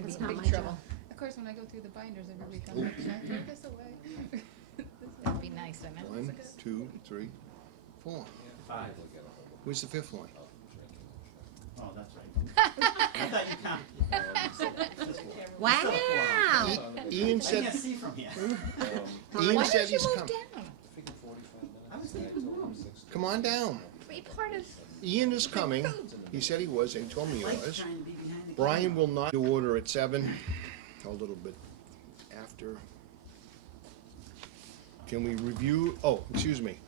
could be That's in not big my trouble. job. Of course, when I go through the binders every week, I'm like, can I throw this away? That'd be nice, wouldn't it? 1, 2, 3, 4. 5. Where's the fifth one? Oh, that's right. I thought you counted. Wow. Ian I said, can't see from here. Ian Why said don't you he's move coming. down? I was thinking, no. Come on down. Be part of. Ian is coming. He said he was, and he told me he Like was. trying to be behind the Brian camera. will not do order at 7, a little bit after. Can we review, oh, excuse me.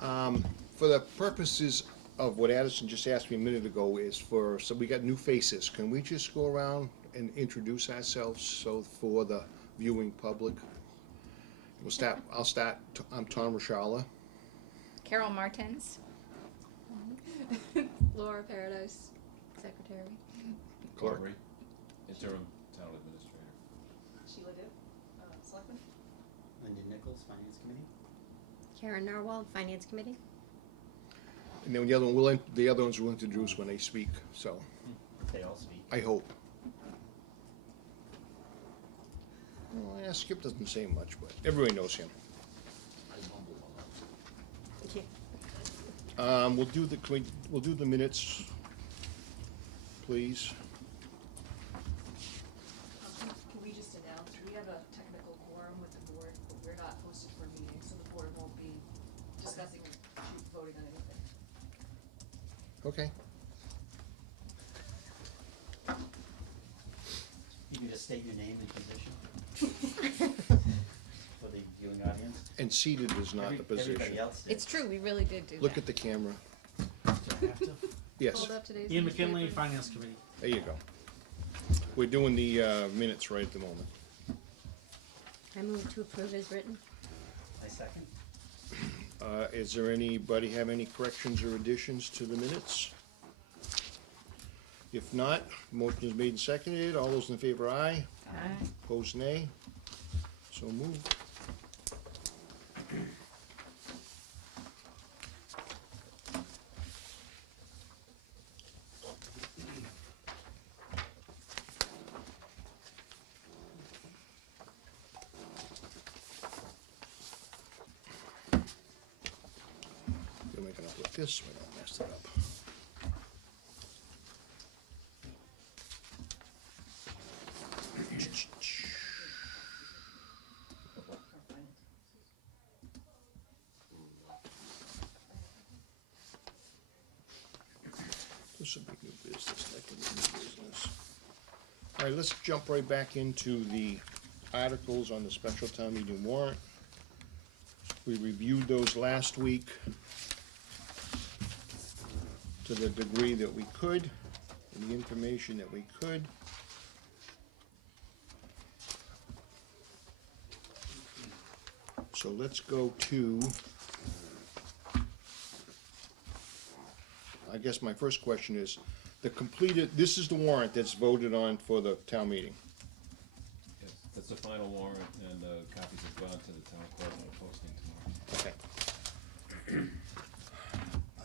For the purposes of what Addison just asked me a minute ago is for, so we got new faces. Can we just go around and introduce ourselves so for the viewing public? We'll start, I'll start, I'm Tom Rashala. Carol Martins. Laura Paradise, secretary. Clerk. Corey, interim town administrator. Sheila Dibb, selectman. Linda Nichols, Finance Committee. Karen Narwhal, Finance Committee. And then the other ones will introduce when they speak, so They all speak. I hope. Well, yeah, Skip doesn't say much, but everybody knows him. We'll do the minutes, please. Can we just announce, we have a technical quorum with the board, but we're not posted for a meeting, so the board won't be discussing, voting on anything. Okay. You can just state your name and position for the viewing audience. And seated is not the position. Everybody else did. It's true, we really did do that. Look at the camera. Do I have to? Yes, Hold up today's Ian newspaper. McKinley, Finance Committee. there you go. We're doing the minutes right at the moment. I move to approve as written. I second. Is there anybody have any corrections or additions to the minutes? If not, motion is made and seconded. All those in favor, aye. Aye. Opposed, nay. So moved. You'll make it up with this, we don't mess it up. This will be new business, that can be new business. All right, let's jump right back into the articles on the special town meeting warrant. We reviewed those last week to the degree that we could, and the information that we could. So let's go to, I guess my first question is, the completed, this is the warrant that's voted on for the town meeting. Yes, that's the final warrant, and copies have gone to the town clerk for posting tomorrow. Okay.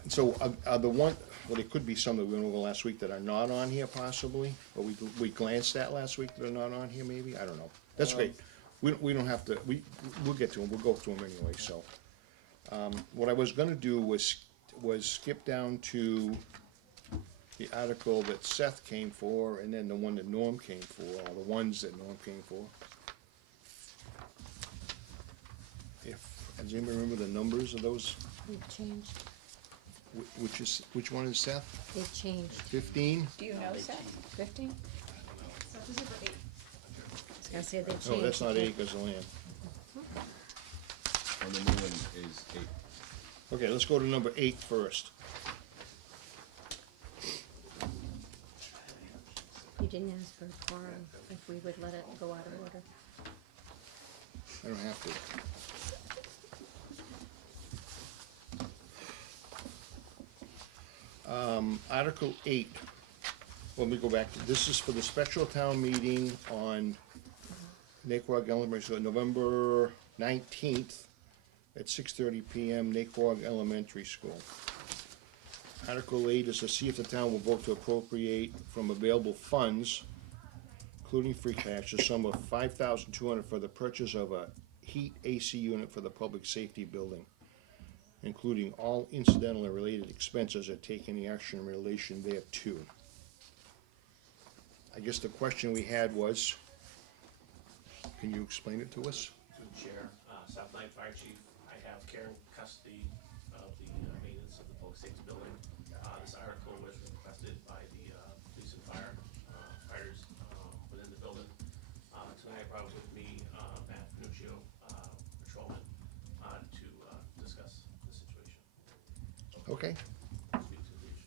So are the one, well, there could be some that we went over last week that are not on here possibly, or we glanced at last week that are not on here maybe, I don't know. That's great. We don't have to, we'll get to them, we'll go through them anyway, so. What I was gonna do was skip down to the article that Seth came for, and then the one that Norm came for, or the ones that Norm came for. Does anybody remember the numbers of those? They've changed. Which one is Seth? They've changed. 15? Do you know, Seth? 15? So this is for 8. I was gonna say they've changed. No, that's not 8 because of land. And the new one is 8. Okay, let's go to number 8 first. You didn't ask for a quorum, if we would let it go out of order. I don't have to. Article 8, let me go back, this is for the special town meeting on Naquag Elementary, so November 19th at 6:30 PM, Naquag Elementary School. Article 8 is to see if the town will vote to appropriate from available funds including free cash, a sum of $5,200 for the purchase of a heat AC unit for the public safety building, including all incidental and related expenses, and take any action in relation thereto. I guess the question we had was, can you explain it to us? Through the chair, South Line Fire Chief, I have Karen custody of the maintenance of the public safety building. This article was requested by the police and fighters within the building. Tonight I brought with me Matt Fincomc, patrolman, to discuss the situation. Okay, Speak to the issue.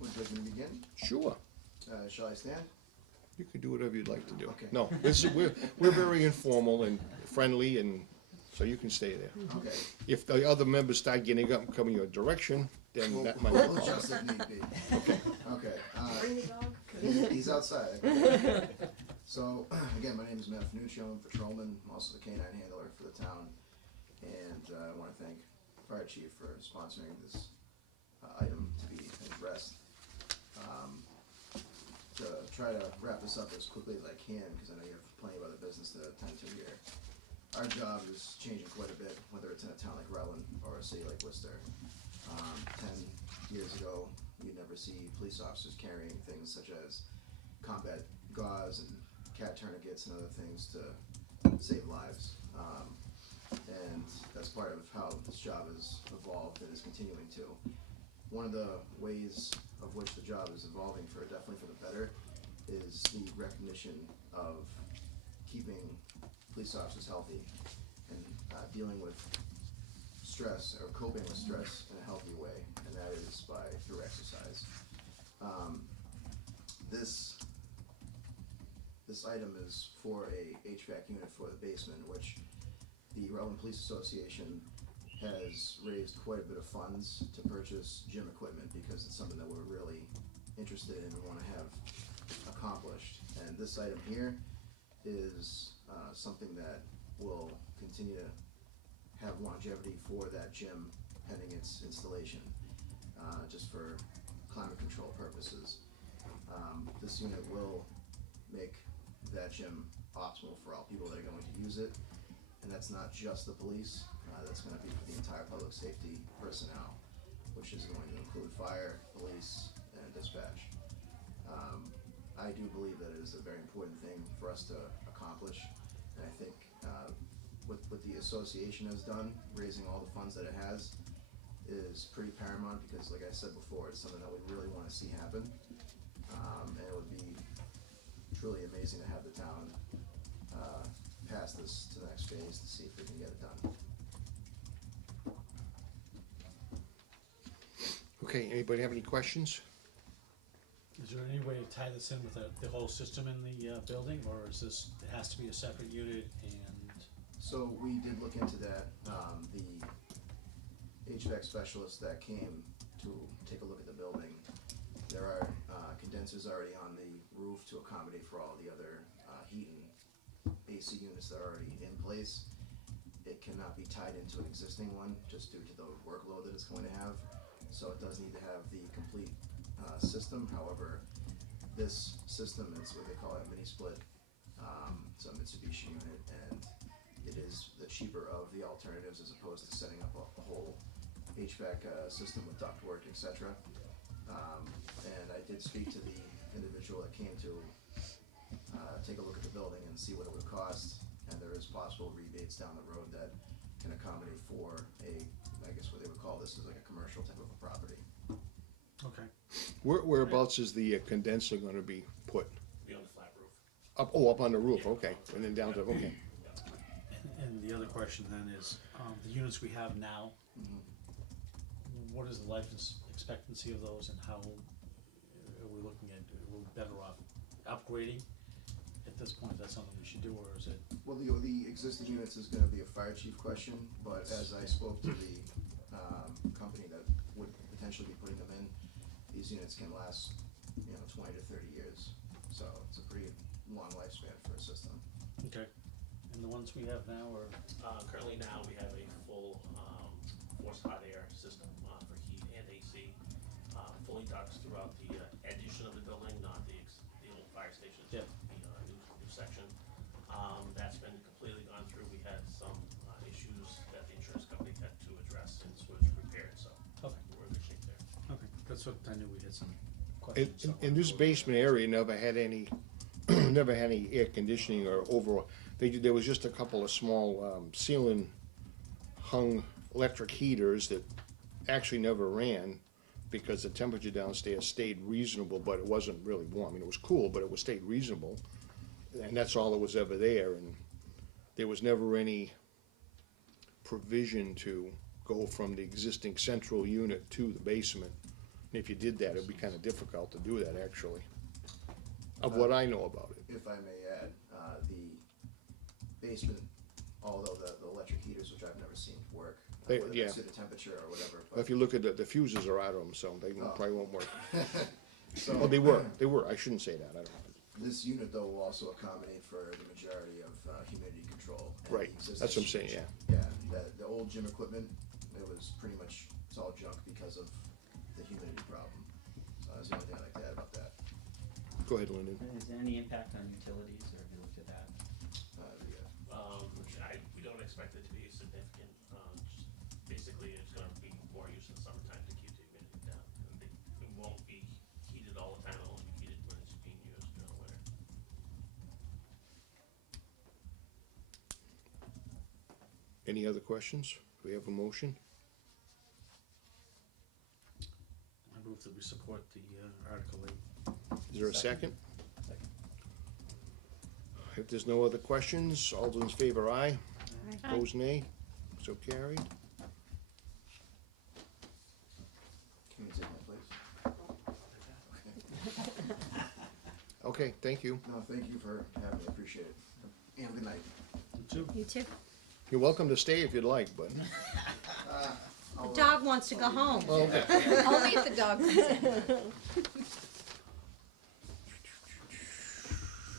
Would you like me to begin? sure. Shall I stand? You can do whatever you'd like to do. Okay. No, this is, we're very informal and friendly, and so you can stay there. Okay. If the other members start getting up and coming your direction, then We'll that might be a we'll problem. adjust if need be. Okay. Okay. Bring the dog. He's outside. So, again, my name is Matt Fincomc. I'm a patrolman. I'm also the canine handler for the town. And I want to thank Fire Chief for sponsoring this item to be addressed. To try to wrap this up as quickly as I can, because I know you have plenty of other business to attend to here. Our job is changing quite a bit, whether it's in a town like Rutland or a city like Worcester. 10 years ago, you'd never see police officers carrying things such as combat gauze and cat tourniquets and other things to save lives. And that's part of how this job has evolved and is continuing to. One of the ways of which the job is evolving for definitely for the better is the recognition of keeping police officers healthy and dealing with stress or coping with stress in a healthy way, and that is through exercise. This item is for a HVAC unit for the basement, which the Rutland Police Association has raised quite a bit of funds to purchase gym equipment, because it's something that we're really interested in and want to have accomplished. And this item here is something that will continue to have longevity for that gym pending its installation, just for climate control purposes. This unit will make that gym optimal for all people that are going to use it, and that's not just the police. That's going to be for the entire public safety personnel, which is going to include fire, police, and dispatch. I do believe that it is a very important thing for us to accomplish, and I think what the association has done, raising all the funds that it has, is pretty paramount, because like I said before, it's something that we really want to see happen. And it would be truly amazing to have the town pass this to the next phase to see if we can get it done. Okay, anybody have any questions? Is there any way to tie this in with the whole system in the building, or is this, it has to be a separate unit and? So we did look into that. The HVAC specialist that came to take a look at the building, there are condensers already on the roof to accommodate for all the other heat and AC units that are already in place. It cannot be tied into an existing one, just due to the workload that it's going to have. So it does need to have the complete system. However, this system is what they call a mini split. It's a Mitsubishi unit, and it is the cheaper of the alternatives, as opposed to setting up a whole HVAC system with ductwork, etc. And I did speak to the individual that came to take a look at the building and see what it would cost, and there is possible rebates down the road that can accommodate for I guess what they would call this is like a commercial type of a property. Okay. Whereabouts is the condenser gonna be put? Be on the flat roof. Up on the roof, okay, and then down to, okay. And the other question then is, the units we have now, what is the life expectancy of those, and how are we looking at, are we better off upgrading at this point? Is that something we should do, or is it? Well, the existing units is gonna be a fire chief question, but as I spoke to the company that would potentially be putting them in, these units can last, 20 to 30 years. So it's a pretty long lifespan for a system. Okay. And the ones we have now are? Currently now, we have a full forced hot air system for heat and AC, fully ducts throughout the addition of the building, not the that's what, I knew we had some In, questions. so I in this wanted to go over basement area, never had any, never had any air conditioning or overall. There was just a couple of small, ceiling hung electric heaters that actually never ran because the temperature downstairs stayed reasonable, but it wasn't really warm. I mean, it was cool, but it was stayed reasonable. And that's all that was ever there, and there was never any provision to go from the existing central unit to the basement. And if you did that, it'd be kinda difficult to do that, actually, of what I know about it. If I may add, the basement, although the electric heaters, which I've never seen work, They- whether yeah. it's due to temperature or whatever, But if you look at the fuses are out of them, so they Oh. probably won't work. so. Oh, they were, I shouldn't say that, I don't know. This unit though will also accommodate for the majority of humidity control. And Right, the existing- that's what I'm saying, yeah. Yeah, the old gym equipment, it was pretty much, it's all junk because of the humidity problem. So that's the only thing I'd like to add about that. Go ahead, Lyndon. Is there any impact on utilities, or have you looked at that? We don't expect it to be significant, just basically it's gonna be more use in the summertime to keep the humidity down. And it won't be heated all the time, it'll only be heated when it's being used during the winter. Any other questions? Do we have a motion? I move that we support the, Article 8. Is there a second? Second. If there's no other questions, all those in favor, aye. Aye. Opposed, nay. So carried. Can you take my place? Okay, thank you. No, thank you for having me, I appreciate it. And good night. You too? You too. You're welcome to stay if you'd like, but, The dog wants to go home. okay. Only if the dog comes in.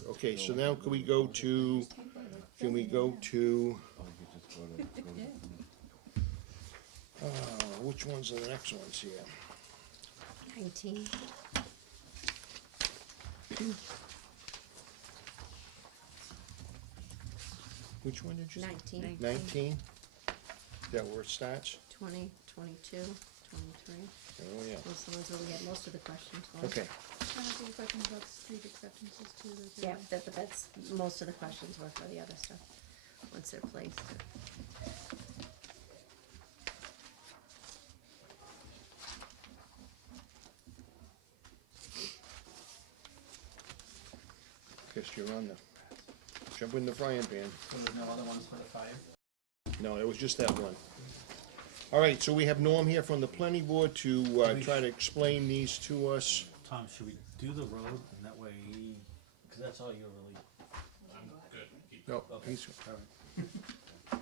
Okay, so now can we go to, which ones are the next ones here? 19. Which one did you say? 19. 19? Is that where it starts? 20, 22, 23. Oh, yeah. Those are the ones where we had most of the questions for. Okay, I have a question about street acceptances too. those are- Yeah, but that's, most of the questions were for the other stuff, once they're placed. guess you're on the, jump in the frying pan. So there's no other ones for the fire? No, it was just that one. All right, so we have Norm here from the planning board to try to explain these to us. Tom, should we do the road, and that way, because that's all you're really, I'm good. Keep No, okay, he's, all right.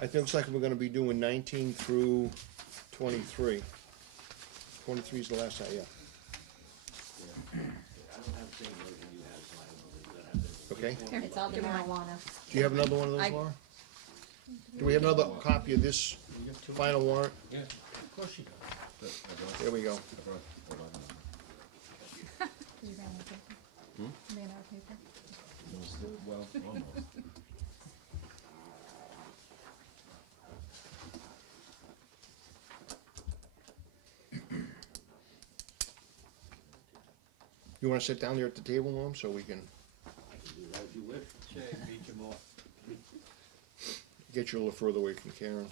I think it's like we're gonna be doing 19 through 23. 23 is the last time, yeah. Okay, It's all the marijuana. do you have another one of those, I- Laura? Do we have another copy of this final warrant? Yeah, of course you do. There we go. You ran out of paper? You ran out of paper? Well, almost. You wanna sit down there at the table, Norm, so we can get you a little further away from Karen?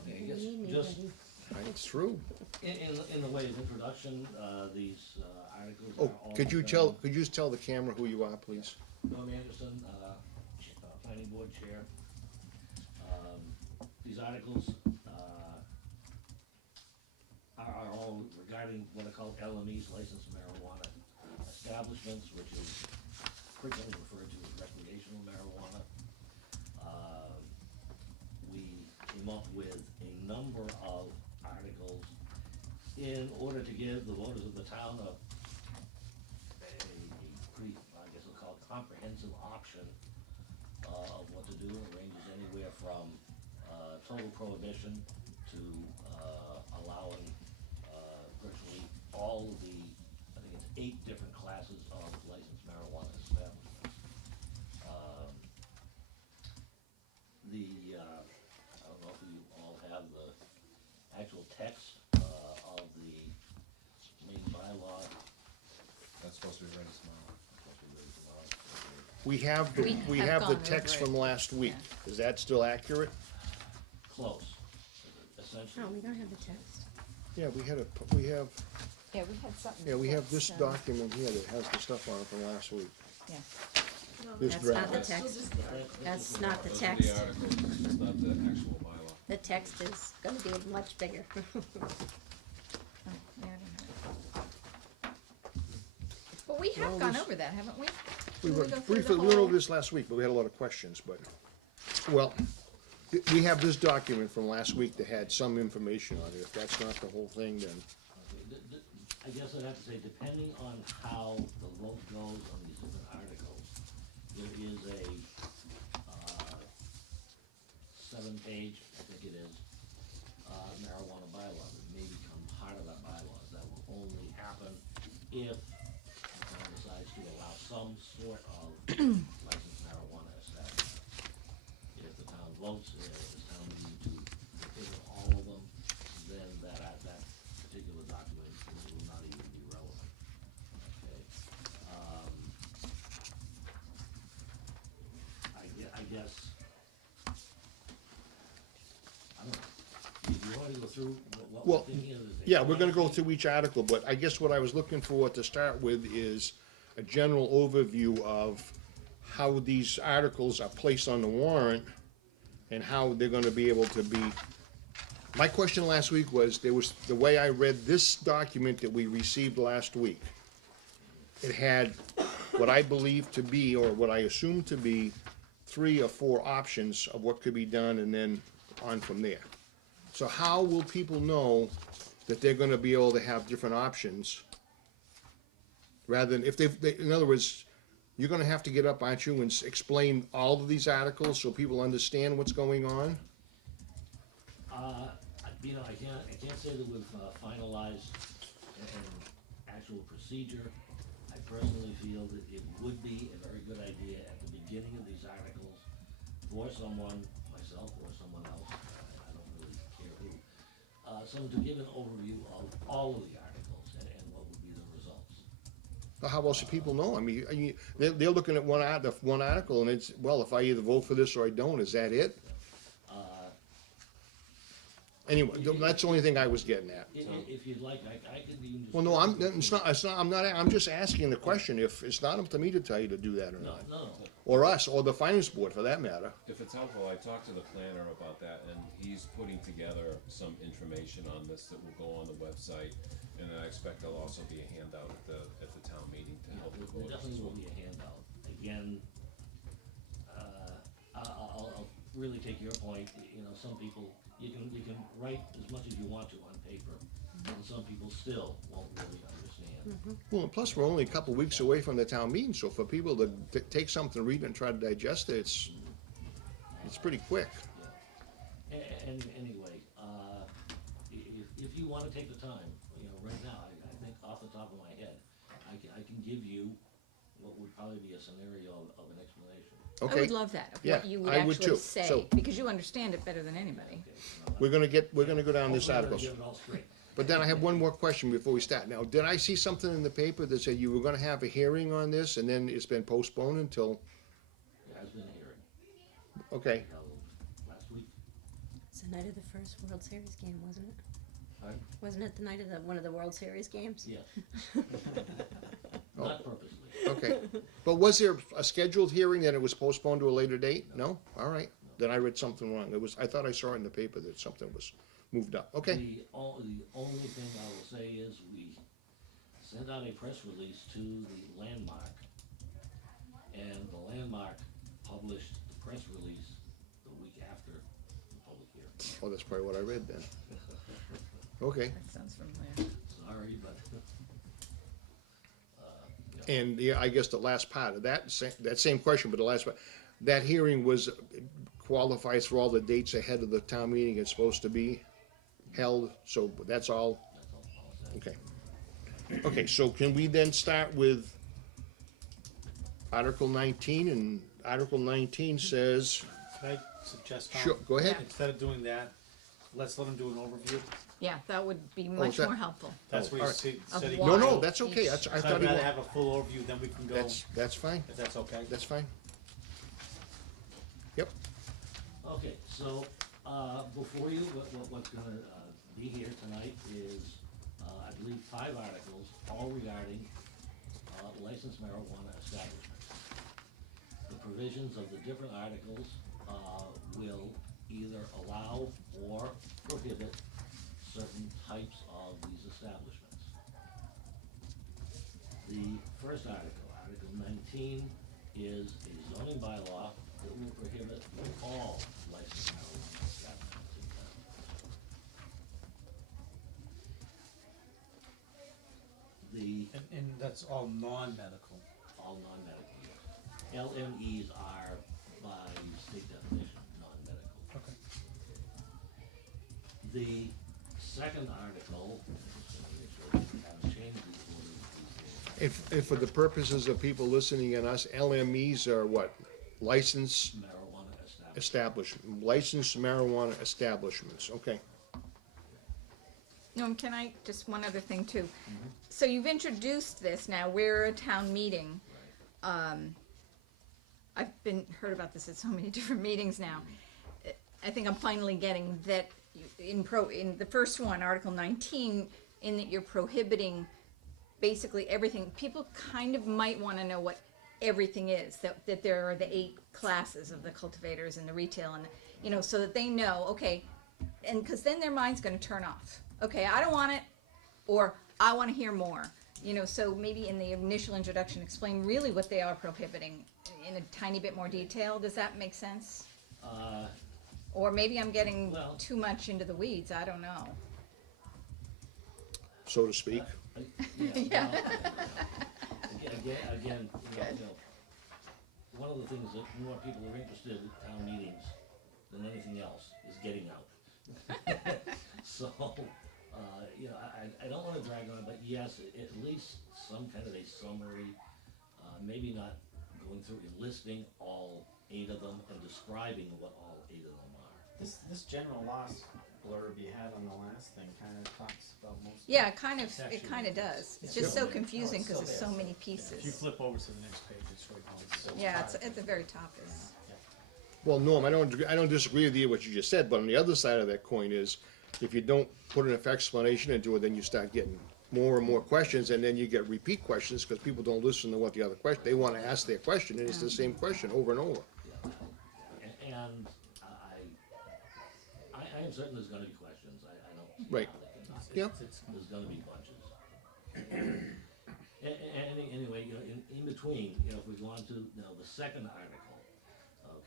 Okay, I You guess need me, just buddy. It's true. in the way of introduction, these articles are Oh, all. could you just tell the camera who you are, please? Norm Anderson, planning board chair. These articles, are all regarding what are called LMEs, licensed marijuana establishments, which is frequently referred to as recreational marijuana. We came up with a number of articles in order to give the voters of the town a pretty, I guess we'll call it comprehensive option of what to do. It ranges anywhere from total prohibition to allowing virtually all of the, I think it's 8 different classes of licensed marijuana establishments. The text, of the main bylaw. That's supposed to be ready tomorrow. Supposed to be ready tomorrow. We have have the gone text over it. from last week. Is that still accurate? Close, essentially. No, we don't have the text. Yeah, we have, Yeah, we had something. yeah, we have this that's, document here that has the stuff on it from last week. Yeah. This That's not draft. the text. That's not the Those are text. the articles, it's just not the actual bylaw. The text is gonna be much bigger. Oh, yeah, I don't know. But we have Well, gone this- over that, haven't we? We Didn't went go through briefly, the we went whole- over this last week, but we had a lot of questions, but, well, we have this document from last week that had some information on it. If that's not the whole thing, then, Okay, I guess I'd have to say, depending on how the vote goes on these different articles, there is a, 7-page, I think it is, marijuana bylaw that may become part of that bylaw. That will only happen if the town decides to allow some sort of licensed marijuana establishment. If the town votes, if the town meeting to consider all of them, then that particular document will not even be relevant, okay? I guess, I don't know, do you want to go through what well, we're thinking of? yeah, we're gonna go through each article, but I guess what I was looking for to start with is a general overview of how these articles are placed on the warrant and how they're gonna be able to be. My question last week was, the way I read this document that we received last week, it had what I believe to be, or what I assume to be, 3 or 4 options of what could be done, and then on from there. So how will people know that they're gonna be able to have different options? Rather than, if in other words, you're gonna have to get up, aren't you, and explain all of these articles so people understand what's going on? I can't say that we've finalized an actual procedure. I personally feel that it would be a very good idea at the beginning of these articles for someone, myself or someone else, I don't really care who, someone to give an overview of all of the articles and what would be the results. But how else do people know? I mean, they're looking at one article, and it's, well, if I either vote for this or I don't, is that it? Anyway, that's the only thing I was getting at. If you'd like, I could even just. Well, no, I'm just asking the question, if, it's not up to me to tell you to do that or No, not. no, Or us, or the finance board, for that matter. If it's helpful, I talked to the planner about that, and he's putting together some information on this that will go on the website, and I expect there'll also be a handout at the town meeting to help the there voters. definitely will be a handout. Again, I'll really take your point, some people, you can write as much as you want to on paper, and some people still won't really understand. Well, and plus, we're only a couple weeks away from the town meeting, so for people to take something, read it, and try to digest it, it's pretty quick. Yeah. Anyway, if you wanna take the time, right now, I think off the top of my head, I can give you what would probably be a scenario of an explanation. I Okay, would love that, of Yeah, what you would I would actually too. say, So- because you understand it better than anybody. we're gonna go down this Hopefully I'm gonna article. Get it all straight. But then I have one more question before we start. Now, did I see something in the paper that said you were gonna have a hearing on this, and then it's been postponed until, There has been a hearing okay, held last week. It's the night of the first World Series game, wasn't it? Pardon? Wasn't it the night of one of the World Series games? Yes. Not purposely. okay. But was there a scheduled hearing and it was postponed to a later date? No? All right. Then I read something wrong. I thought I saw it in the paper that something was moved up. Okay, The only thing I will say is we sent out a press release to the Landmark, and the Landmark published the press release the week after the public hearing. oh, that's probably what I read then. Okay, That sounds familiar. Sorry, but, and yeah, I guess the last part of that same question, but the last part, that hearing qualifies for all the dates ahead of the town meeting it's supposed to be held, so that's all, that's all I said. okay. Okay, so can we then start with Article 19, and Article 19 says, Can I suggest, Tom? sure, go ahead. Instead of doing that, let's let them do an overview, Yeah, that would be much that- more helpful. That's what all he right. Of said he why could No, go. that's okay, each- that's, I So I'd thought he rather wa- have a full overview, then we can go, that's fine, if that's okay. that's fine. Yep, Okay, so, before you, what's gonna, be here tonight is, I believe 5 articles, all regarding, licensed marijuana establishments. The provisions of the different articles, will either allow or prohibit certain types of these establishments. The first article, Article 19, is a zoning bylaw that will prohibit all licensed marijuana establishments in town. And that's all non-medical. All non-medical, yes. LMEs are, by state definition, non-medical. Okay. The second article, just gonna make sure we haven't changed the order of these things. and for the purposes of people listening and us, LMEs are what? Licensed Marijuana establishment. licensed marijuana establishments, okay. No, can I, just one other thing too. So you've introduced this now, we're a town meeting. I've heard about this at so many different meetings now. I think I'm finally getting that in the first one, Article 19, in that you're prohibiting basically everything. People kind of might wanna know what everything is, that there are the 8 classes of the cultivators and the retail and, you know, so that they know, okay, and, cause then their mind's gonna turn off. Okay, I don't want it, or I wanna hear more. You know, so maybe in the initial introduction, explain really what they are prohibiting in a tiny bit more detail. Does that make sense? Or maybe I'm getting Well- too much into the weeds, I don't know. So to speak. Yeah. Again, one of the things that more people are interested in town meetings than anything else is getting out. So, I don't wanna drag on, but yes, at least some kind of a summary, maybe not going through and listing all 8 of them and describing what all 8 of them are. This general loss blurb you had on the last thing kind of talks about most. Yeah, it actually- kinda does. It's Yeah. just so Yeah. confusing, No, cause it's there's so so many If you pieces. flip over to the next page, it's right on. Yeah, it's at the very top is. Well, Norm, I don't disagree with you what you just said, but on the other side of that coin is, if you don't put enough explanation into it, then you start getting more and more questions, and then you get repeat questions, because people don't listen to what the other question, they wanna ask their question, and it's the same question over and over. And I am certain there's gonna be questions, I don't see Right. how they cannot. Yeah. There's gonna be bunches. Anyway, in between, if we go on to, the second article,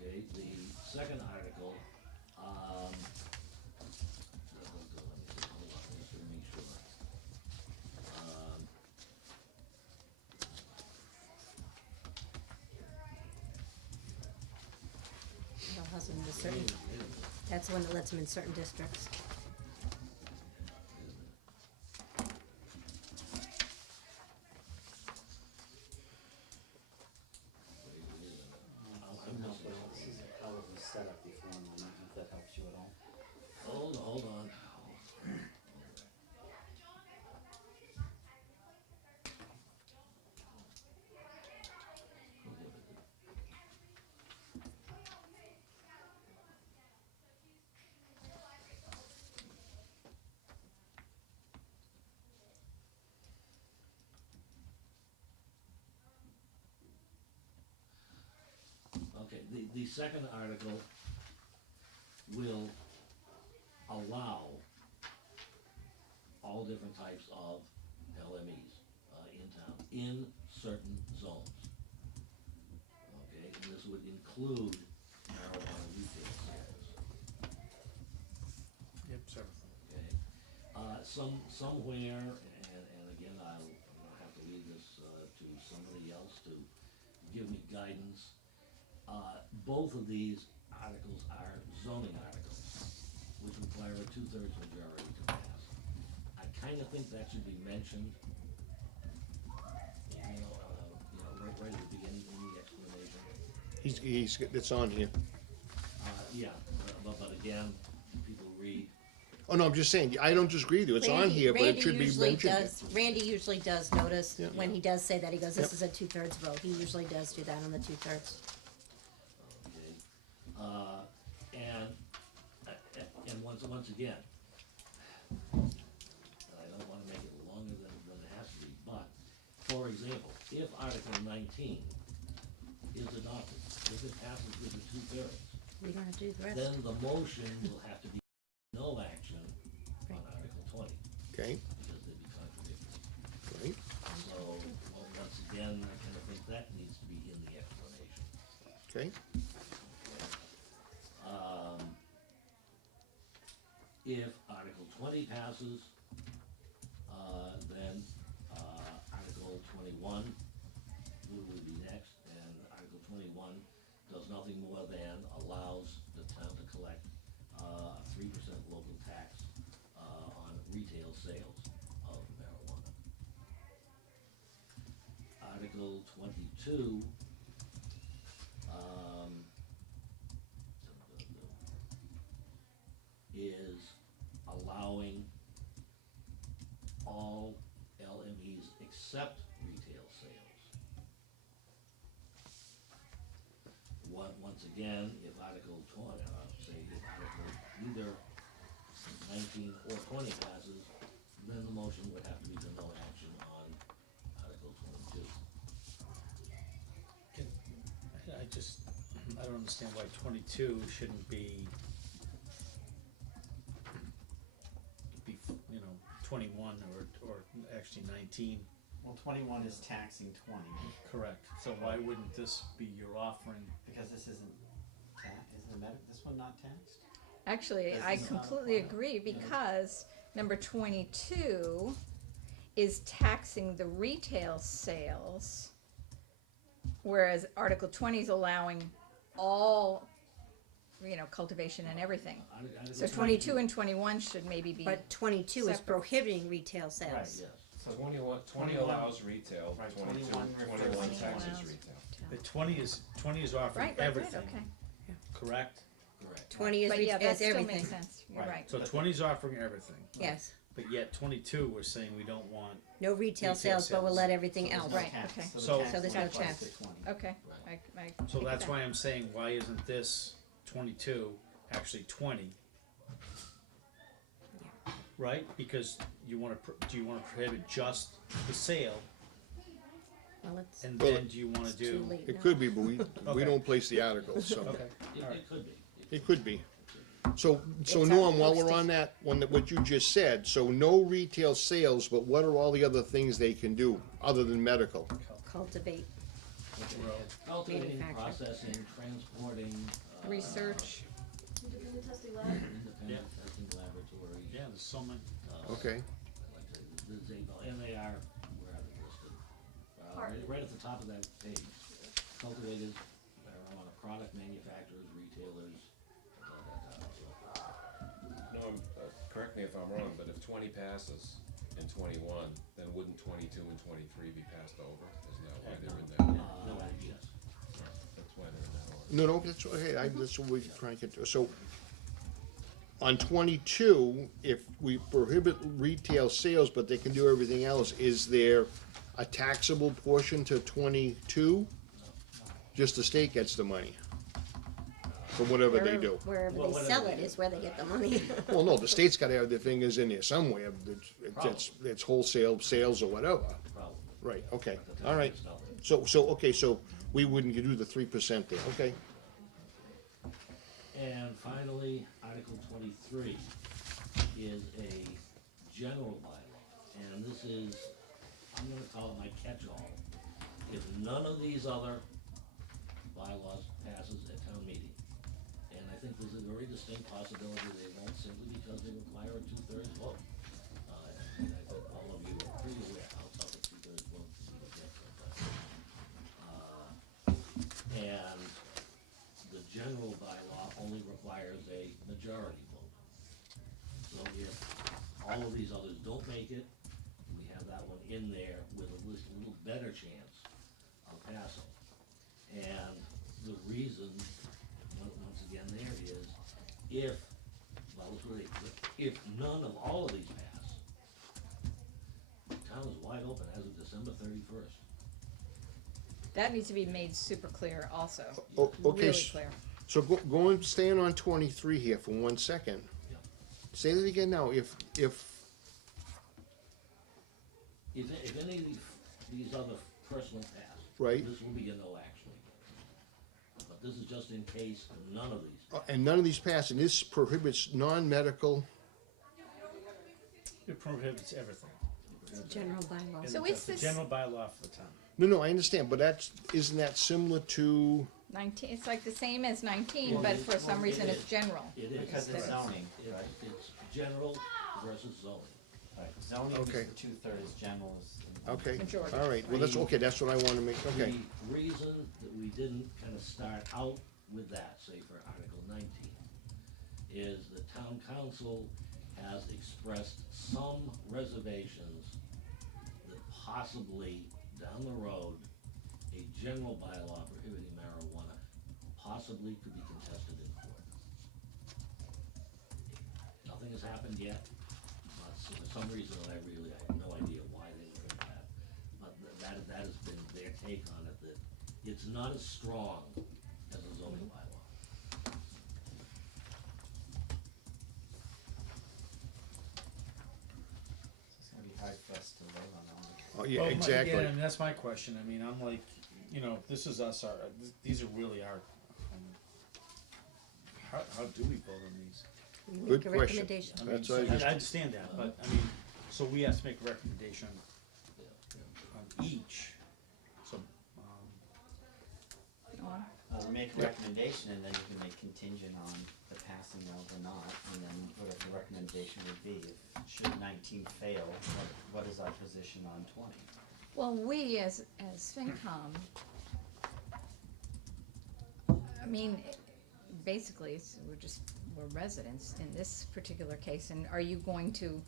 okay, the second article, hold on, just to make sure. Allows them to certain, that's the one that lets them in certain districts. I'm missing This is how it was set up before, and if that helps you at all. Hold on. Okay, the second article will allow all different types of LMEs, in town, in certain zones. Okay, and this would include marijuana retail sales, Yep, several. okay? Somewhere, and again, I'm gonna have to leave this, to somebody else to give me guidance. Both of these articles are zoning articles, which require a 2/3 majority to pass. I kinda think that should be mentioned, right at the beginning in the explanation. It's on here. Yeah, but again, people read Oh, no, I'm just saying, I don't disagree with you, it's on here, but it Randy should be usually mentioned. does, Randy usually does notice, Yeah. when he does say that, he goes, this Yep. is a 2/3 vote, he usually does do that on the 2/3. Okay, and, and once again, I don't wanna make it longer than it has to be, but, for example, if Article 19 is adopted, if it passes with a 2/3, We don't have to do the rest. then the motion will have to be no action on Article 20, Okay, because they'd be contradictory. right, So, once again, I kinda think that needs to be in the explanation. okay, If Article 20 passes, then, Article 21 would be next, and Article 21 does nothing more than allows the town to collect, a 3% local tax, on retail sales of marijuana. Article 22, is allowing all LMEs except retail sales. Once again, if Article 20, say if Article either 19 or 20 passes, then the motion would have to be for no action on Article 22. I don't understand why 22 shouldn't be, you know, 21 or actually 19. Well, 21 is taxing 20, Correct. So why wouldn't this be your offering? because this isn't this one not taxed? Actually, This I is not completely applied. agree, because number 22 is taxing the retail sales, whereas Article 20 is allowing all, you know, cultivation and everything. Article So 22 and 21 should maybe be, But 22 is separate. prohibiting retail Right. sales. Yes. So 20 21 allows retail, Right, 22 21 refers to 21 20. taxes retail. The 20 is offering right, everything, okay. correct? Correct. 20 is But yeah, that is still everything, makes sense, you're Right. right. So 20 is offering everything, yes. but yet 22 we're saying we don't want. No retail Retail sales, but we'll sales. let everything So there's else. no Right, tax. okay. So So- the tax So there's no only applies tax. to 20. Okay, I So take that's it why back. I'm saying, why isn't this 22 actually 20? Right, because do you wanna prohibit just the sale, Well, it's and Well, then do you wanna too do? late it now. could be, but we Okay. don't place the articles, so, Okay, It, alright. it could be. it could be. So It's Norm, while we're posted. on that, what you just said, so no retail sales, but what are all the other things they can do, other than medical? Cultivate. Cultivating, Manufacture. processing, transporting. Research, Independent testing lab? Independent testing laboratories. Yeah, there's so many. Okay, Like I said, and they are, where are they listed? Right at the top of that page, cultivators, marijuana product manufacturers, retailers, Norm, correct me if I'm wrong, but if 20 passes and 21, then wouldn't 22 and 23 be passed over? Isn't that why they're in that? yes. That's why they're in that order. no, that's, okay, that's what we're trying to get to, so on 22, if we prohibit retail sales, but they can do everything else, is there a taxable portion to 22? Just the state gets the money for whatever they do. Wherever Well, they whatever sell they it do. is where they get the money. Well, no, the state's gotta have their fingers in there somewhere, it's wholesale sales or whatever. Probably. Right, okay, But the all right. town gets nothing. So we wouldn't do the 3% there, okay? And finally, Article 23 is a general bylaw, and this is, I'm gonna call it my catch-all. If none of these other bylaws passes at town meeting, and I think there's a very distinct possibility they won't simply because they require a 2/3 vote. And I think all of you are pretty aware how tough a 2/3 vote can get sometimes. And the general bylaw only requires a majority vote. So if all of these others don't make it, we have that one in there with at least a little better chance of passing. And the reason, once again, there is, if, well, it's really, if none of all of these pass, the town is wide open as of December 31st. That needs to be made super clear also, Okay, really clear. so staying on 23 here for 1 second. Yep. Say that again now, If any of these other personal pass. Right. This will be a no action again. But this is just in case none of these. and none of these pass, and this prohibits non-medical, It prohibits everything. It's a general bylaw. And So that's it's the this- general bylaw for the town. no, I understand, but isn't that similar to, 19, it's like the same as 19, Well, but it- for some well, reason it it's is. general. It is. Because it's zoning, right? It's general versus zoning. Right, zoning Okay. is the 2/3, general is. okay, Majority. all right, well, that's, okay, that's what I wanna make, okay. The reason that we didn't kind of start out with that, say for Article 19, is the town council has expressed some reservations that possibly down the road, a general bylaw prohibiting marijuana possibly could be contested in court. Nothing has happened yet, but for some reason I have no idea why they would have that. But that has been their take on it, that it's not as strong as a zoning bylaw. It's gonna be hard for us to vote on all of Oh, yeah, Well, exactly. Again, and that's my question, I mean, I'm like, you know, this is us, these are really our, how do we vote on these? We Good make a question. recommendation. I mean, That's so what I just- I understand that, but, I mean, so we have to make a recommendation on each, so, On. We make a recommendation and then you can make contingent on the passing of or not, and then whatever the recommendation would be. If should 19 fail, what is our position on 20? Well, we as Fincom, I mean, basically, we're residents in this particular case, and are you going to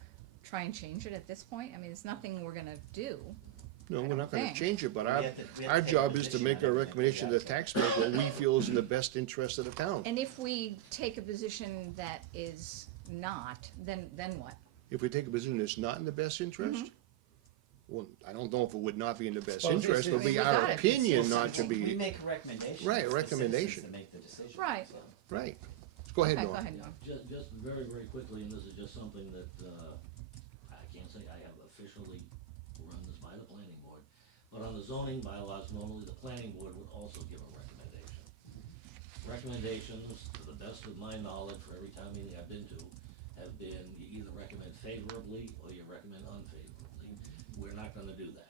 try and change it at this point? I mean, it's nothing we're gonna do. No, we're not gonna think. change it, but We our, have to- we have to our take a job is to position make on a everything. recommendation to the taxpayers what we feel is in the best interest of the town. And if we take a position that is not, then what? If we take a position that's not in the best interest, well, I don't know if it would not be in the best Well, it's- interest, but we be got our it. opinion It's not to something- We be, make a recommendation. Right, a It's the citizens recommendation. that make the decision. Right. so. right. Go ahead, Okay, go Norm. ahead, Norm. Just very, very quickly, and this is just something that, I can't say I have officially run this by the planning board, but on the zoning bylaws, normally the planning board would also give a recommendation. Recommendations, to the best of my knowledge, for every town meeting I've been to, have been you either recommend favorably or you recommend unfavorably. We're not gonna do that.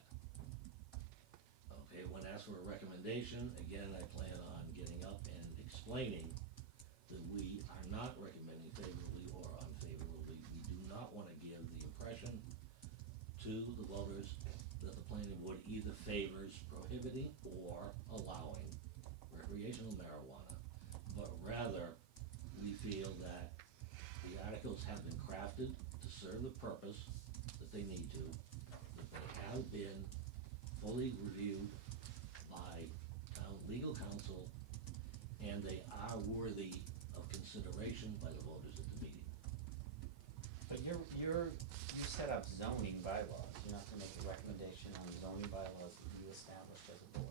Okay, when asked for a recommendation, again, I plan on getting up and explaining that we are not recommending favorably or unfavorably. We do not wanna give the impression to the voters that the planning board either favors prohibiting or allowing recreational marijuana, but rather, we feel that the articles have been crafted to serve the purpose that they need to, that they have been fully reviewed by town legal counsel, and they are worthy of consideration by the voters at the meeting. But you set up zoning bylaws, you're not gonna make a recommendation on zoning bylaws that you established as a board.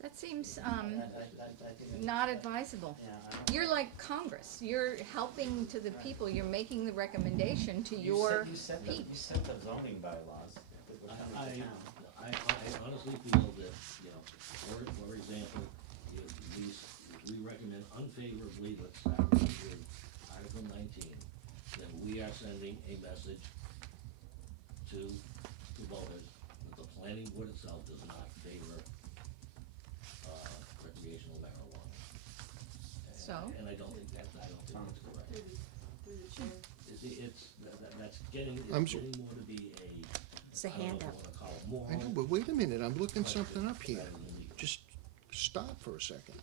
That seems, I think. not advisable. Yeah, I don't. You're like Congress, you're helping to the people, you're making the recommendation to You your set peeps. you set the zoning bylaws that would come to town. I honestly feel that, you know, for example, if we recommend unfavorably, let's start with Article 19, then we are sending a message to the voters that the planning board itself does not favor recreational marijuana. So? And I don't think that's correct. You see, that's getting I'm more to be It's a I don't know if handout. you wanna call it moral. I know, but wait a minute, I'm looking something up here. rather than legal. Just stop for a second.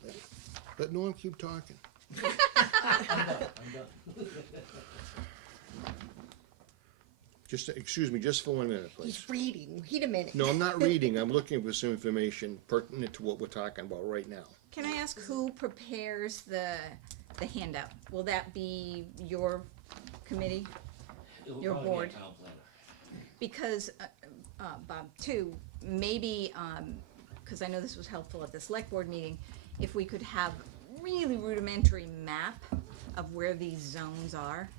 Let Norm keep talking. I'm done. Just, excuse me, just for 1 minute, please. He's reading. Wait a minute. No, I'm not reading, I'm looking for some information pertinent to what we're talking about right now. Can I ask who prepares the the handout, will that be your committee? It'll Your probably be a board. town planner. Because, Bob, too, maybe, because I know this was helpful at the select board meeting, if we could have really rudimentary map of where these zones are.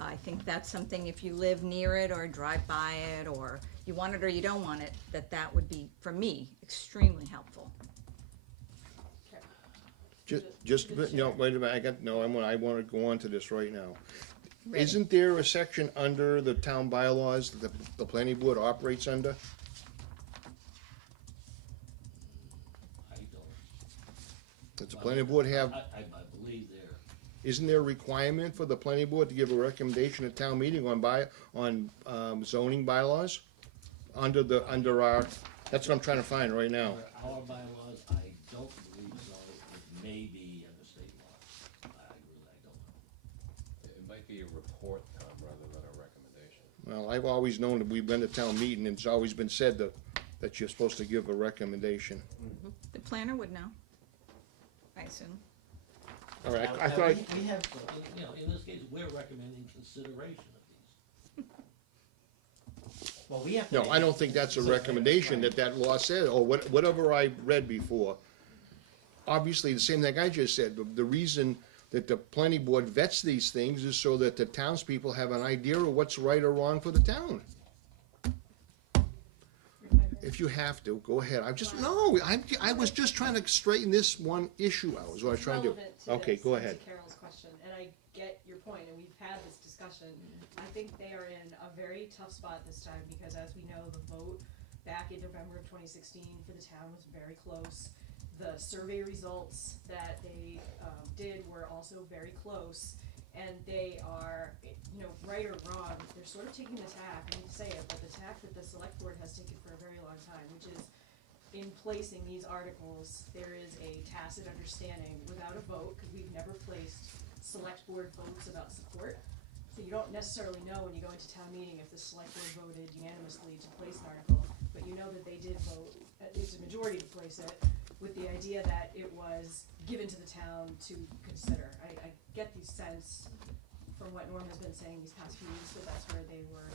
I think that's something, if you live near it or drive by it, or you want it or you don't want it, that would be, for me, extremely helpful. Just, no, wait a minute, I wanna go on to this right now. Ready. Isn't there a section under the town bylaws that the planning board operates under? I don't. Does the planning board have, I believe there. isn't there a requirement for the planning board to give a recommendation at town meeting on zoning bylaws? Under our, that's what I'm trying to find right now. Under our bylaws, I don't believe so. It may be under state law. I don't know. It might be a report, Tom, rather than a recommendation. Well, I've always known that we've been to town meeting, and it's always been said that you're supposed to give a recommendation. The planner would know, I assume. All right, Now, I thought, we have, So, you know, in this case, we're recommending consideration of these. well, we have to. no, make- I don't think that's a recommendation that law said, or whatever I read before. Obviously, the same thing I just said, the reason that the planning board vets these things is so that the townspeople have an idea of what's right or wrong for the town. If you have to, go ahead. I was just trying to straighten this one issue out, is what I was trying to do. Relevant to Okay, this, go and ahead. to Carol's question, and I get your point, and we've had this discussion. I think they are in a very tough spot this time, because as we know, the vote back in November of 2016 for the town was very close. The survey results that they did were also very close, and they are, you know, right or wrong, they're sort of taking the tack, I hate to say it, but the tack that the select board has taken for a very long time, which is in placing these articles, there is a tacit understanding without a vote, because we've never placed select board votes about support. So you don't necessarily know when you go into town meeting if the select board voted unanimously to place an article, but you know that they did vote, at least a majority to place it, with the idea that it was given to the town to consider. I get the sense from what Norm has been saying these past few weeks, that that's where they were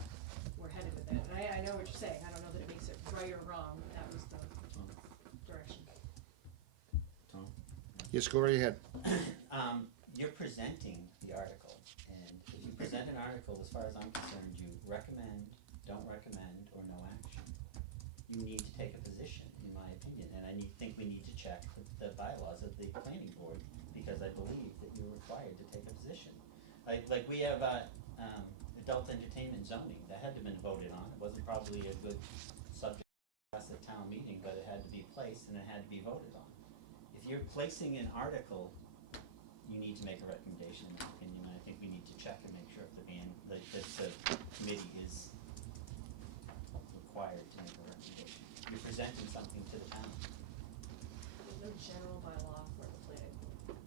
headed with it. And I know what you're saying, I don't know that it makes it right or wrong, but that was the direction. Tom? Yes, go right ahead. You're presenting the article, and if you present an article, as far as I'm concerned, you recommend, don't recommend, or no action. You need to take a position, in my opinion, and I think we need to check the bylaws of the planning board, because I believe that you're required to take a position. Like we have, adult entertainment zoning, that had to have been voted on, it wasn't probably a good subject to pass at town meeting, but it had to be placed and it had to be voted on. If you're placing an article, you need to make a recommendation, in my opinion, and I think we need to check and make sure if the committee is required to make a recommendation. You're presenting something to the town, There's no general bylaw for the planning board.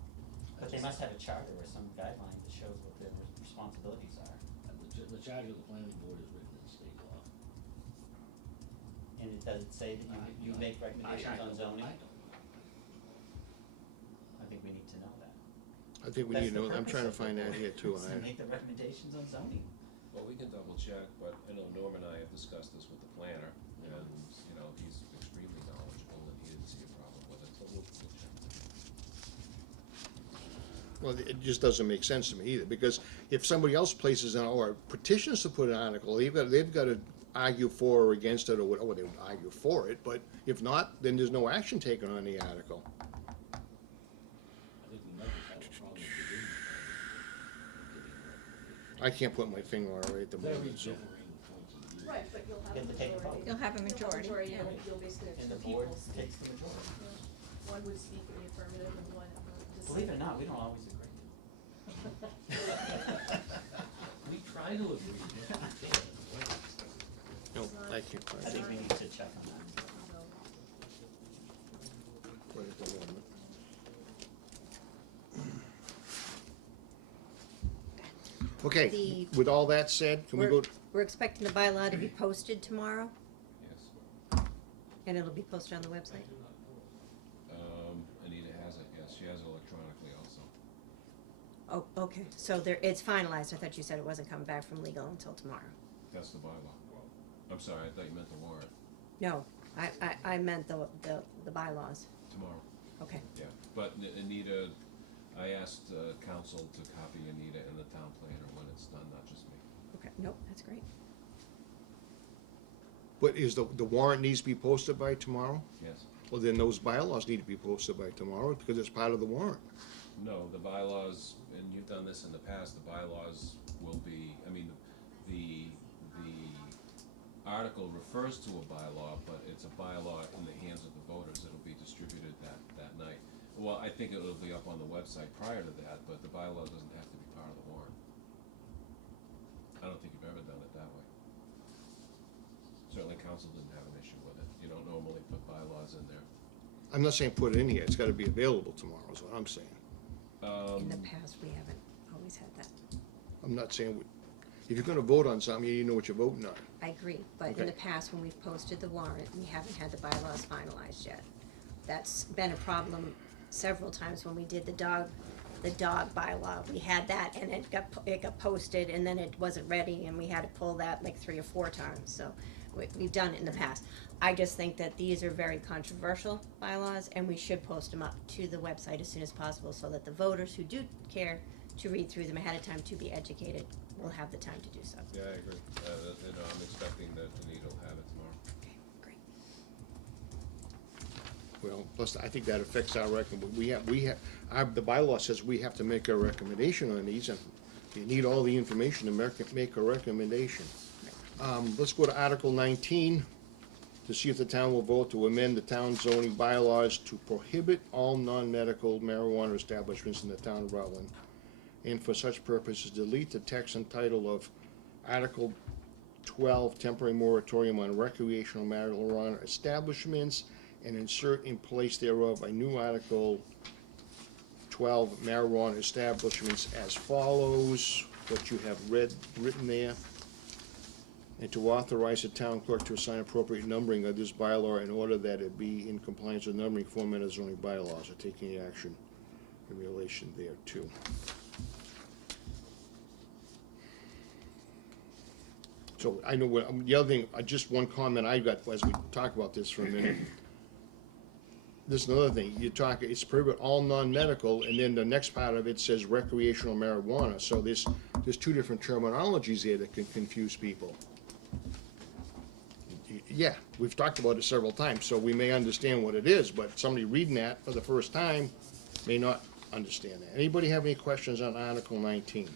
but they must have a charter or some guideline that shows what their responsibilities are. The charge of the planning board is written in state law. And it doesn't say that you make recommendations on zoning? I don't. I think we need to know that. I think we That's need to the know, I'm purpose trying to of the find that board, here too. is to make the recommendations on zoning. Well, we can double check, but I know Norm and I have discussed this with the planner, and, you know, he's extremely knowledgeable, and he didn't see a problem with it, but we'll check. Well, it just doesn't make sense to me either, because if somebody else places an, or petitions to put an article, they've got to argue for or against it, or whatever, they would argue for it, but if not, then there's no action taken on the article. I think we never had a problem with the I can't put my finger on it right at the very moment, so. differing points of view. Right, but you'll have You a have to take a majority. vote. You'll have a majority, yeah. You'll basically have And two the board people speak. takes the majority. One would speak in the affirmative and one would Believe it or not, we don't always agree. We try to agree, but we can't. No, I can't I find think it we need to check on that. right at the moment. Okay, The- with all that said, can we go, We're expecting the bylaw to be posted tomorrow, Yes. and it'll be posted on the website. Anita has it, yes, she has it electronically also. Oh, okay, so there, it's finalized, I thought you said it wasn't coming back from legal until tomorrow. That's the bylaw. I'm sorry, I thought you meant the warrant. No, I meant the bylaws, Tomorrow, okay. yeah. But Anita, I asked council to copy Anita and the town planner when it's done, not just me. Okay, nope, that's great. But is the warrant needs to be posted by tomorrow? Yes. Well, then those bylaws need to be posted by tomorrow because it's part of the warrant. No, the bylaws, and you've done this in the past, the bylaws will be, I mean, the article refers to a bylaw, but it's a bylaw in the hands of the voters. It'll be distributed that night. Well, I think it'll be up on the website prior to that, but the bylaw doesn't have to be part of the warrant. I don't think you've ever done it that way. Certainly council didn't have an issue with it. You don't normally put bylaws in there. I'm not saying put it in here, it's gotta be available tomorrow, is what I'm saying. In the past, we haven't always had that. I'm not saying, if you're gonna vote on something, you know what you're voting on. I agree, but in Okay. the past, when we've posted the warrant, we haven't had the bylaws finalized yet. That's been a problem several times when we did the dog bylaw. We had that and it got posted and then it wasn't ready and we had to pull that like 3 or 4 times, so we've done it in the past. I just think that these are very controversial bylaws and we should post them up to the website as soon as possible so that the voters who do care to read through them ahead of time to be educated will have the time to do so. Yeah, I agree. I'm expecting that Anita will have it tomorrow. Okay, great. Well, plus, I think that affects our the bylaw says we have to make a recommendation on these, and you need all the information to make a recommendation. Let's go to Article 19, to see if the town will vote to amend the town zoning bylaws to prohibit all non-medical marijuana establishments in the town of Rutland, and for such purposes, delete the text and title of Article 12, temporary moratorium on recreational marijuana establishments, and insert in place thereof a new Article 12, marijuana establishments as follows, what you have written there. And to authorize the town clerk to assign appropriate numbering of this bylaw in order that it be in compliance with numbering format of zoning bylaws, or taking action in relation thereto. So I know what, the other thing, just one comment I got as we talk about this for a minute. This is another thing, you talk, it's prohibit all non-medical, and then the next part of it says recreational marijuana, so there's 2 different terminologies there that can confuse people. Yeah, we've talked about it several times, so we may understand what it is, but somebody reading that for the first time may not understand that. Anybody have any questions on Article 19?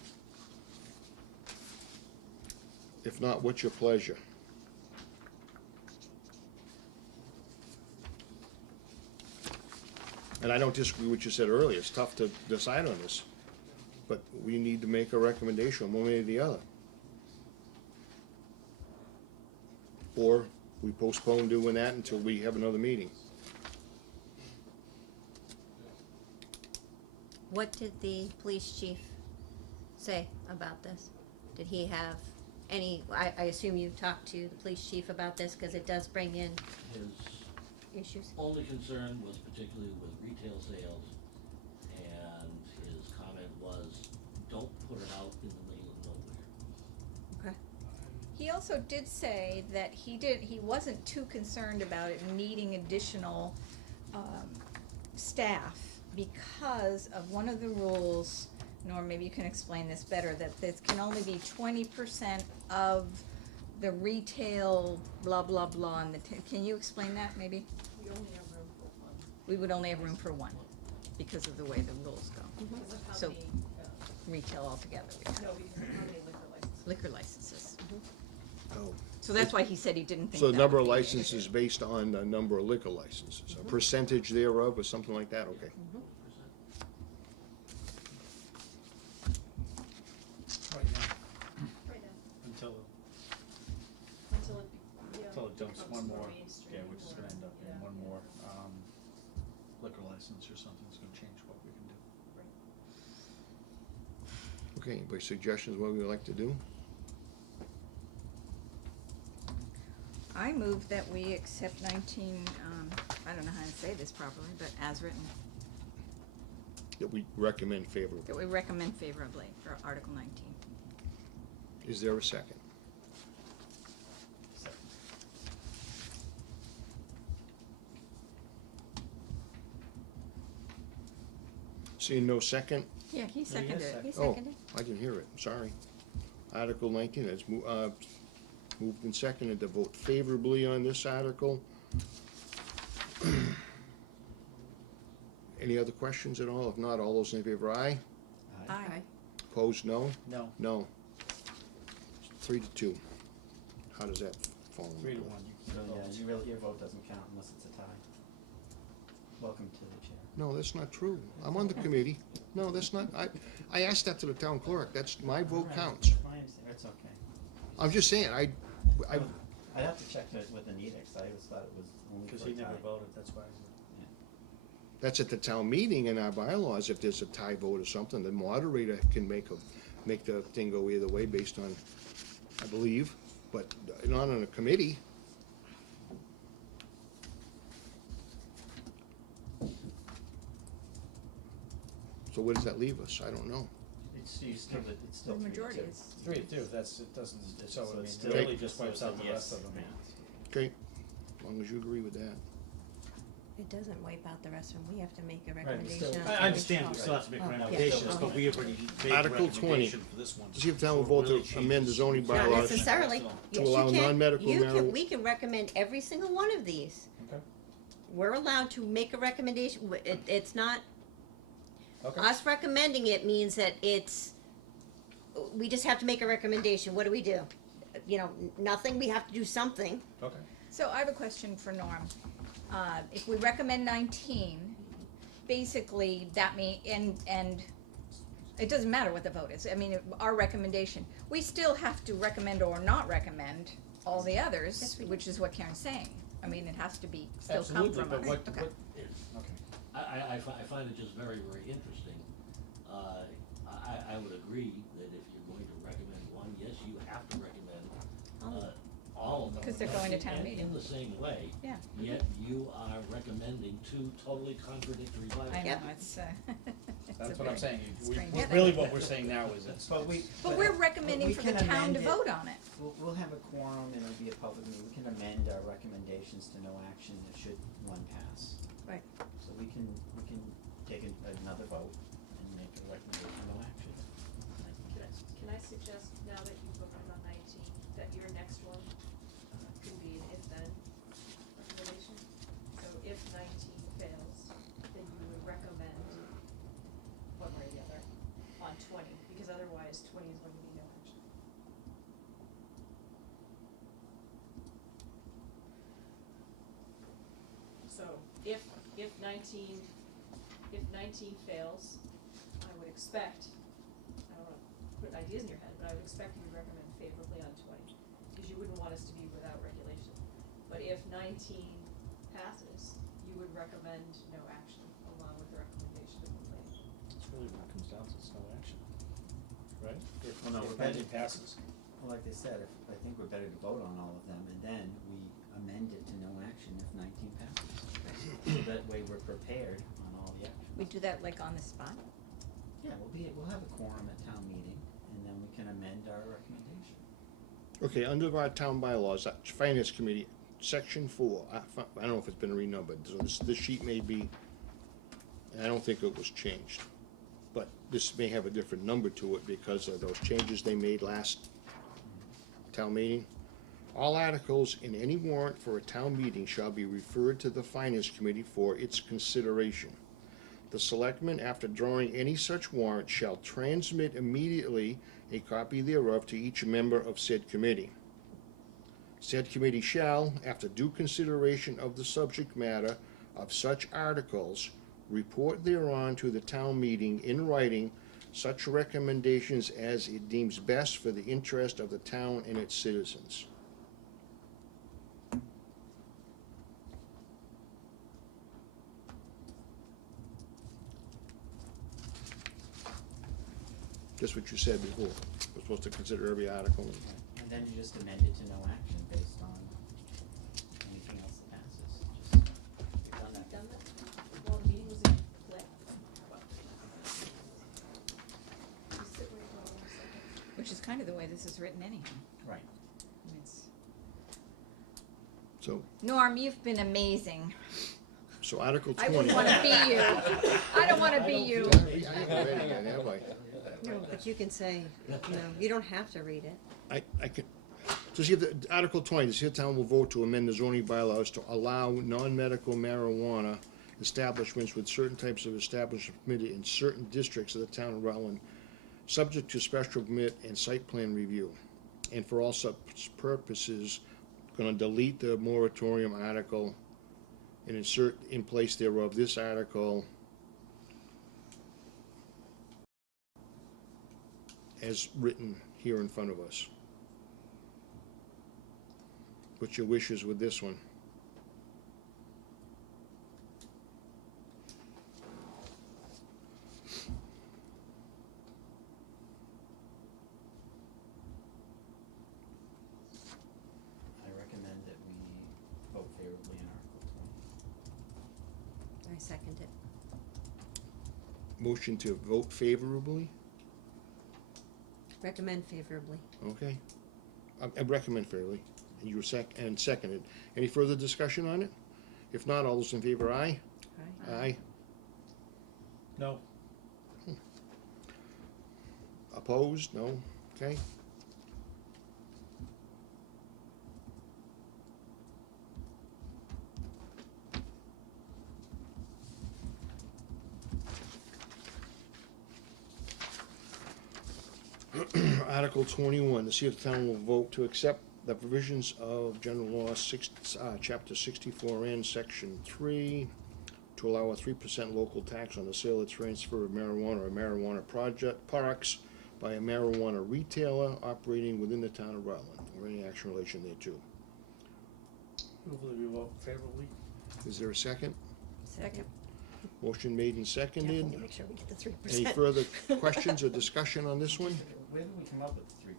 If not, what's your pleasure? And I don't disagree with what you said earlier, it's tough to decide on this, but we need to make a recommendation one way or the other. Or we postpone doing that until we have another meeting. What did the police chief say about this? Did he have any, I assume you talked to the police chief about this, cause it does bring in His issues? only concern was particularly with retail sales, and his comment was, don't put it out in the middle of nowhere. Okay. He also did say that he wasn't too concerned about it needing additional, staff because of one of the rules, Norm, maybe you can explain this better, that this can only be 20% of the retail blah, blah, blah, and can you explain that maybe? We only have room for one. We would only have room for one because of the way the rules go. Because of how So- many, Retail altogether, we have no, because of how many liquor licenses. liquor licenses. Oh. So that's why he said he didn't think So the that number would of be an licenses issue. based on the number of liquor licenses, a percentage thereof or something like that, okay. Right now, Right now, until until it, yeah. Until it dumps becomes one more, mainstream yeah, which is gonna end up yeah. in one more, liquor license or something that's gonna change what we can do. Okay, anybody suggestions what we would like to do? I move that we accept 19, I don't know how to say this properly, but as written. that we recommend favorably. That we recommend favorably for Article 19. Is there a second? Seeing no second? Yeah, he seconded it. He Oh, seconded. I didn't hear it, sorry. Article 19, it's moved and seconded to vote favorably on this article. Any other questions at all? If not, all those in favor, aye. Aye. Opposed, no? No, No. 3-2. How does that fall? into 3 to place? 1. So, yeah, your vote doesn't count unless it's a tie. Welcome to the chair. No, that's not true. I'm on the committee. No, that's not, I asked that to the town clerk. That's, my vote Alright, counts. It's okay. I'm just saying, I, I'd have to check it with Anita, 'cause I always thought it was only for a Because tie. he never voted, that's why. that's at the town meeting in our bylaws. If there's a tie vote or something, the moderator can make the thing go either way based on, I believe, but not on a committee. So where does that leave us? I don't know. It's still The 3-2. majority is. 3 to 2, it doesn't, so I mean, it's it still- really just so wipes it's a out the yes. rest of them. Okay, as long as you agree with that. It doesn't wipe out the rest of them. We have to make a Right, recommendation. still- on I every understand, we small- still have to make Oh, yeah. recommendations, but we already made a Article 20. recommendation for this one. To see if town will So it vote really to amend the changes. zoning Not bylaws necessarily. To Yes, allow you can. non-medical You marijuana. can, we can recommend every single one of these. Okay. We're allowed to make a recommendation. It's not, Okay. us recommending it means that we just have to make a recommendation. What do we do? You know, nothing, we have to do something. Okay. So I have a question for Norm. If we recommend 19, basically that and it doesn't matter what the vote is. I mean, our recommendation, we still have to recommend or not recommend all the others, Yes, we do. which is what Karen's saying. I mean, it has to be, still come Absolutely, from but us. what, Okay. what, Okay. I find it just very, very interesting. I would agree that if you're going to recommend one, yes, you have to recommend, all of them. 'Cause they're going to town And meeting. in the same way, Yeah. yet you are recommending 2 totally contradictory bylaws. I know, Yep. it's, it's That's a what I'm very saying. strange What- thing. Really what we're saying now is it's. But we. But we're recommending we for the can town to amend it. vote on it. We'll have a quorum and it'll be a public meeting. We can amend our recommendations to no action should one pass. Right. So we can take another vote and make a recommendation of no action. Can I suggest, now that you've voted on 19, that your next one could be an if-then recommendation? So if 19 fails, then you would recommend one way or the other on 20, because otherwise 20 is going to be no action. So if 19 fails, I would expect, I don't wanna put ideas in your head, but I would expect you would recommend favorably on 20, because you wouldn't want us to be without regulation. But if 19 passes, you would recommend no action along with the recommendation of the planning. That's really what it comes down to, it's no action. Right? If Well, no, if we're pending pending. passes. Well, like they said, I think we're better to vote on all of them and then we amend it to no action if 19 passes. So that way we're prepared on all the actions. We do that like on the spot? Yeah, we'll have a quorum at town meeting, and then we can amend our recommendation. Okay, under our town bylaws, Finance Committee, Section 4, I don't know if it's been renumbered, so this sheet may be, I don't think it was changed. But this may have a different number to it because of those changes they made last town meeting. All articles in any warrant for a town meeting shall be referred to the Finance Committee for its consideration. The selectmen, after drawing any such warrant, shall transmit immediately a copy thereof to each member of said committee. Said committee shall, after due consideration of the subject matter of such articles, report thereon to the town meeting in writing such recommendations as it deems best for the interest of the town and its citizens. Just what you said before, we're supposed to consider every article. And then you just amend it to no action based on anything else that passes. Just, you've done that. Done that? Well, the meeting was in play. this is written anyhow. Right. And it's- So, Norm, you've been amazing. so Article I 20. wouldn't wanna be you. I don't wanna be you. I haven't read it yet, have I? No, but you can say, you don't have to read it. I can, so see, the, Article 20, this here town will vote to amend the zoning bylaws to allow non-medical marijuana establishments with certain types of establishments permitted in certain districts of the town of Rutland, subject to special permit and site plan review. And for all such purposes, gonna delete the moratorium article and insert in place thereof this article as written here in front of us. What's your wishes with this one? I recommend that we vote favorably in Article 20. I second it. Motion to vote favorably? Recommend favorably. Okay. I recommend favorably. You were seconded. Any further discussion on it? If not, all those in favor, aye? Aye. Aye. No, Opposed? No? Okay. Article 21, to see if the town will vote to accept the provisions of General Law Chapter 64N, Section 3, to allow a 3% local tax on the sale or transfer of marijuana or marijuana products by a marijuana retailer operating within the town of Rutland, or any action in relation thereto. move that we vote favorably. Is there a second? Second. Motion made and seconded. Definitely make sure we get the 3%. Any further questions or discussion on this one? Where did we come up with the 3%?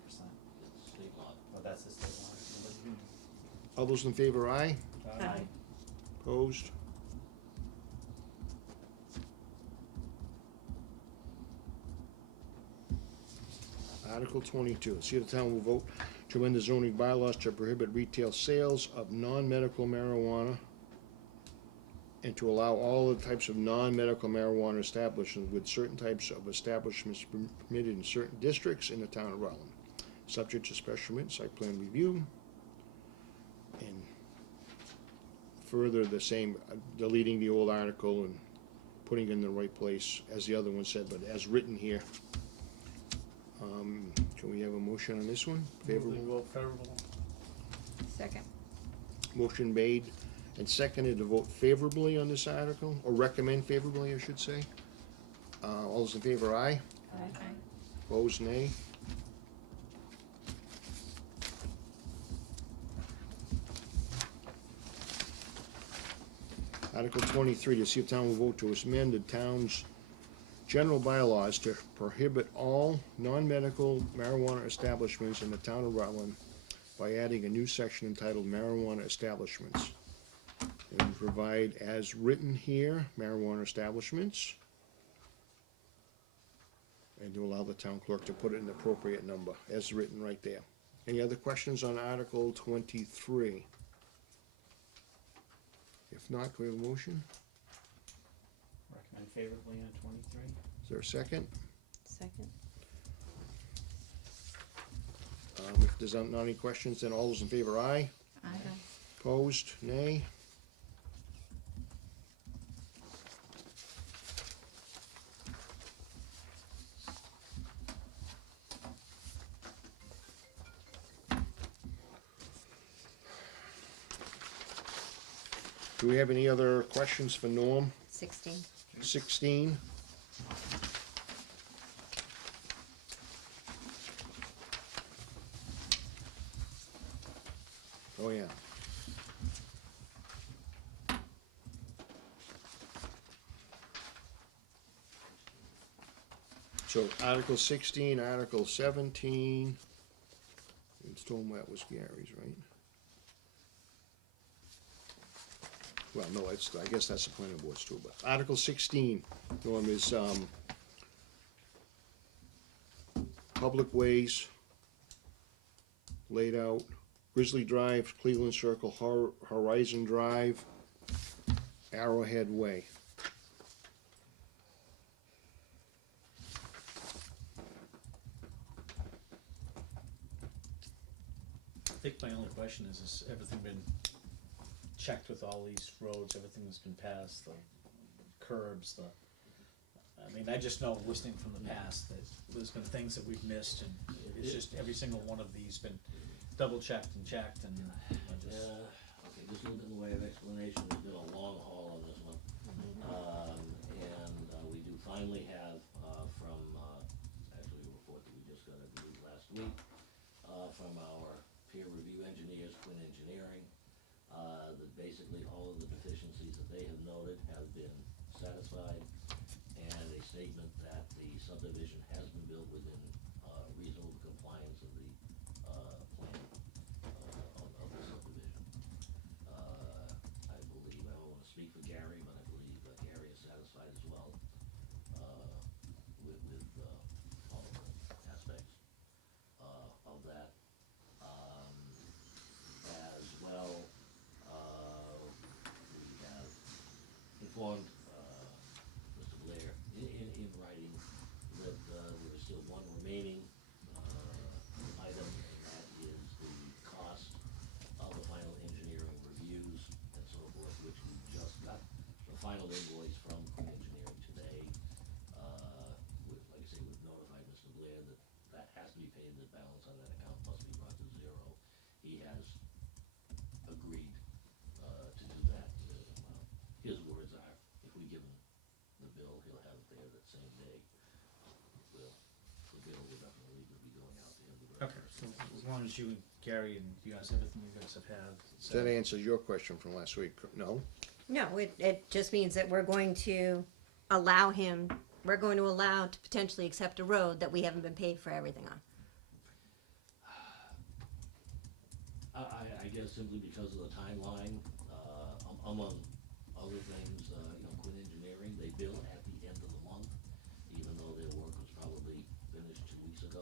State law. Oh, that's the state law. All those in favor, aye? Aye. Opposed? Article 22, see if the town will vote to amend the zoning bylaws to prohibit retail sales of non-medical marijuana and to allow all the types of non-medical marijuana establishments with certain types of establishments permitted in certain districts in the town of Rutland, subject to special permit, site plan review, and further the same, deleting the old article and putting it in the right place, as the other one said, but as written here. Can we have a motion on this one? Move that Favorable? we vote favorable. Second. Motion made and seconded to vote favorably on this article, or recommend favorably, I should say. All those in favor, aye? Aye. Opposed, nay? Article 23, to see if town will vote to amend the town's general bylaws to prohibit all non-medical marijuana establishments in the town of Rutland by adding a new section entitled marijuana establishments. And provide as written here, marijuana establishments. And to allow the town clerk to put it in the appropriate number, as written right there. Any other questions on Article 23? If not, can we have a motion? Recommend favorably on 23. Is there a second? Second. If there's not any questions, then all those in favor, aye? Aye. Opposed, nay? Do we have any other questions for Norm? 16. 16? Oh, yeah. So Article 16, Article 17, and Stormwell was Gary's, right? Well, no, I guess that's the planning board's too, but Article 16, Norm, is, public ways laid out. Grizzly Drive, Cleveland Circle, Horizon Drive, Arrowhead Way. I think my only question is everything been checked with all these roads, everything that's been passed, the curbs, I mean, I just know, listening from the past, that there's been things that we've missed, and it's just every single one of these been double checked, and I just. Okay, just a little bit in the way of explanation, there's been a long haul on this one. We do finally have, from, actually a report that we just got, I believe, last week, from our peer review engineers, Quinn Engineering, that basically all of the deficiencies that they have noted have been satisfied, and a statement that the subdivision has been built within, reasonable compliance of the, plan, of the subdivision. I believe, I don't wanna speak for Gary, but I believe that Gary is satisfied as well, with, all of the aspects, of that. As well, we have informed, Mr. Blair in writing that, there is still one remaining, item, and that is the cost of the final engineering reviews and so forth, which we just got the final invoice from Quinn Engineering today. Like I say, we've notified Mr. Blair that that has to be paid, the balance on that account must be brought to zero. He has agreed, to do that. His words are, if we give him the bill, he'll have it there that same day. The bill will definitely be going out to him. Okay, so as long as you and Gary and you guys, everything you guys have had. That answers your question from last week, no? No, it just means that we're going to allow him, we're going to allow to potentially accept a road that we haven't been paid for everything on. I guess simply because of the timeline, among other things, Quinn Engineering, they bill at the end of the month, even though their work was probably finished 2 weeks ago.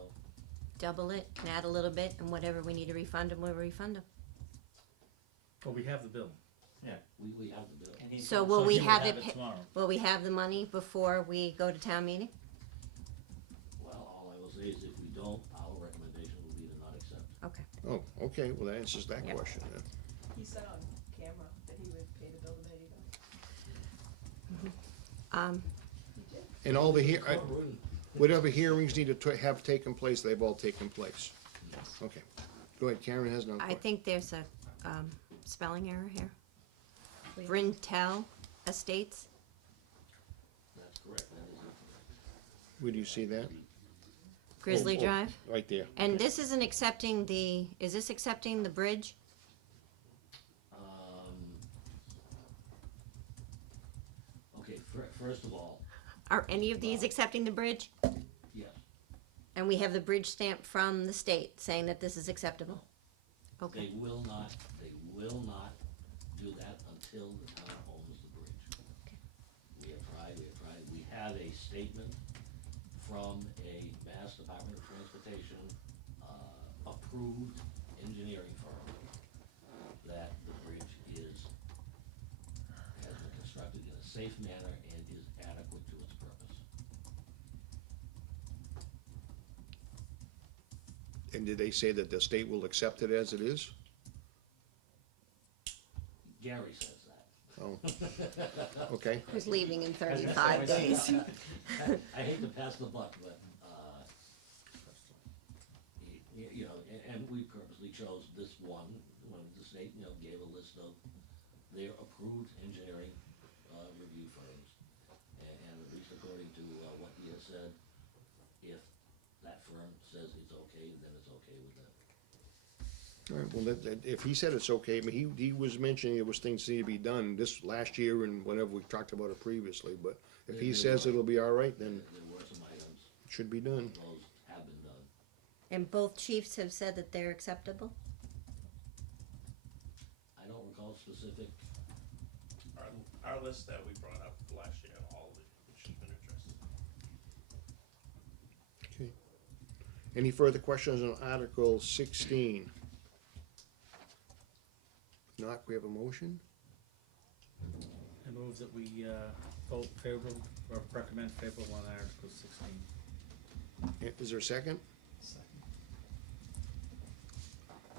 Double it and add a little bit, and whatever we need to refund him, we'll refund him. Well, we have the bill. Yeah. We have the bill. And he's So got- will we he will have have it, it tomorrow. will we have the money before we go to town meeting? Well, all I will say is if we don't, our recommendation will be to not accept. Okay. Oh, okay, well, that answers that Yep. question then. He said on camera that he would pay the bill the minute he got. He did. And all the Courtroom. whatever hearings need to have taken place, they've all taken place. Okay, go ahead, Karen has another I question. think there's a, spelling error here. Brintel Estates, That's correct, that is incorrect. Where do you see that? Grizzly Oh, Drive. Right there. And this isn't accepting the, is this accepting the bridge? Okay, first of all, Are any of these accepting the bridge? yes, And we have the bridge stamp from the state saying that this is acceptable? Okay. they will not do that until the town owns the bridge. We have tried, we have a statement from a Mass Department of Transportation, approved engineering firm that the bridge has been constructed in a safe manner and is adequate to its purpose. And did they say that the state will accept it as it is? Gary says that. Oh, okay. Who's leaving in 35 days? I hate to pass the buck, but, and we purposely chose this one, when the state, gave a list of their approved engineering, review firms. And at least according to, what he has said, if that firm says it's okay, then it's okay with them. All right, well, if he said it's okay, I mean, he was mentioning there was things that need to be done this last year and whenever we talked about it previously, but if he says it'll be all right, then There were some items, it should be done. those have been done. And both chiefs have said that they're acceptable? I don't recall specific, Our list that we brought up last year, all of it, which has been addressed. Okay. Any further questions on Article 16? not, we have a motion? I move that we, vote favorable, or recommend favorable on Article 16. Is there a second? Second.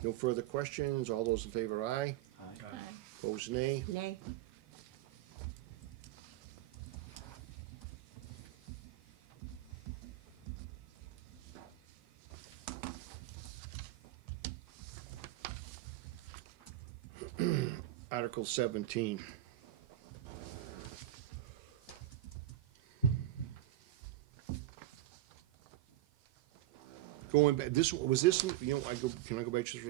No further questions, all those in favor, aye. Aye. Opposed, nay. Nay. Article 17. Going back, this, was this, you know, can I go back just,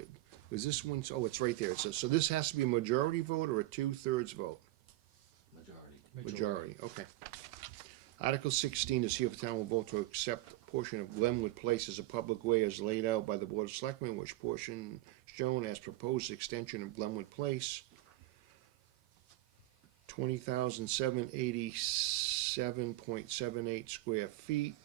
was this one, oh, it's right there, it says, so this has to be a majority vote or a 2/3 vote? Majority, okay. Article 16 is here for town will vote to accept a portion of Glenwood Place as a public way as laid out by the Board of Selectmen, which portion shown as proposed extension of Glenwood Place. 20,787.78 square feet.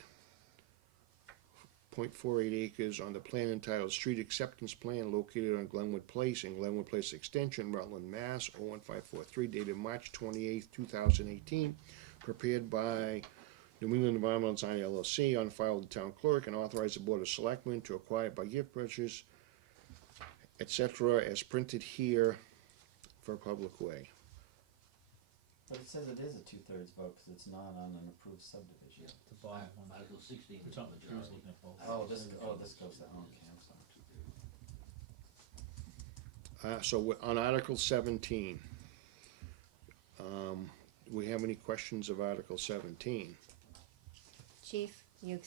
0.48 acres on the plan entitled Street Acceptance Plan located on Glenwood Place and Glenwood Place Extension, Rutland, Mass. 01543, dated March 28th, 2018, prepared by New England Environmental Design LLC, on file with the town clerk, and authorize the Board of Selectmen to acquire by gift purchase, etc., as printed here for a public way. But it says it is a 2/3 vote, cause it's not on an approved subdivision. The bottom one. Article 16 We're is talking, he was majority. looking at both. This goes to, okay, I'm sorry. So on Article 17, we have any questions of Article 17? Chief, you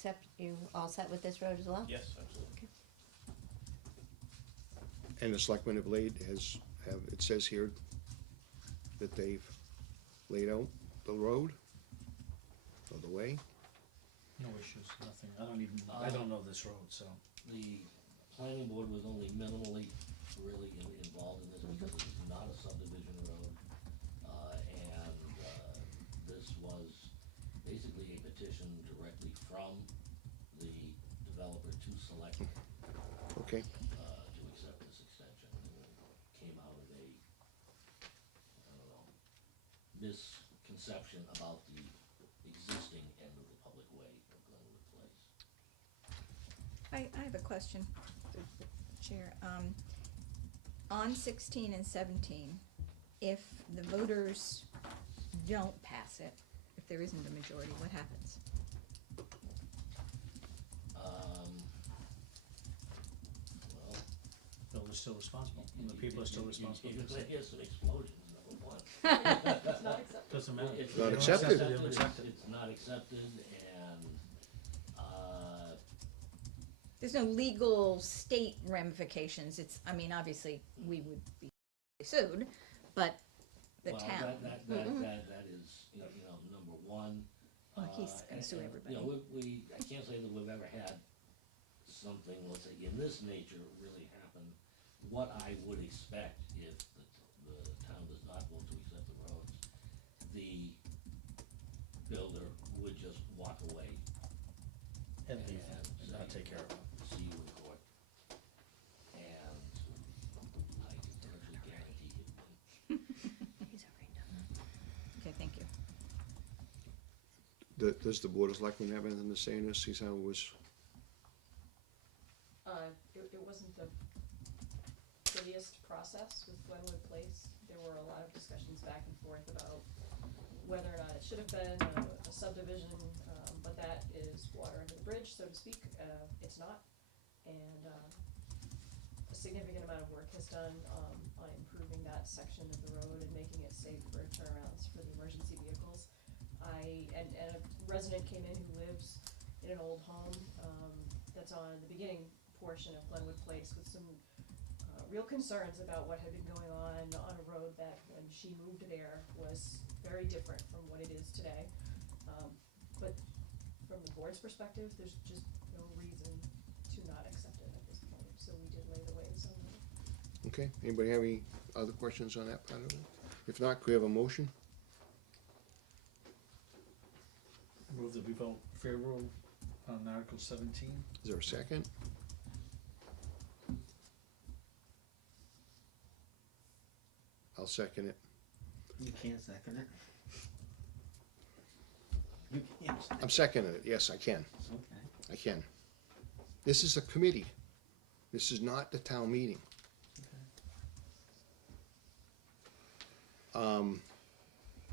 all set with this road as well? Yes, absolutely. And the selectmen have it says here that they've laid out the road or the way? No issues, nothing, I don't know this road, so. The planning board was only minimally really involved in this because it is not a subdivision road. This was basically a petition directly from the developer to select, Okay, to accept this extension. And it came out of a, I don't know, misconception about the existing end of the public way of Glenwood Place. I have a question, Chair. On 16 and 17, if the voters don't pass it, if there isn't a majority, what happens? Well, Builder's still responsible, and the people are still responsible. You're gonna hear some explosions, number one. It's not acceptable. Doesn't matter. It's Not They don't accepted. accept it, they don't accept it. It's not accepted, and, There's no legal state ramifications, it's, I mean, obviously, we would be sued, but the well, town. that is, you know, number one. Well, he's gonna And- sue and, everybody. You know, I can't say that we've ever had something, let's say, in this nature really happen. What I would expect if the town does not vote to accept the roads, the builder would just walk away And leave, and not take care of it. see you in court. And I can virtually guarantee he'd win. He's already done that. Okay, thank you. Does the Board of Selectmen have anything to say on this? See how it was, It wasn't the prettiest process with Glenwood Place. There were a lot of discussions back and forth about whether or not it should have been a subdivision, but that is water under the bridge, so to speak. It's not. And a significant amount of work has done on improving that section of the road and making it safe for turnarounds for the emergency vehicles. And a resident came in who lives in an old home that's on the beginning portion of Glenwood Place with some real concerns about what had been going on a road that when she moved there was very different from what it is today. But from the board's perspective, there's just no reason to not accept it at this point, so we did lay the waves on that. okay, anybody have any other questions on that part of it? If not, could we have a motion? Move that we vote favorable on Article 17. Is there a second? I'll second it. You can't second it. You can't second I'm seconding it, yes, I can, it. Okay. I can. This is a committee. This is not the town meeting.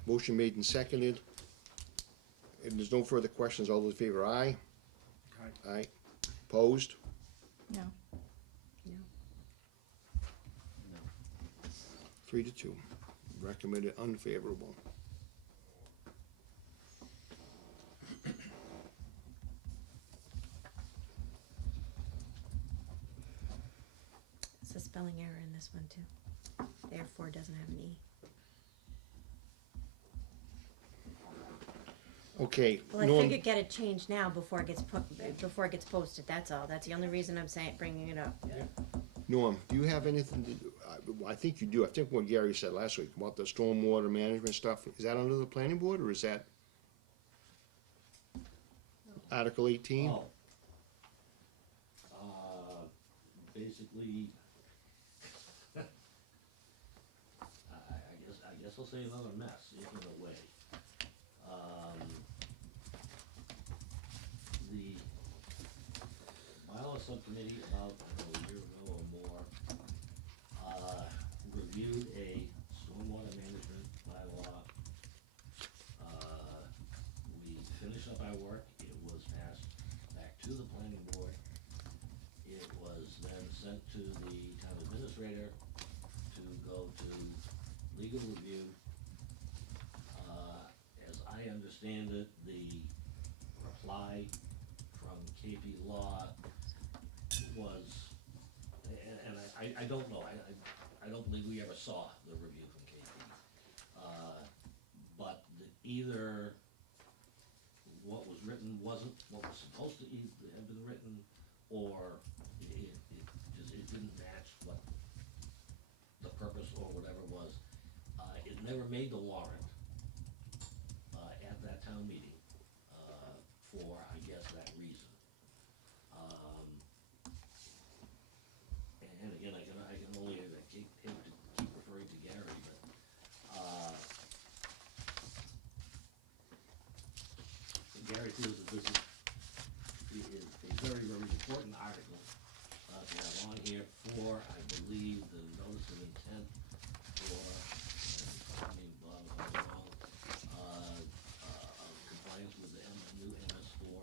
Motion made and seconded. And there's no further questions, all those in favor, aye? Aye. Aye. Opposed? No. No. No. 3-2. Recommended unfavorable. It's a spelling error in this one too. Therefore doesn't have an E. Okay, Well, I Norm, figured get it changed now before it gets before it gets posted, that's all. That's the only reason I'm saying, bringing it up. Norm, do you have anything to do? I think you do. I think what Gary said last week about the stormwater management stuff, is that under the planning board or is that Article 18? Oh. Basically, I guess I'll say another mess, in a way. The bylaw subcommittee about, I don't know, a year ago or more, reviewed a stormwater management bylaw. We finished up our work, it was passed back to the planning board. It was then sent to the town administrator to go to legal review. As I understand it, the reply from KP Law was, and I don't know, I don't believe we ever saw the review from KP. But either what was written wasn't what was supposed to have been written, or it didn't match what the purpose or whatever was. It never made the warrant, at that town meeting, for, I guess, that reason. And again, I can only, I keep referring to Gary, but, Gary feels that this is a very, very important article, to have on here for, I believe, the notice of intent for, I mean, Bob, if I'm wrong, compliance with the new MS4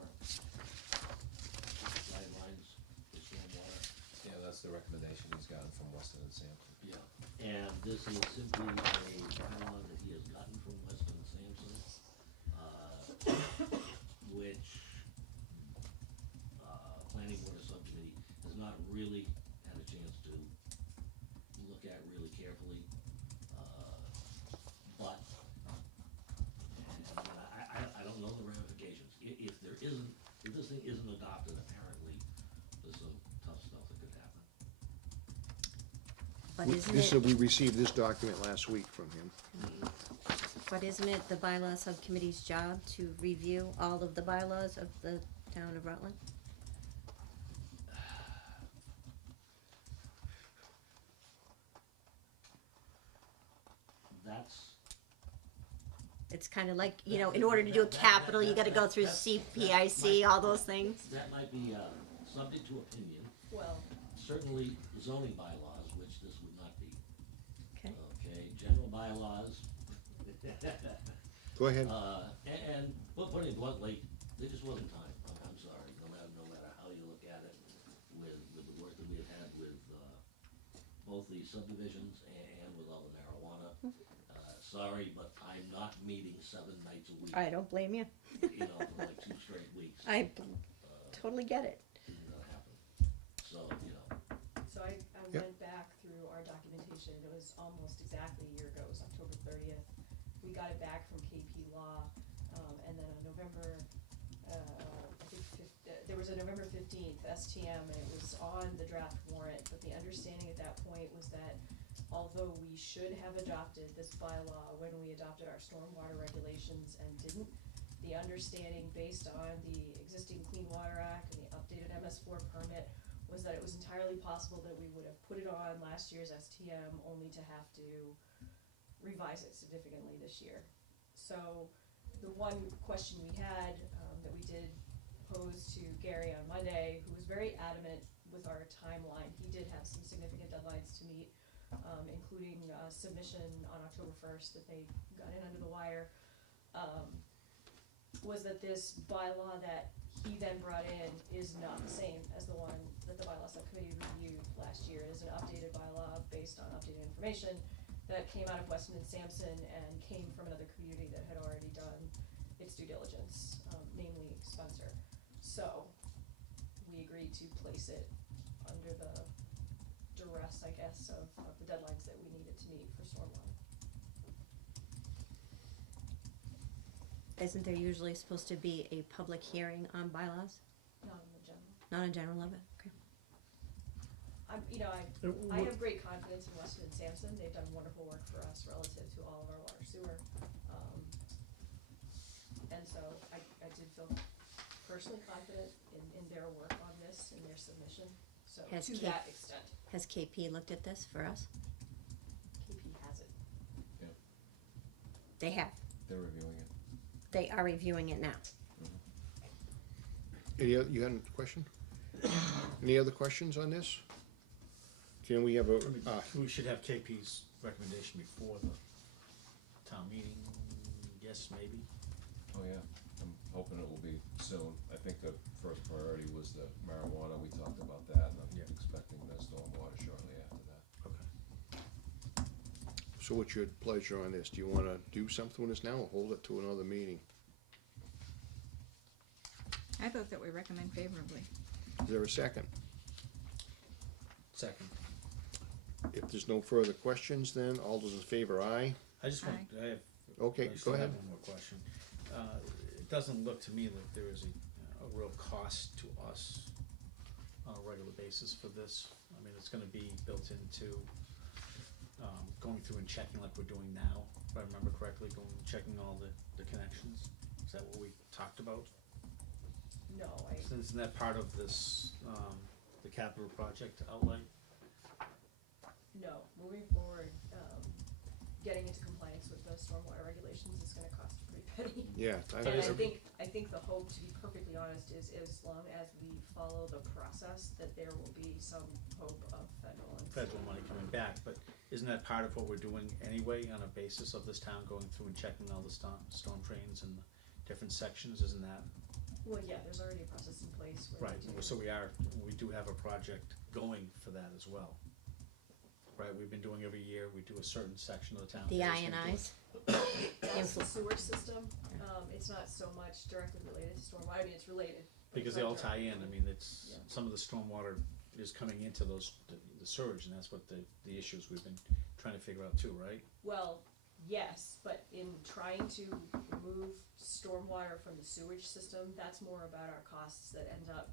guidelines for stormwater. Yeah, that's the recommendation he's gotten from Weston and Sampson. Yeah, and this is simply a bylaw that he has gotten from Weston and Sampson, which, planning board or subcommittee has not really had a chance to look at really carefully. But, and I don't know the ramifications. If this thing isn't adopted, apparently, there's some tough stuff that could happen. But This isn't it, we received this document last week from him. but isn't it the bylaw subcommittee's job to review all of the bylaws of the town of Rutland? That's, It's kind of like, you know, in order to do a capital, you gotta go through CPIC, all those things. that might be, subject to opinion. Well, Certainly zoning bylaws, which this would not be. Okay. Okay, general bylaws. Go ahead. And putting it bluntly, there just wasn't time. I'm sorry, no matter how you look at it, with the work that we have had with, both the subdivisions and with all the marijuana. Sorry, but I'm not meeting 7 nights a week. I don't blame you. You know, for like 2 straight weeks. I totally get it. Isn't gonna happen. So, you know, so I Yep. went back through our documentation, it was almost exactly a year ago, it was October 30th. We got it back from KP Law, and then on November, I think there was a November 15th STM, and it was on the draft warrant, but the understanding at that point was that although we should have adopted this bylaw when we adopted our stormwater regulations and didn't, the understanding based on the existing Clean Water Act and the updated MS4 permit was that it was entirely possible that we would have put it on last year's STM only to have to revise it significantly this year. So the one question we had, that we did pose to Gary on Monday, who was very adamant with our timeline, he did have some significant deadlines to meet, including submission on October 1st that they got in under the wire, was that this bylaw that he then brought in is not the same as the one that the bylaw subcommittee reviewed last year. It is an updated bylaw based on updated information that came out of Weston and Sampson and came from another community that had already done its due diligence, namely Spencer. So we agreed to place it under the duress, I guess, of the deadlines that we needed to meet for stormwater. Isn't there usually supposed to be a public hearing on bylaws? Not in the general. Not in general of it, okay. I have great confidence in Weston and Sampson. They've done wonderful work for us relative to all of our water sewer. And so I did feel personally confident in their work on this, in their submission, so Has to K- that extent. Has KP looked at this for us? KP has it. They have. They're reviewing it. They are reviewing it now. Any other, you had a question? Any other questions on this? Can we have a, We should have KP's recommendation before the town meeting, yes, maybe? Oh, yeah, I'm hoping it will be soon. I think the first priority was the marijuana, we talked about that, and I'm Yeah. expecting the stormwater shortly after that. Okay. so what's your pleasure on this? Do you wanna do something with this now or hold it to another meeting? I thought that we recommend favorably. Is there a second? Second. If there's no further questions, then all those in favor, aye? I just want, Aye. I have. Okay, I still go have ahead. one more question. It doesn't look to me like there is a real cost to us on a regular basis for this. I mean, it's gonna be built into, going through and checking like we're doing now, if I remember correctly, going and checking all the connections. Is that what we talked about? No, Isn't that part of this, the capital project outlay? no, moving forward, getting into compliance with the stormwater regulations is gonna cost a pretty penny. Yeah, And I think the hope, to be perfectly honest, is as long as we follow the process, that there will be some hope of Federal money coming back, but isn't that part of what we're doing anyway on a basis of this town going through and checking all the storm drains and the different sections, isn't that? Well, yeah, there's already a process in place where Right, we do. so we do have a project going for that as well. Right, we've been doing every year, we do a certain section of the town. The that is gonna do it. INIs? That's the sewer system, it's not so much directly related to stormwater, I mean, it's related. but Because it's they not all tie in, directly I mean, it's, Yeah. some of the stormwater is coming into the surge, and that's what the issues we've been trying to figure out too, right? Well, yes, but in trying to remove stormwater from the sewage system, that's more about our costs that end up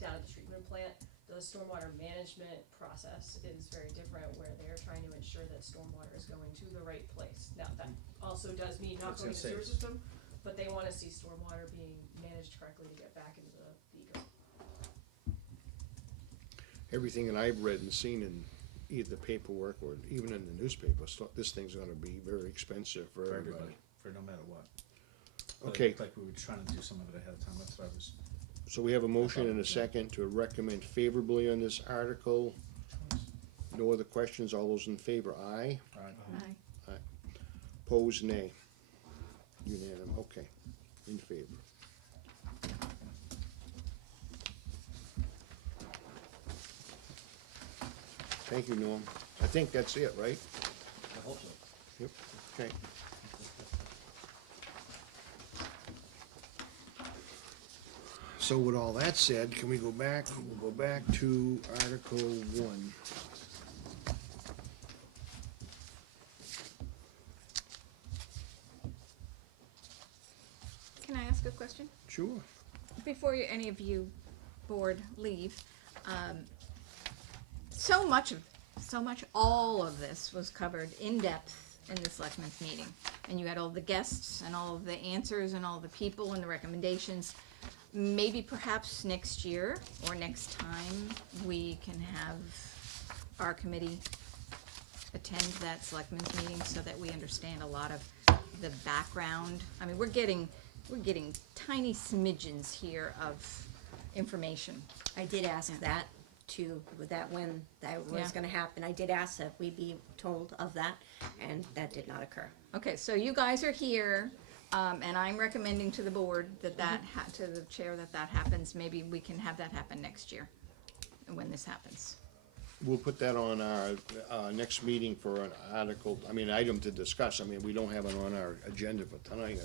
down at the treatment plant. The stormwater management process is very different, where they're trying to ensure that stormwater is going to the right place. Now, that also does mean not That's going to the gonna sewer say- system, but they wanna see stormwater being managed correctly to get back into the ecosystem. everything that I've read and seen in either the paperwork or even in the newspaper, this thing's gonna be very expensive for For everybody. everybody, for no matter what. But it Okay. looked like we were trying to do some of it ahead of time, that's what I was. So we have a motion and a Yeah. second to recommend favorably on this article. No other questions, all those in favor, aye? Alright, Aye. Opposed, nay. Unanimous, okay, in favor. Thank you, Norm. I think that's it, right? I hope so. Yep, okay. So with all that said, can we go back, we'll go back to Article 1. Can I ask a question? Sure. Before any of you board leave, so much, all of this was covered in depth in the selectmen's meeting. And you had all the guests and all of the answers and all the people and the recommendations. Maybe perhaps next year or next time, we can have our committee attend that selectmen's meeting so that we understand a lot of the background. I mean, we're getting tiny smidgens here of information. I did ask Yeah. that too, with that when that was Yeah. gonna happen. I did ask that we be told of that, and that did not occur. Okay, so you guys are here, and I'm recommending to the board that to the chair that happens. Maybe we can have that happen next year, when this happens. We'll put that on our next meeting for an article, I mean, item to discuss. I mean, we don't have it on our agenda for tonight.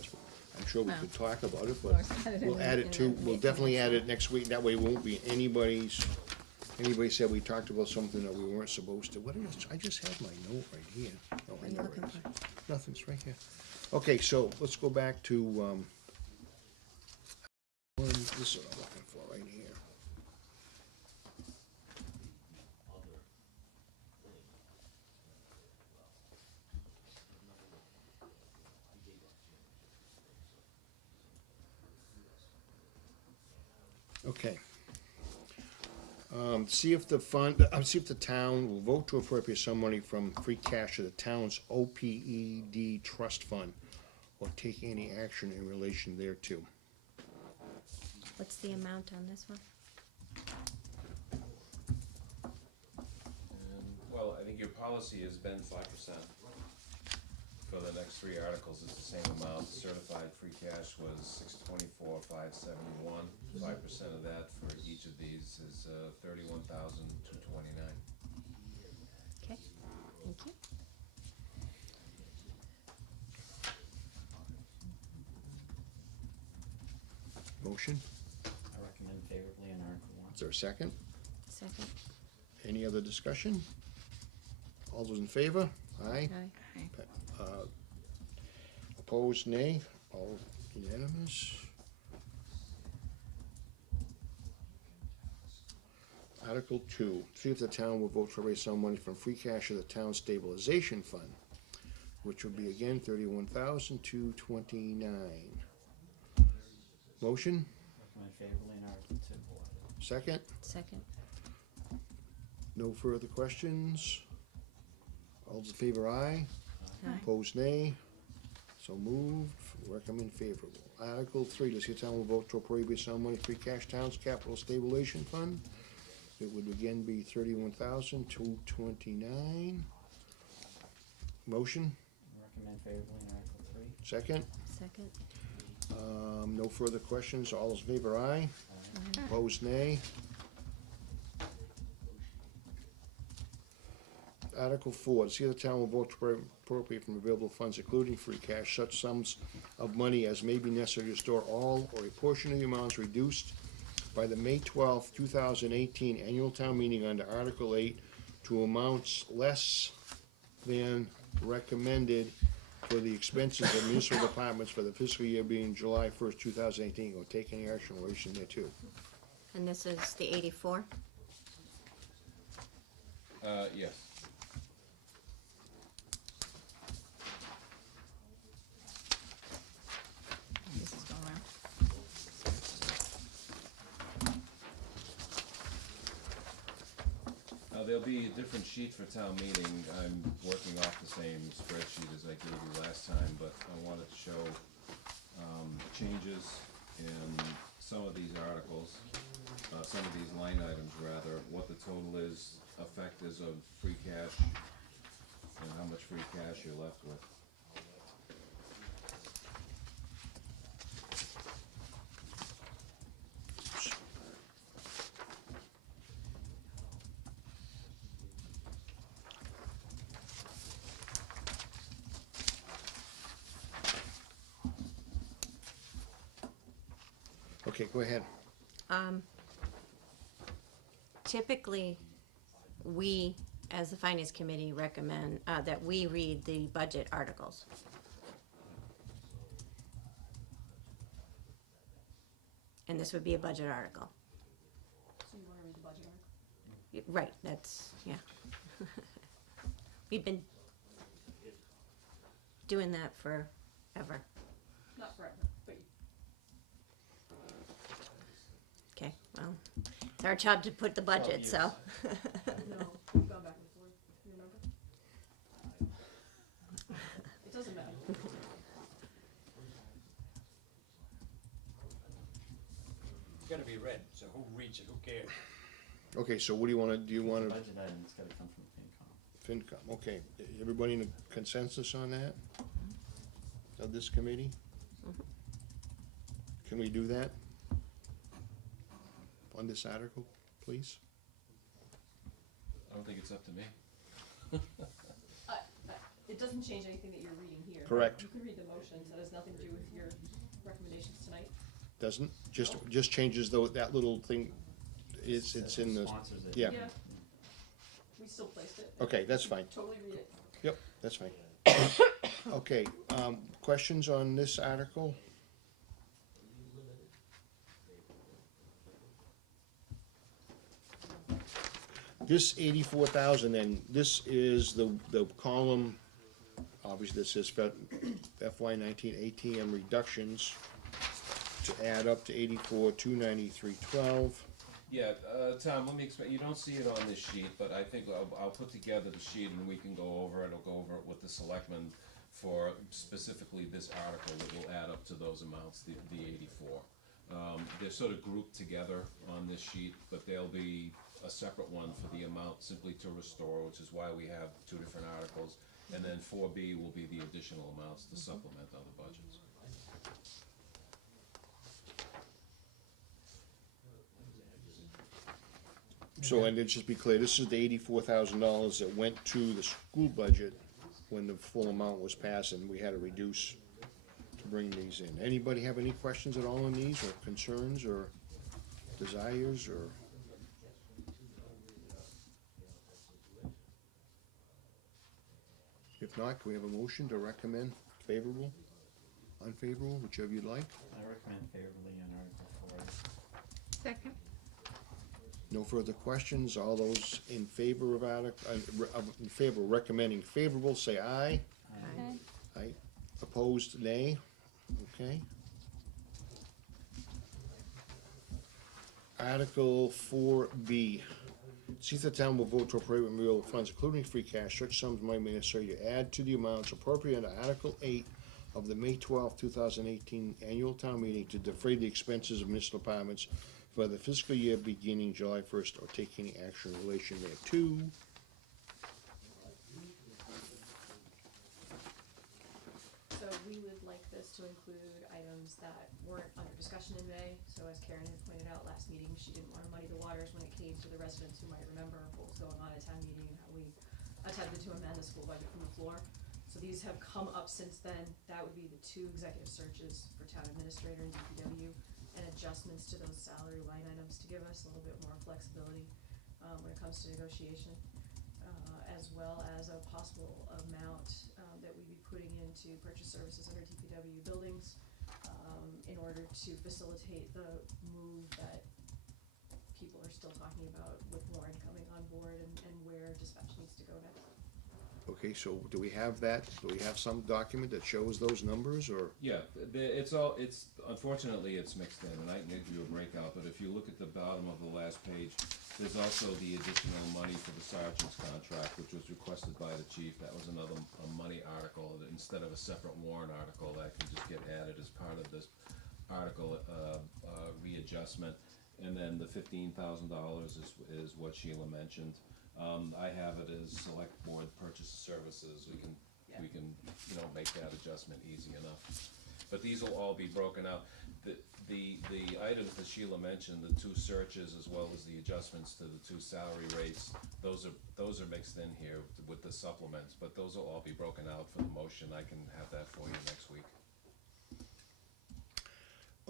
I'm sure we Well, could talk about it, Well, but it's added we'll in add the- it to, in the we'll meeting definitely add minutes. it next week. That way it won't be anybody said we talked about something that we weren't supposed to. What is, I just had my note right here. Oh, I What are you know looking it is. for? Nothing's right here. Okay, so let's go back to, this is what I'm looking for right here. Okay. See if the town will vote to appropriate some money from free cash to the town's OPED trust fund, or take any action in relation thereto. What's the amount on this one? Well, I think your policy has been 5%. For the next three articles, it's the same amount. Certified free cash was $624,571. 5% of that for each of these is $31,229. Okay, thank you. Motion? I recommend favorably on Article 1. Is there a second? Second. Any other discussion? All those in favor? Aye. Aye. Opposed, nay. All unanimous. Article 2, see if the town will vote to raise some money from free cash of the town stabilization fund, which will be again $31,229. Motion? Recommend favorably on Article 2. Second? Second. No further questions? All those in favor, aye. Aye. Opposed, nay. So moved. Recommend favorable. Article 3, to see if the town will vote to appropriate some money free cash town's capital stabilization fund. It would again be $31,229. Motion? Recommend favorably on Article 3. Second? Second. No further questions. All those in favor, aye. Aye. Opposed, nay. Article 4, to see if the town will vote to appropriate from available funds, including free cash, such sums of money as may be necessary to restore all or a portion of the amounts reduced by the May 12th, 2018 annual town meeting under Article 8 to amounts less than recommended for the expenses of municipal departments for the fiscal year being July 1st, 2018, or take any action in relation thereto. And this is the 84? Yes. This is going around. There'll be a different sheet for town meeting. I'm working off the same spreadsheet as I gave you last time, but I wanted to show changes in some of these articles, some of these line items rather, what the total is, effect is of free cash, and how much free cash you're left with. Okay, go ahead. Typically, we, as the finance committee, recommend, that we read the budget articles. And this would be a budget article. So you wanna read the budget article? Right, that's, yeah. We've been doing that forever. Not forever, but Okay, well, it's our job to put the budget, so. no, we've gone back and forth, you remember? change it, who cares? Okay, so what do you wanna, do you wanna, Budget item, it's gotta come from FinCom. FinCom, okay, everybody in a consensus on that? Of this committee? Can we do that? On this article, please? I don't think it's up to me. It doesn't change anything that you're reading here. Correct. You can read the motions, that has nothing to do with your recommendations tonight. Doesn't, just changes that little thing, it's in the, Sponsors it. yeah, We still placed it. okay, that's fine, Totally read it. yep, that's fine. Okay, questions on this article? This 84,000, and this is the column, obviously, that says FY 19 ATM reductions to add up to 84,293.12. Yeah, Tom, let me explain, you don't see it on this sheet, but I think I'll put together the sheet and we can go over it, I'll go over it with the selectmen for specifically this article that will add up to those amounts, the 84. They're sort of grouped together on this sheet, but there'll be a separate one for the amount simply to restore, which is why we have two different articles. And then 4B will be the additional amounts to supplement other budgets. So, and let's just be clear, this is the $84,000 that went to the school budget when the full amount was passed, and we had to reduce to bring these in. Anybody have any questions at all on these, or concerns, or desires, or? If not, can we have a motion to recommend favorable, unfavorable, whichever you'd like? I recommend favorably on Article 4. Second. No further questions, all those in favor of in favor of recommending favorable, say aye. Okay. Aye. Opposed, nay. Okay. Article 4B. See if the town will vote to appropriate real funds, including free cash, such sums might be necessary to add to the amounts appropriate under Article 8 of the May 12, 2018 annual town meeting to defray the expenses of municipal departments for the fiscal year beginning July 1st, or take any action in relation thereto. So we would like this to include items that weren't under discussion in May. So as Karen had pointed out last meeting, she didn't want to muddy the waters when it came to the residents who might remember what was going on at town meeting and how we attempted to amend the school budget from the floor. So these have come up since then. That would be the two executive searches for town administrator and DPW, and adjustments to those salary line items to give us a little bit more flexibility when it comes to negotiation, as well as a possible amount that we'd be putting into purchase services under DPW buildings in order to facilitate the move that people are still talking about with Lauren coming on board and where dispatch needs to go next. Okay, so do we have that? Do we have some document that shows those numbers, or? Yeah, unfortunately, it's mixed in, and I can give you a breakout, but if you look at the bottom of the last page, there's also the additional money for the sergeant's contract, which was requested by the chief. That was another money article, that instead of a separate warrant article, that can just get added as part of this article, readjustment. And then the $15,000 is what Sheila mentioned. I have it as select board purchase services, we can, make that adjustment easy enough. But these will all be broken out. The items that Sheila mentioned, the two searches as well as the adjustments to the two salary rates, those are mixed in here with the supplements, but those will all be broken out for the motion. I can have that for you next week.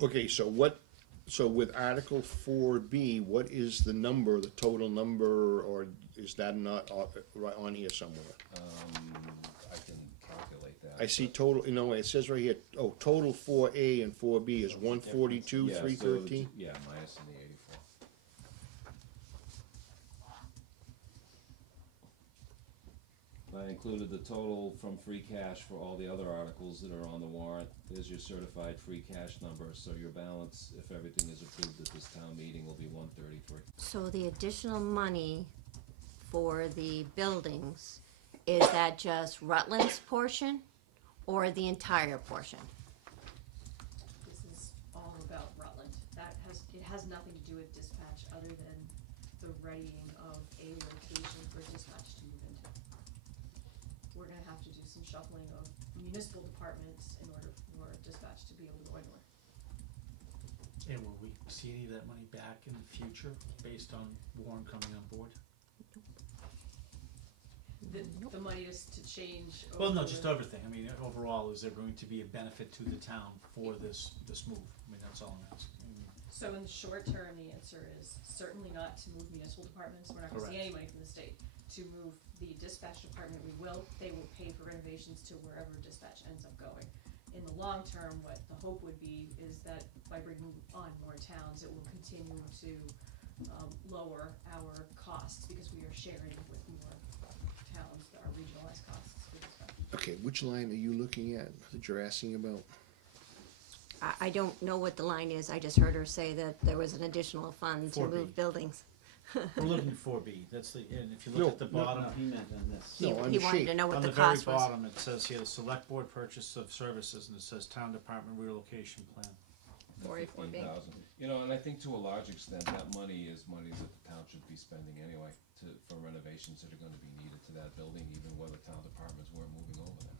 Okay, so with Article 4B, what is the number, the total number, or is that not right on here somewhere? I can calculate that. I see total, it says right here, total 4A and 4B is 142, Yeah, so 313? Yeah, minus the 84. I included the total from free cash for all the other articles that are on the warrant. There's your certified free cash number, so your balance, if everything is approved at this town meeting, will be 133. So the additional money for the buildings, is that just Rutland's portion or the entire portion? This is all about Rutland. It has nothing to do with dispatch other readying of a location for dispatch to move into. We're gonna have to do some shuffling of municipal departments in order for dispatch to be able to go anywhere. And will we see any of that money back in the future based on Warren coming on board? The money is to change over. Well, no, just everything. I mean, overall, is there going to be a benefit to the town for this move? I mean, that's all I'm asking. I mean, So in the short term, the answer is certainly not to move municipal departments, we're not gonna see Correct. any money from the state. To move the dispatch department, they will pay for renovations to wherever dispatch ends up going. In the long term, what the hope would be is that by bringing on more towns, it will continue to, lower our costs, because we are sharing with more towns, our regionalized costs for dispatch. Okay, which line are you looking at that you're asking about? I don't know what the line is, I just heard her say that there was an additional fund to 4B. move buildings. We're looking at 4B. That's the, and if you No, look at the bottom, He meant on this. He, No, on he the wanted sheet. to know what on the the very cost was. bottom, it says here, the select board purchase of services, and it says town department relocation plan. 4A4B. 15,000. You know, and I think to a large extent, that money is money that the town should be spending anyway for renovations that are gonna be needed to that building, even whether town departments weren't moving over there.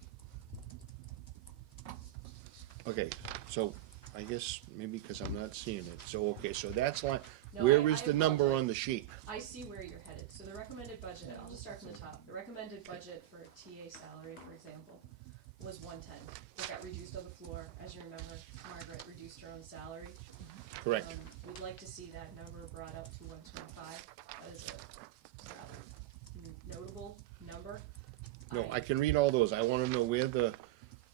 Okay, so I guess maybe because I'm not seeing it. So, okay, so that's line, No, where I is the number apologize. on the sheet? I see where you're headed, so the recommended budget, I'll just start from the top, the recommended budget for TA salary, for example, was 110. It got reduced on the floor, as you remember, Margaret reduced her own salary. Correct. We'd like to see that number brought up to 125, that is a rather notable number. No, I can read all those. I wanna know where the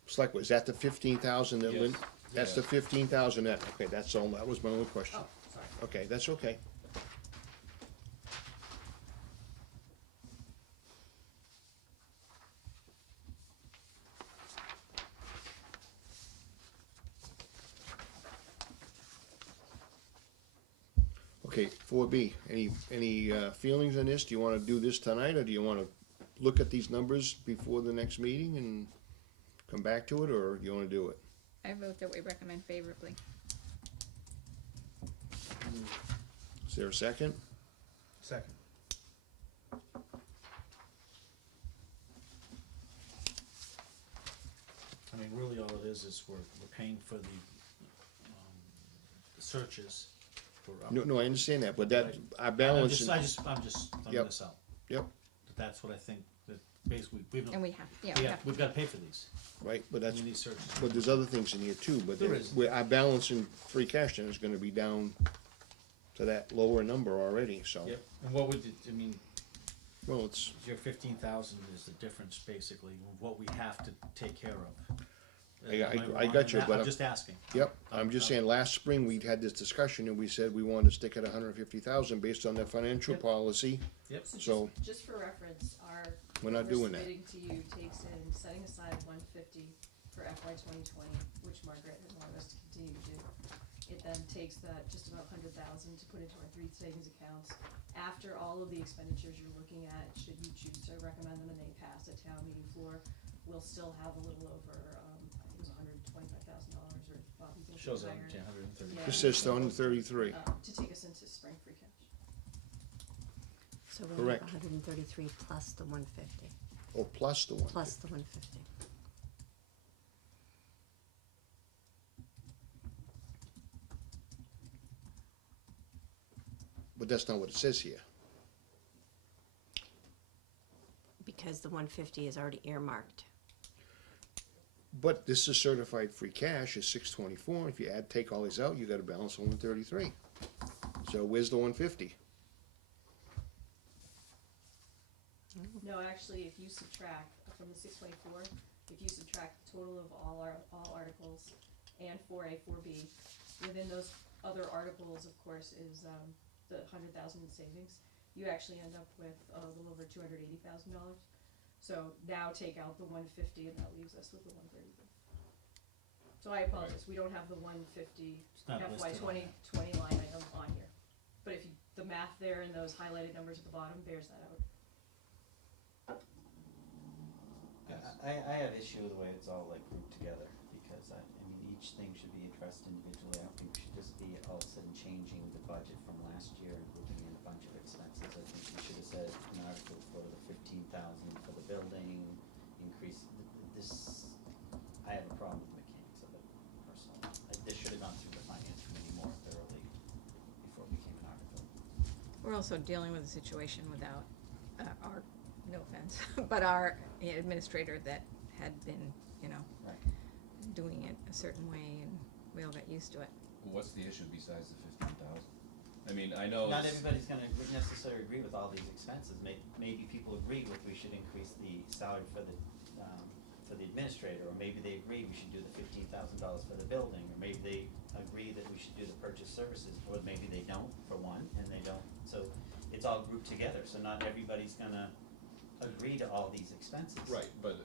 select, is that the 15,000 that Lynn? Yes. That's the 15,000 that, okay, that's all, that was my only question. Oh, sorry. Okay, that's okay. Okay, 4B, any feelings on this? Do you wanna do this tonight, or do you wanna look at these numbers before the next meeting and come back to it, or do you wanna do it? I vote that we recommend favorably. Is there a second? Second. I mean, really, all it is we're paying for the searches for. No, I understand that, but that, Right. our balance. I'm just throwing Yep. this out. Yep, That's what I think, that basically, we've, And we have, yeah, we have. we've gotta pay for these, right, but that's, we need searches. but there's other things in here too, but There is. our balance in free cash then is gonna be down to that lower number already, so. Yep, and what would, I mean, Well, it's, your 15,000 is the difference, basically, of what we have to take care of. I Am wrong got you, in that? but I'm I'm- just asking. yep, I'm just saying, last spring, we had this discussion, and we said we wanted to stick at 150,000 based on the financial Yep. policy, Yep, so Just for reference, our. we're not doing that. Submitting to you takes in setting aside 150 for FY 2020, which Margaret had wanted us to continue to do. It then takes that just about 100,000 to put into our 3 savings accounts. After all of the expenditures you're looking at, should you choose to recommend them and they pass at town meeting floor, we'll still have a little over, I think it was $125,000, or Bob, you think shows it's on higher? 130. Yeah. This says 133, To take us into spring free cash. So we have Correct. 133 plus the 150, oh, plus the one. plus the 150. But that's not what it says here. Because the 150 is already earmarked. But this is certified free cash is 624, if you take all these out, you got a balance of 133. So where's the 150? No, actually, if you subtract from the 624, if you subtract the total of all articles and 4A, 4B, within those other articles, of course, is the 100,000 in savings. You actually end up with a little over $280,000. So now take out the 150, and that leaves us with the 133. So I apologize, we don't have the 150 not FY listed on 2020 line item on here. But if you, the math there and those highlighted numbers at the bottom bears that out. I have issue with the way it's all like grouped together, because I mean, each thing should be addressed individually. I don't think we should just be all of a sudden changing the budget from last year and grouping in a bunch of expenses. I think we should have said an article for the 15,000 for the building, increase this. I have a problem with the mechanics of it personally. This should have gone through the finance committee more thoroughly before it became an article. We're also dealing with a situation without our, no offense, but our administrator that had been, you know, Right. doing it a certain way, and we all got used to it. Well, what's the issue besides the 15,000? I mean, I know. Not it's- everybody's gonna necessarily agree with all these expenses. Maybe people agree with we should increase the salary for the administrator, or maybe they agree we should do the $15,000 for the building, or maybe they agree that we should do the purchase services, or maybe they don't, for one, and they don't. So it's all grouped together, so not everybody's gonna agree to all these expenses. Right, but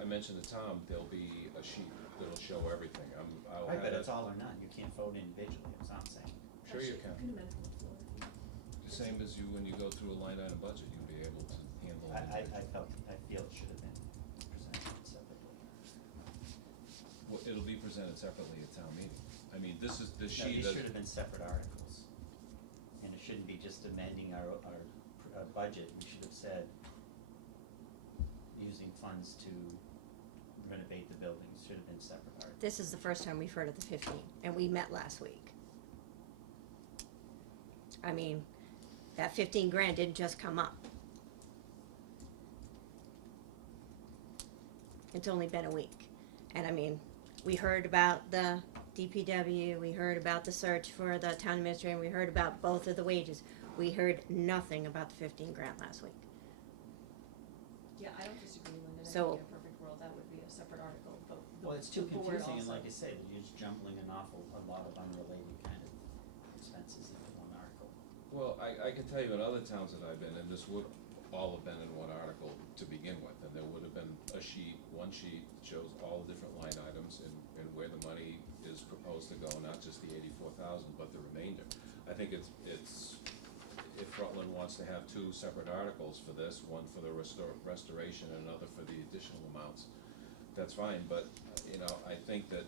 I mentioned to Tom, there'll be a sheet that'll show everything. I'll Right, have but it. it's all or none. You can't vote individually, that's what I'm saying. Sure you Actually, can. You can amend from the floor. The same as you, when you go through a line item budget, you'll be able to handle it. I feel it should have been presented separately. Well, it'll be presented separately at town meeting. I mean, this is the No, sheet these that. should have been separate articles. And it shouldn't be just amending our budget. We should have said using funds to renovate the buildings, should have been separate articles. This is the first time we've heard of the 15, and we met last week. I mean, that 15 grand didn't just come up. It's only been a week. And I mean, we heard about the DPW, we heard about the search for the town administrator, we heard about both of the wages. We heard nothing about the 15 grand last week. Yeah, I don't disagree, Linda. I So- think in a perfect world, that would be a separate article, but Well, it's too the board confusing, and also- like I say, you're just jumbling a lot of unrelated kind of expenses into one article. Well, I can tell you in other towns that I've been in, this would all have been in one article to begin with, and there would have been a sheet, one sheet that shows all the different line items and where the money is proposed to go, not just the 84,000, but the remainder. I think it's, if Rutland wants to have two separate articles for this, one for the restoration and another for the additional amounts, that's fine, but, you know, I think that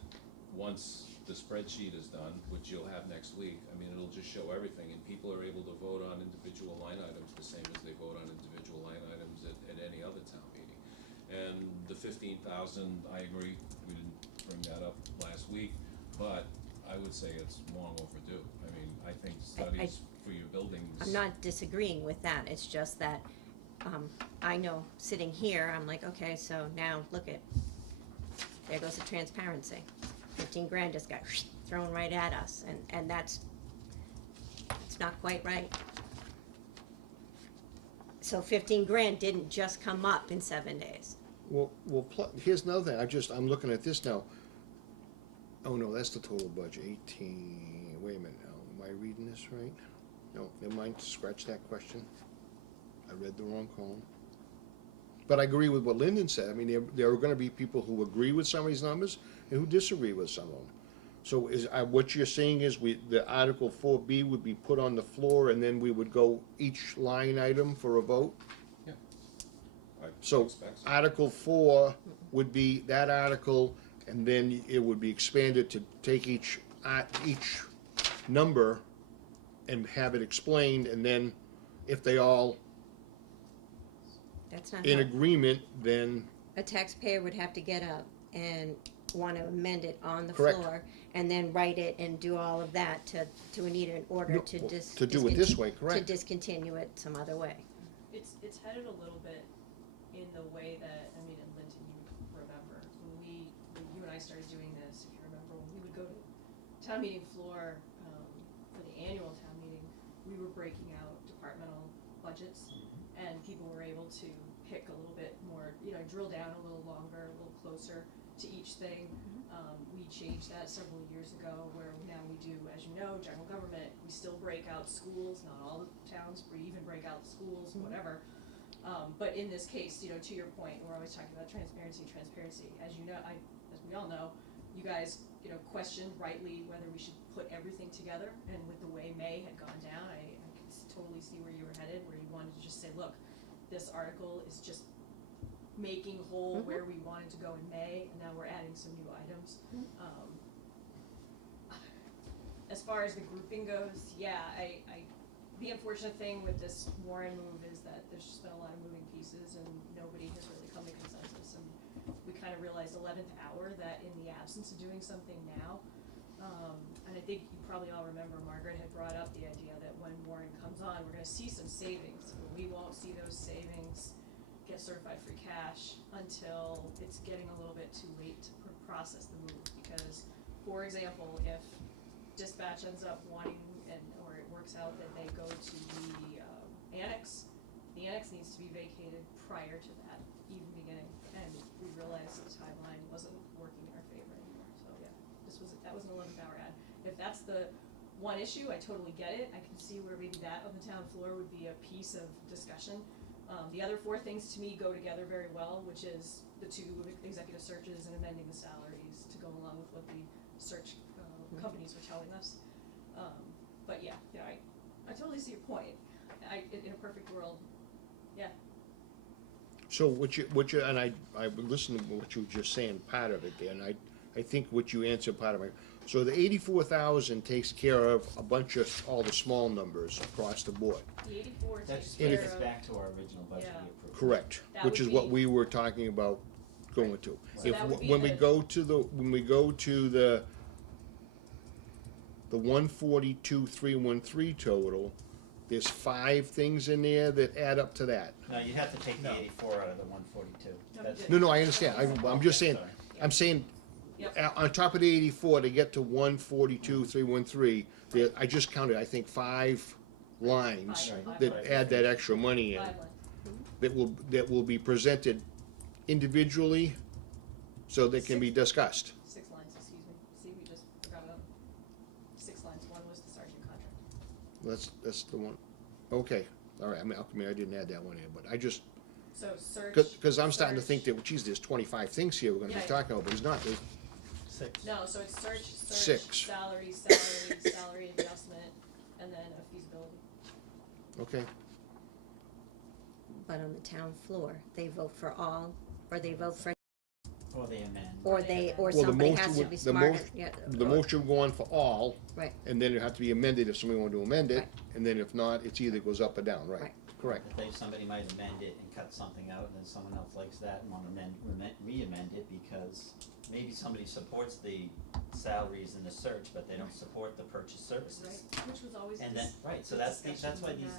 once the spreadsheet is done, which you'll have next week, I mean, it'll just show everything, and people are able to vote on individual line items the same as they vote on individual line items at any other town meeting. And the 15,000, I agree, we didn't bring that up last week, but I would say it's long overdue. I mean, I think studies for your buildings. I'm not disagreeing with that, it's just that, I know sitting here, I'm like, okay, so now look at, there goes the transparency. 15 grand just got thrown right at us, and that's not quite right. So 15 grand didn't just come up in 7 days. Well, here's another thing, I'm looking at this now. Oh, no, that's the total budget, 18, wait a minute now, am I reading this right? No, never mind, scratch that question. I read the wrong column. But I agree with what Lyndon said, I mean, there are gonna be people who agree with some of these numbers and who disagree with some of them. So what you're saying is the Article 4B would be put on the floor and then we would go each line item for a vote? Yeah. I So expect so. Article 4 would be that article, and then it would be expanded to take each number and have it explained, and then if they all That's not in how, agreement, then, a taxpayer would have to get up and want to amend it on the Correct. floor, and then write it and do all of that to Anita in order No, to well, dis. to do it this discontinue- way, correct. To discontinue it some other way. It's headed a little bit in the way that, I mean, and Linton, you remember, when you and I started doing this, if you remember, when we would go to town meeting floor, for the annual town meeting, we were breaking out departmental budgets, and people were able to pick a little bit more, you know, drill down a little longer, a little closer to each thing. We changed that several years ago, where now we do, as you know, general government, we still break out schools, not all the towns, we even break out schools, whatever. But in this case, you know, to your point, we're always talking about transparency, as you know, as we all know, you guys, you know, questioned rightly whether we should put everything together, and with the way May had gone down, I can totally see where you were headed, where you wanted to just say, look, this article is just making whole where we wanted to go in May, and now we're adding some new items. As far as the grouping goes, yeah, the unfortunate thing with this Warren move is that there's just been a lot of moving pieces and nobody has really come to consensus, and we kind of realized 11th hour that in the absence of doing something now, and I think you probably all remember Margaret had brought up the idea that when Warren comes on, we're gonna see some savings, but we won't see those savings get certified free cash until it's getting a little bit too late to process the move, because, for example, if dispatch ends up wanting, or it works out that they go to the annex needs to be vacated prior to that even beginning, and we realized the timeline wasn't working in our favor anymore, so yeah, that was an 11th hour ad. If that's the one issue, I totally get it, I can see where maybe that on the town floor would be a piece of discussion. The other 4 things to me go together very well, which is the 2 executive searches and amending the salaries to go along with what the search companies were telling us. But yeah, I totally see your point. In a perfect world, yeah. So what you, and I listened to what you were just saying, part of it there, and I think what you answered part of it. So the 84,000 takes care of a bunch of all the small numbers across the board. The 84 That takes just care brings us of, back to our original budget Yeah. we approved. Correct, That which would is what be- we were talking about going to. So If, that would be when we the- go to the 142,313 total, there's 5 things in there that add up to that. No, you'd have to take the No. 84 out of the 142. No, That's- No, I understand, I'm just saying, Sorry. I'm saying, Yep. on top of the 84, to get to 142,313, there, I just counted, I think, 5 lines Five. that add that extra money in, 5 line. that will be presented individually, so they can be discussed. 6 lines, excuse me. See, we just forgot about 6 lines. One was the sergeant contract. That's the one, okay, all right, I mean, I didn't add that one in, but I just, So search. because I'm starting to think search- that, geez, there's 25 things here we're gonna be Yeah. talking about, but it's not, there's 6. No, so it's search, 6. salary, salary adjustment, and then a feasibility. okay. But on the town floor, they vote for all, or they vote for, Or they amend. or they, or Well, the somebody motion has to would- be the smarter, motion- yeah. The or- motion will go on for all, Right, and then it have to be amended if somebody wanted to amend it, Right. and then if not, it's either goes up or down, right? Right. Correct. If they, somebody might amend it and cut something out, and then someone else likes that and wanna re-amend it because maybe somebody supports the salaries in the search, but they don't support the purchase services. Right, which was always And this. then, right, so that's why these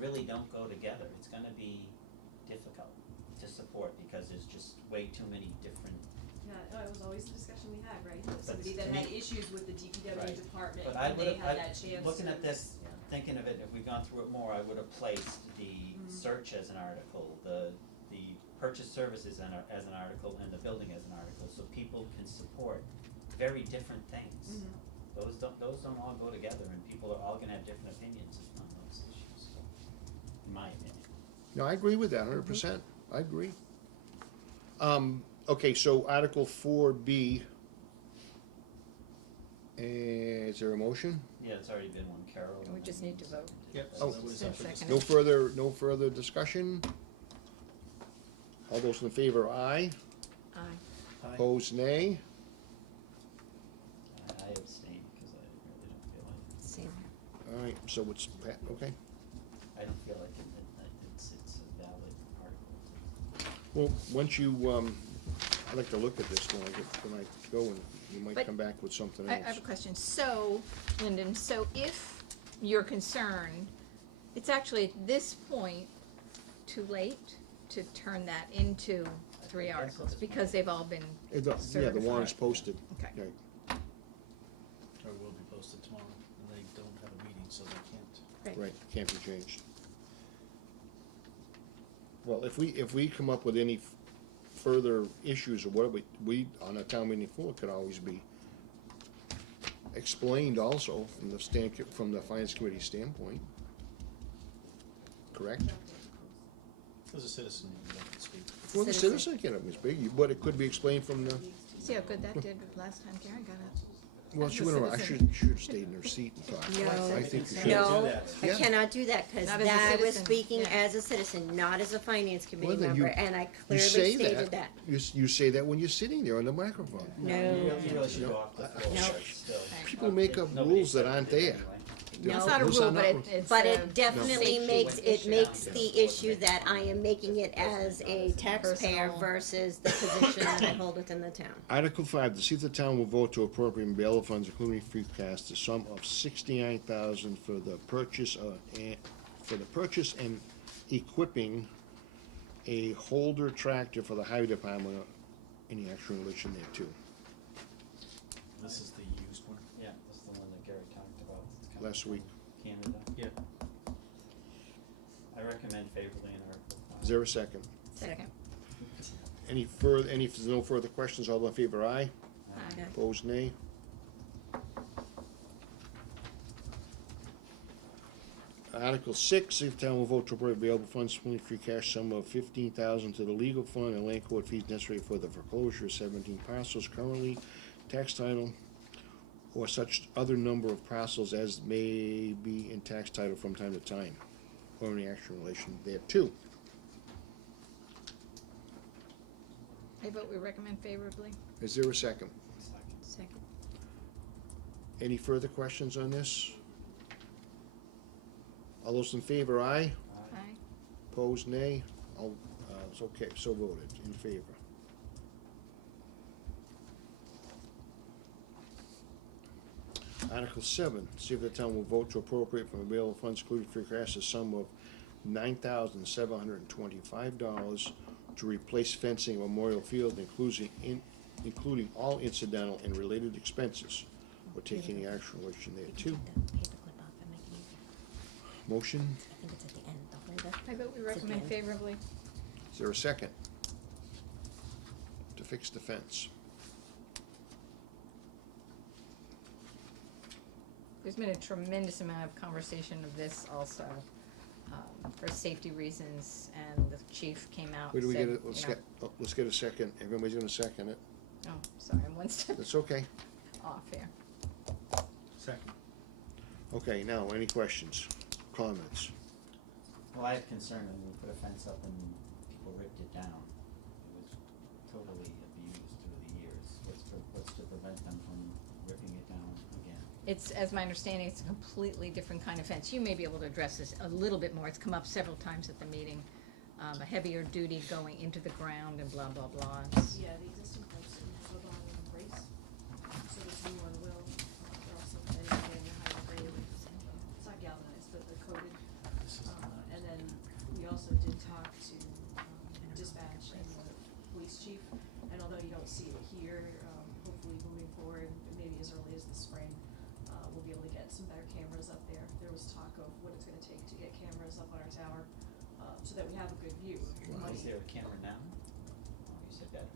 really don't go together, it's gonna be difficult to support because there's just way too many different, Yeah, no, it was always the discussion we had, right? But Somebody to that me- had issues with the DPW Right. department, But I and they would've- had I- that chance to. looking at this, Yeah. thinking of it, if we'd gone through it more, I would have placed the search as an article, the purchase services as an article, and the building as an article, so people can support very different things. Those don't all go together, and people are all gonna have different opinions on those issues, in my opinion. No, I agree with that 100%, I agree. Okay, so Article 4B, is there a motion? Yeah, it's already been one, Carol. We and just then need to vote. Yep. Oh. that was Been actually- seconded. No further discussion? All those in favor, aye. Aye. Aye. Opposed, nay. I abstain, because I really don't feel like, same. All right, so it's, okay. I don't feel like it's a valid article. Well, once you, I'd like to look at this when I go, and you might But come back with something I else. have a question. So, Lyndon, so if you're concerned, it's actually at this point too late to turn that into 3 Yes, articles it's because they've all been, Yeah, the warrant's posted. okay. Right. Or will be posted tomorrow, and they don't have a meeting, so they can't. Right, can't be changed. Well, if we come up with any further issues or whatever, we, on a town meeting floor, could always be explained also from the finance committee standpoint. Correct? As a citizen, you don't speak. Well, the Citizen. citizen can, it's big, but it could be explained from the, See how good that did last time Karen got up? Well, As she a went around, citizen. she should have stayed in her seat and talked. No. I think you should. No, do that. I Yeah. cannot do that, cause Not as a that was citizen, speaking yeah. as a citizen, not as a finance Well, committee then you- member, and I You clearly say stated that. You say that when you're sitting there on the microphone. No. You really should go off the floor, No. but still. People make up Nobody rules that said aren't it there. anyway. No. It's not a Those rule, are but not- But a it definitely safety makes, it issue. makes the issue that I am making it as a taxpayer Personal. versus the position that I hold within the town. Article 5, to see if the town will vote to appropriate from bail funds, including free cash, the sum of $69,000 for the purchase and equipping a holder tractor for the highway department, any actual relation there too. This is the used one. Yeah, that's the one that Gary talked about. It's coming Last week. from Canada. Yeah. I recommend favorably in Article 5. Is there a second? Second. If there's no further questions, all in favor, aye? Aye. Opposed, nay? Article 6, see if town will vote to appropriate available funds, fully free cash sum of $15,000 to the legal fund and land court fees necessary for the foreclosure of 17 parcels currently tax title, or such other number of parcels as may be in tax title from time to time, or any action in relation thereto. I vote we recommend favorably. Is there a second? Second. Any further questions on this? All those in favor, aye? Aye. Opposed, nay? All, it's okay, so voted, in favor. Article 7, see if the town will vote to appropriate from available funds, including free cash, a sum of $9,725 to replace fencing at Memorial Field, including all incidental and related expenses, or take any action in relation thereto. Motion, I think it's at the end, the holder. I vote we recommend favorably. is there a second? To fix the fence. There's been a tremendous amount of conversation of this also, for safety reasons, and the chief came out Where and do we said, get it, let's get a second, everybody's gonna second it, oh, sorry, I'm one step that's okay. off here. Second. Okay, now, any questions, comments? Well, I have concern when we put a fence up and people ripped it down. It was totally abused through the years. What's to prevent them from ripping it down again? It's, as my understanding, it's a completely different kind of fence. You may be able to address this a little bit more. It's come up several times at the meeting. A heavier duty going into the ground and blah, blah, blah. Yeah, the existing posts didn't have a bottom brace, so this new one will. They're also fitted in a higher grade. It's not galvanized, but they're coated. And then we also did talk to dispatch and the police chief, and although you don't see it here, hopefully moving forward, maybe as early as the spring, we'll be able to get some better cameras up there. There was talk of what it's gonna take to get cameras up on our tower, so that we have a good view. Is there a camera now? Oh, you said better.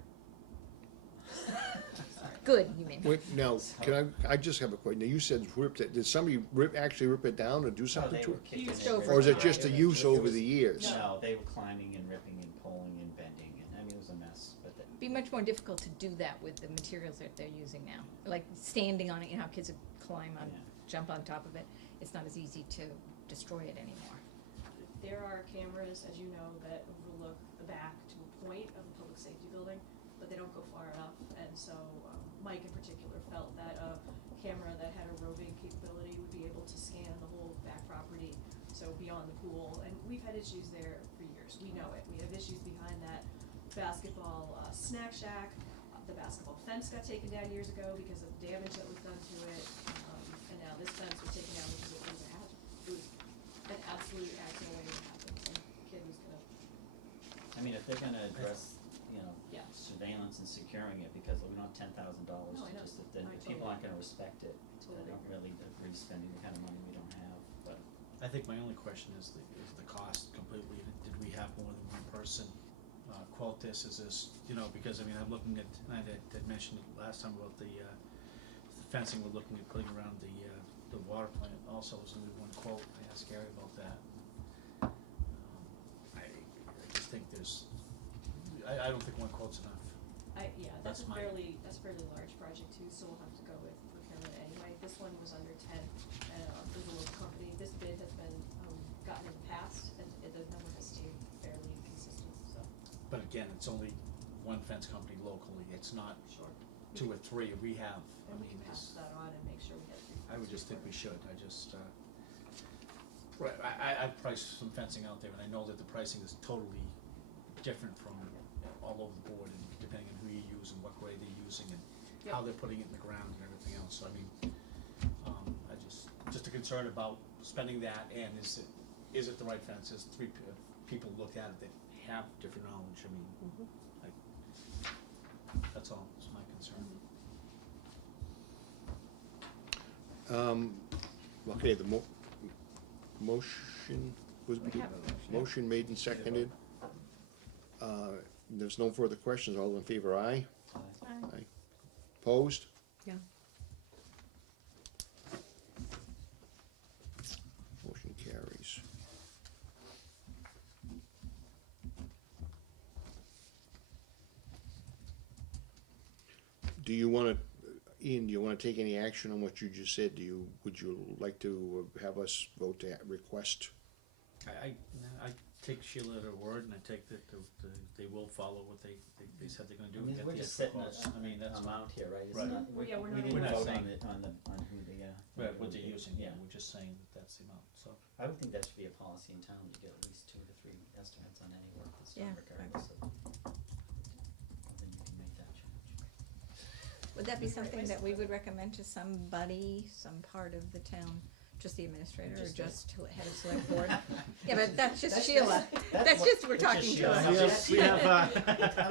Good, you mean. Wait, now, can I just have a question, now you said ripped it, did somebody actually rip it down or do No, something they to were it? kicking Used it. over Or is it time. just a use over the years? No, they were climbing and ripping and pulling and bending, and I mean, it was a mess, but It'd be much more difficult to do that with the materials that they're using now. Like standing on it, you know how kids would climb on, Yeah. jump on top of it. It's not as easy to destroy it anymore. There are cameras, as you know, that overlook the back to a point of the public safety building, but they don't go far enough, and so, Mike in particular felt that a camera that had a roving capability would be able to scan the whole back property, so beyond the pool, and we've had issues there for years, we know it, we have issues behind that basketball, snack shack, the basketball fence got taken down years ago because of damage that was done to it, and now this fence was taken down because it was an absolute accident waiting to happen, some kid was gonna, I mean, if they're gonna address, Yeah. surveillance and securing it, because we don't have $10,000 No, I to know. just, if the I people totally- aren't gonna respect it, they Totally. don't really agree spending the kind of money we don't have, but. I think my only question is the cost completely, did we have more than one person quote this, is this, because I mean, I'm looking at, and I had mentioned last time about the fencing, we're looking at putting around the water plant also, was only one quote, I asked Gary about that. I just think I don't think one quote's enough. yeah, that's That's a my- fairly large project too, so we'll have to go with procurement this one was under 10, and, it was a local company. This bid has been, gotten in the past, and the number has stayed fairly consistent, so. But again, it's only one fence company locally, it's not Sure. 2 or 3 we have. And we can pass that on and make sure we get 3. I would just think we should, right, I've priced some fencing out there, and I know that the pricing is totally different from all over the board, and depending on who you use and what grade they're using, and how they're putting it in the ground and everything else, so I mean, just a concern about spending that, and is it the right fence, is 3 people looked at it that have different knowledge, I mean, that's all, that's my concern. Okay, the motion was. We have a motion. Motion made and seconded. There's no further questions, all in favor, aye? Aye. Opposed? Yeah. Motion carries. Do you wanna, Ian, do you wanna take any action on what you just said? Would you like to have us vote to request? I take Sheila at her word, and I take that they will follow what they said they're gonna do I and mean, get we're the just extra setting costs. I mean, that's amount here, right? It's Right. not, Well, yeah, we're we not- didn't We're not vote on saying- it, on who the, right, what they're the- using, yeah, we're just saying that that's the amount, so. I would think that should be a policy in town to get at least 2 to 3 estimates on any work that's done Yeah, regardless of, then you can make that change. Would that be something that we would recommend to somebody, some part of the town, just the administrator, or Just just to head of select board? Yeah, but that's just That's- Sheila, that's what- just, we're it's just talking to Sheila. her. We have, I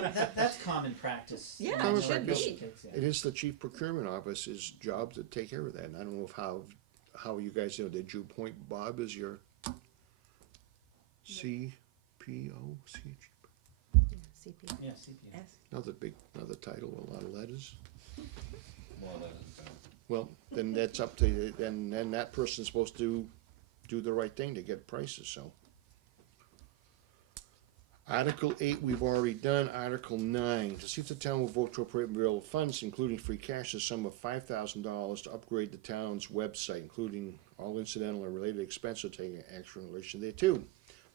mean, that's common practice. Yeah, it in should most be. cases, yeah. It is the chief procurement officer's job to take care of that, and I don't know how you guys know, did you appoint Bob as your CPO? CP. Yeah, CPA. Another title, a lot of letters. Well, that is bad. Well, then that's up to, then that person's supposed to do the right thing to get prices, so. Article 8, we've already done. Article 9, to see if the town will vote to appropriate available funds, including free cash, a sum of $5,000 to upgrade the town's website, including all incidental and related expenses, taking action in relation thereto.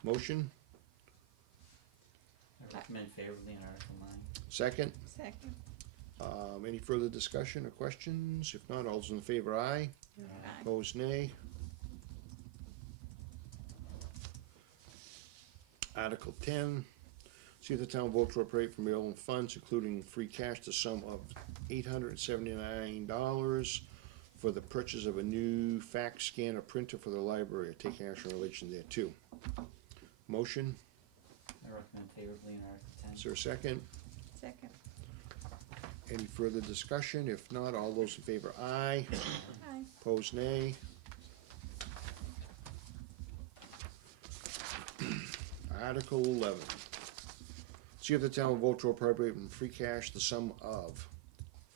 Motion, I recommend favorably on Article 9. second. Second. Any further discussion or questions? If not, all those in favor, aye. Aye. Opposed, nay. Article 10, see if the town will vote to appropriate from available funds, including free cash, the sum of $879 for the purchase of a new fax scanner printer for the library, taking action in relation thereto. Motion, I recommend favorably on Article 10. is there a second? Second. Any further discussion? If not, all those in favor, aye. Aye. Opposed, nay. Article 11. See if the town will vote to appropriate from free cash the sum of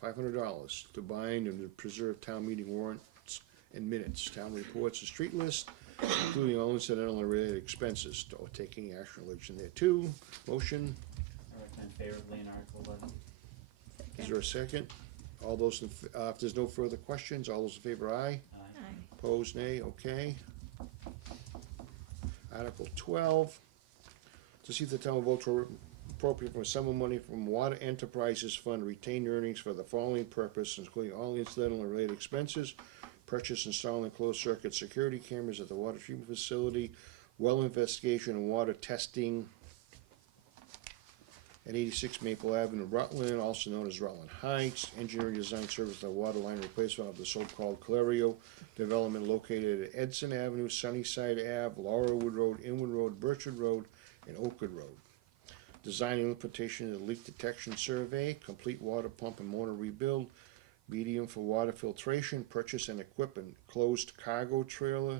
$500 to bind and to preserve town meeting warrants and minutes, town reports and street list, including all incidental and related expenses, or taking action in relation thereto. Motion, I recommend favorably on Article 11. is there a second? All those, if there's no further questions, all those in favor, aye. Aye. Aye. Opposed, nay, okay. Article 12, to see if the town will vote to appropriate from a sum of money from Water Enterprises Fund retained earnings for the following purpose, including all incidental and related expenses, purchase, installing closed-circuit security cameras at the water treatment facility, well investigation and water testing at 86 Maple Avenue, Rutland, also known as Rutland Heights, engineering design service of the water line replacement of the so-called Clario development located at Edson Avenue, Sunnyside Ave, Laurelwood Road, Inwood Road, Birchwood Road, and Oakwood Road. Design and implementation of the leak detection survey, complete water pump and motor rebuild, medium for water filtration, purchase and equipment, closed cargo trailer,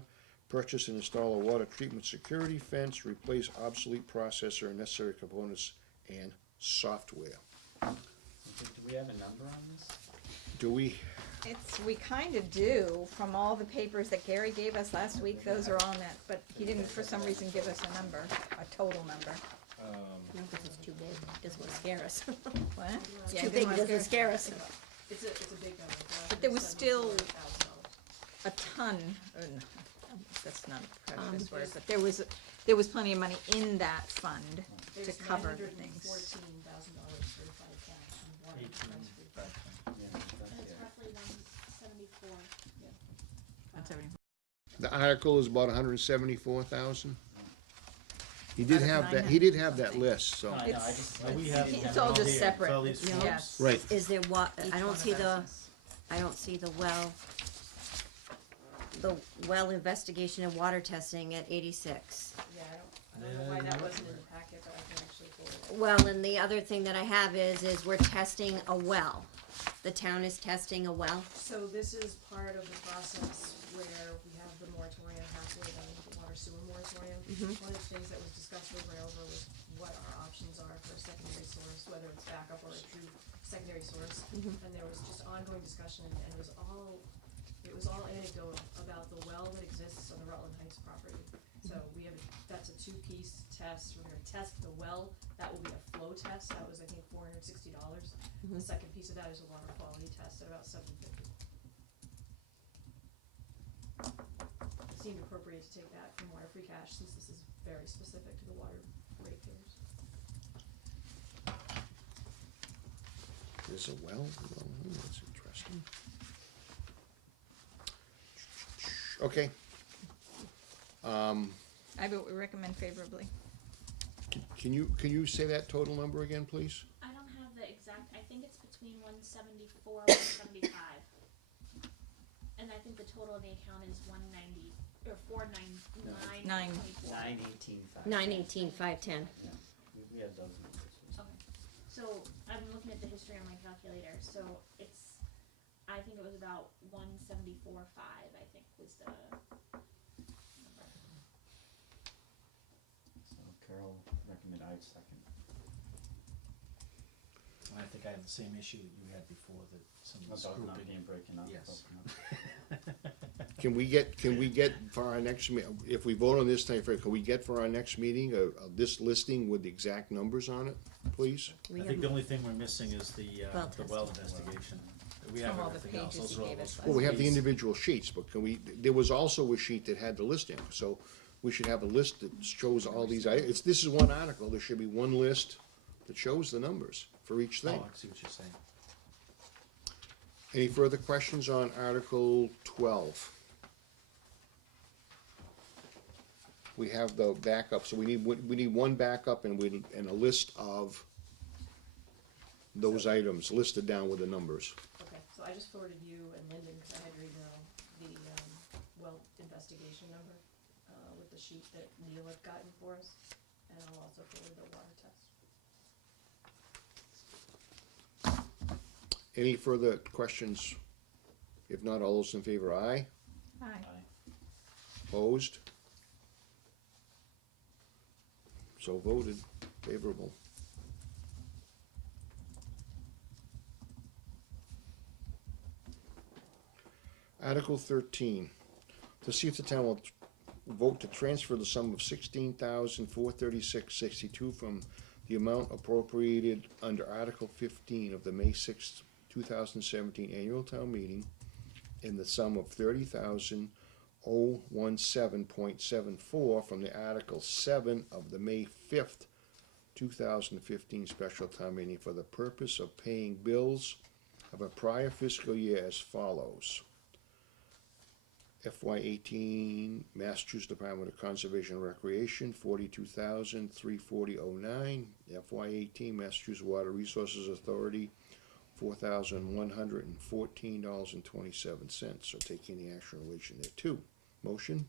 purchase and install a water treatment security fence, replace obsolete processor and necessary components, and software. Do we have a number on this? Do we, We kind of do, from all the papers that Gary gave us last week, those are on that, but he didn't for some reason give us a number, a total number. No, because it's too big, it doesn't scare us. What? It's Yeah, too didn't big, want it to doesn't scare us. It's a big number. But there was still- a ton, that's not a precious word, but there was plenty of money in that fund to cover the things. $914,000 certified cash and water price free cash. Yeah, that's, And it's yeah. roughly 174. That's everything. The article is about 174,000. He did Out of have that, he 900 did have that something. list, so, No, I know, I It's- just. Well, we I- have- It's all just here. separate, It's all these No. yes. right. Is there Each I one don't of see the, those is- I don't see the well investigation and water testing at 86. Yeah, I don't know why that wasn't in the packet, but I can actually forward it. Well, and the other thing that I have is we're testing a well. The town is testing a well. So this is part of the process where we have the moratorium halfway done, the water sewer moratorium. One of the things that was discussed over and over was what our options are for a secondary source, whether it's backup or a true secondary source. And there was just ongoing discussion, and it was all anecdotal about the well that exists on the Rutland Heights property. So we have, that's a two-piece test, we're gonna test the well, that will be a flow test, that was, I think, $460. The second piece of that is a water quality test at about $750. It seemed appropriate to take that from water free cash, since this is very specific to the water ratepayers. There's a well, that's interesting. Okay. I vote we recommend favorably. Can you say that total number again, please? I don't have the exact, I think it's between 174, 175. And I think the total in the account is 190, or 499. Nine. 24. 918, 918,510. Yeah, we have those numbers. Okay, so I'm looking at the history on my calculator, so it's, I think it was about 174.5, I think was the number. So Carol recommended, I second. And I think I have the same issue that you had before, that some of this About not grouping. being breaking up. Yes. broken up. Can we get for our next if we vote on this tonight, can we get for our next meeting, this listing with the exact numbers on it, please? We I have think the only thing we're missing is the well testing. investigation. We have From all the everything else. pages Those you are all gave those us full Well, we have the pages. individual sheets, but there was also a sheet that had the listing, so we should have a list that shows all these items. This is one article, there should be one list that shows the numbers for each thing. Oh, I see what you're saying. Any further questions on Article 12? We have the backup, so we need one backup and a list of those items listed down with the numbers. Okay, so I just forwarded you and Lyndon, because I had your email, the, well investigation number, with the sheet that Neil had gotten for us, and I'll also forward the water test. Any further questions? If not, all those in favor, aye. Aye. Aye. Opposed? So voted, favorable. Article 13, to see if the town will vote to transfer the sum of $16,436.62 from the amount appropriated under Article 15 of the May 6, 2017 annual town meeting in the sum of $30,017.74 from the Article 7 of the May 5th, 2015 special town meeting for the purpose of paying bills of a prior fiscal year as follows. FY18 Massachusetts Department of Conservation and Recreation, $42,340.09. FY18 Massachusetts Water Resources Authority, $4,114.27. So take any action in relation there too. Motion?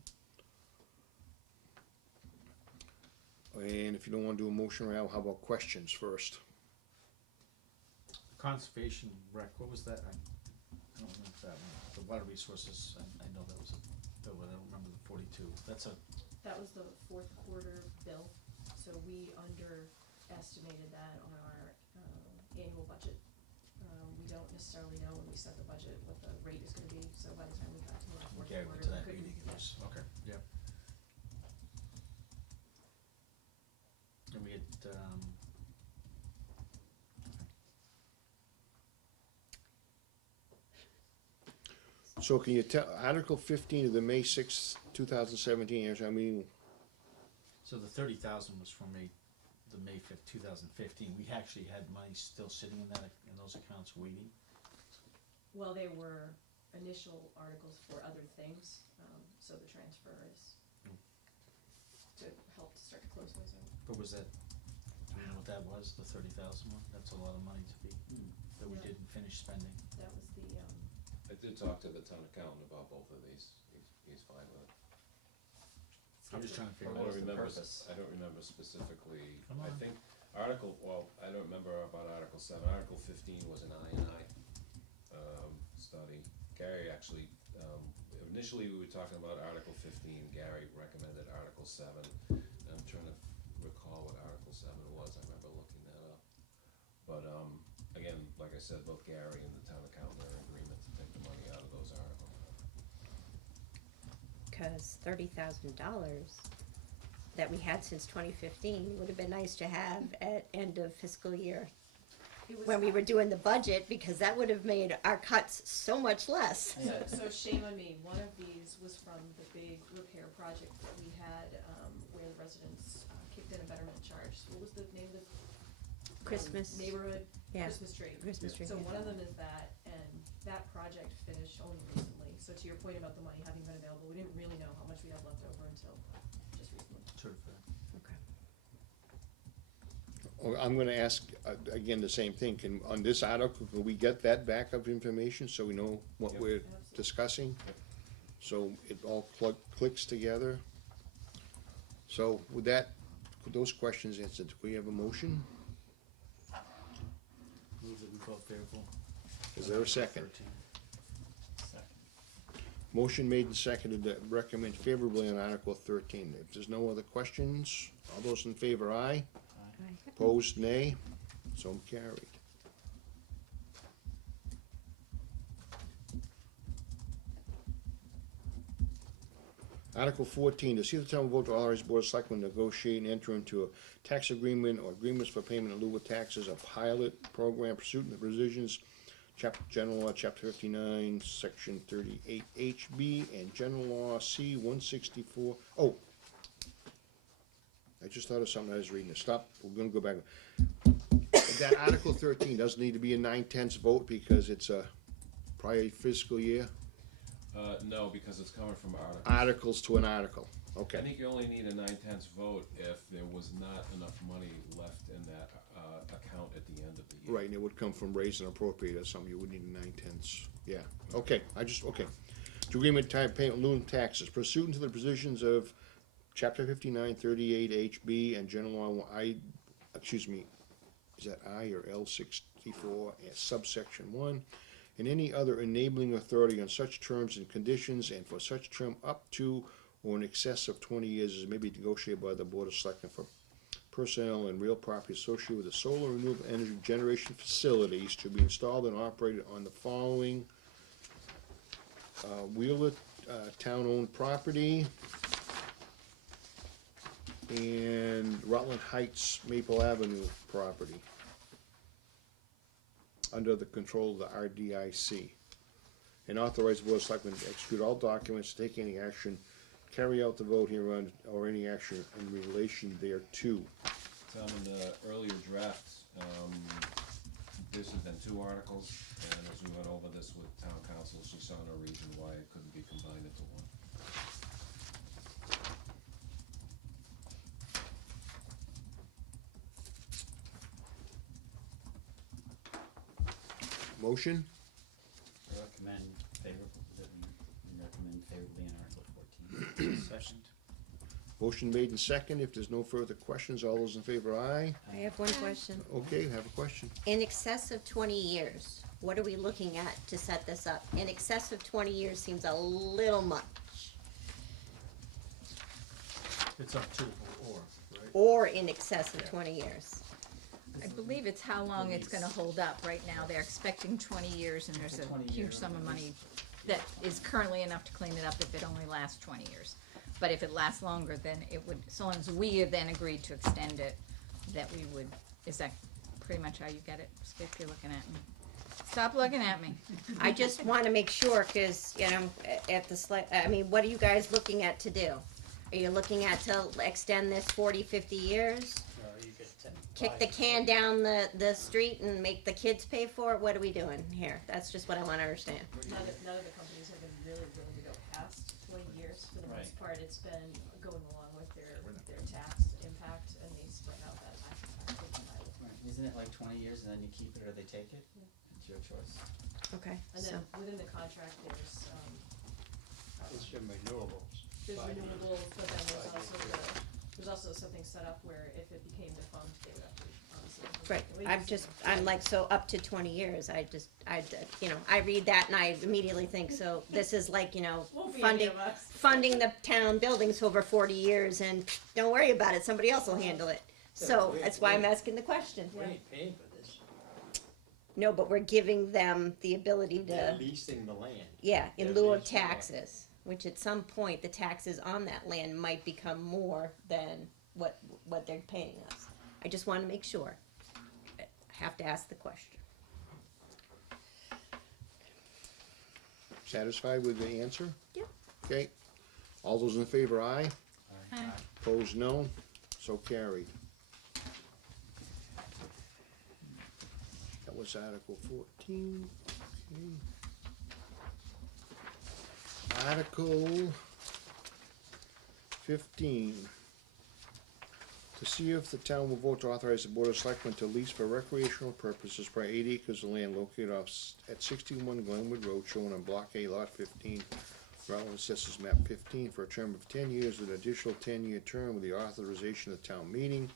And if you don't want to do a motion, Al, how about questions first? Conservation rec, what was that? I don't remember that one. The water resources, I know that was a bill, but I don't remember the 42. That's a, That was the fourth quarter bill, so we underestimated that on our, annual budget. We don't necessarily know when we set the budget what the rate is gonna be, so by the time we got to our fourth okay, quarter, to that we couldn't. meeting, it was, okay, yep. And we had, So can you tell, Article 15 of the May 6th, 2017 annual town meeting, So the 30,000 was from the May 5th, 2015. We actually had money still sitting in those accounts waiting. Well, they were initial articles for other things, so the transfer is to help to start to close those out. But was that, do you know what that was, the 30,000 one? That's a lot of money to be, that we Yeah. didn't finish spending. That was the, I did talk to the town accountant about both of these, he's fine with it. I'm just trying to figure I out. don't remember, purpose? I don't remember specifically, Come I on. think I don't remember about Article 7, Article 15 was an I&I, study. Gary actually, initially we were talking about Article 15, Gary recommended Article 7, and I'm trying to recall what Article 7 was, I remember looking that up. But, again, like I said, both Gary and the town accountant are in agreement to take the money out of those articles. Cause $30,000 that we had since 2015 would have been nice to have at end of fiscal year it was. when we were doing the budget, because that would have made our cuts so much less. So shame on me, one of these was from the big repair project that we had, where the residents kicked in a betterment charge. What was the name of the? Christmas. Neighborhood Yeah. Christmas tree. Christmas tree. So yeah. one of them is that, and that project finished only recently. So to your point about the money having been available, we didn't really know how much we had left over until just recently. Certified. Okay. I'm gonna ask, again, the same thing, on this article, can we get that backup information so we know what Yep. we're Absolutely. discussing? So it all clicks together? So with that, with those questions answered, do we have a motion? Move that we vote favorable. Is there a second? 13. Motion made and seconded to recommend favorably on Article 13. If there's no other questions, all those in favor, aye. Opposed, nay. So carried. Article 14, to see if the town will vote to authorize Board of Selectmen to negotiate and enter into a tax agreement or agreements for payment in lieu of taxes, a pilot program pursuant to the provisions General Law, Chapter 59, Section 38 HB, and General Law C 164. Oh, I just thought of something I was reading. Stop, we're gonna go back. That Article 13 doesn't need to be a 9/10 vote because it's a prior fiscal year. No, because it's coming from articles. Articles to an article, I okay. think you only need a 9/10 vote if there was not enough money left in that, account at the end of the year. Right, and it would come from raise and appropriate or something, you would need a 9/10. Yeah, okay, okay. To agreement type payment in lieu of taxes pursuant to the provisions of Chapter 59, 38 HB and General Law is that I or L 64, subsection 1, and any other enabling authority on such terms and conditions and for such term up to or in excess of 20 years as may be negotiated by the Board of Selectmen for personnel and real property associated with the solar renewable energy generation facilities to be installed and operated on the following Wheeler town-owned property and Rutland Heights Maple Avenue property under the control of the RDIC. And authorize the Board of Selectmen to execute all documents, take any action, carry out the vote hereon, or any action in relation thereto. Tom, in the earlier drafts, this has been 2 articles, and as we went over this with town council, she saw no reason why it couldn't be combined into one. Motion? Recommend favorable, that we recommend favorably in Article 14. Second. Motion made and second. If there's no further questions, all those in favor, aye. I have one question. Okay, have a question. In excess of 20 years, what are we looking at to set this up? In excess of 20 years seems a little much. It's up to or, right? Or in excess of 20 years. I believe it's how long it's gonna hold up. Right now, they're expecting 20 years, and there's a 20 huge years. sum of money that is currently enough to clean it up if it only lasts 20 years. But if it lasts longer, then it would, so long as we have then agreed to extend it, that we would, is that pretty much how you get it, Skip, you're looking at me? Stop looking at me. I just wanna make sure, cause, you know, at the I mean, what are you guys looking at to do? Are you looking at to extend this 40, 50 years? You get 10. Kick the can down the street and make the kids pay for it? What are we doing here? That's just what I wanna understand. None of the companies have been really willing to go past 20 years for the most Right. part. It's been going along with their tax impact, and they spread out that tax impact with the pilot. Right, isn't it like 20 years and then you keep it or they take it? Yeah. It's your choice. Okay, And so, then within the contract, It's your renewables. there's 5 years. renewables, but then 5 years. there's also something set up where if it became defunct, they would have to obviously. right, We I'm like, so up to 20 years, you know, I read that and I immediately think, so this is like, you know, Won't be any of us. funding the town buildings over 40 years and don't worry about it, somebody else will handle it. So, that's why I'm asking the question. We ain't paying for this. No, but we're giving them the ability They're to, leasing the land. yeah, in They're lieu of leasing the land. taxes, which at some point, the taxes on that land might become more than what they're paying us. I just wanna make sure. I have to ask the question. Satisfied with the answer? Yeah. Okay, all those in favor, aye, Aye. opposed, no, so carried. That was Article 14, okay. Article 15. To see if the town will vote to authorize the Board of Selectmen to lease for recreational purposes for 8 acres of land located at 61 Glenwood Road, shown on Block A, Lot 15, Rutland Assessors Map 15, for a term of 10 years with an additional 10-year term with the authorization of the town meeting,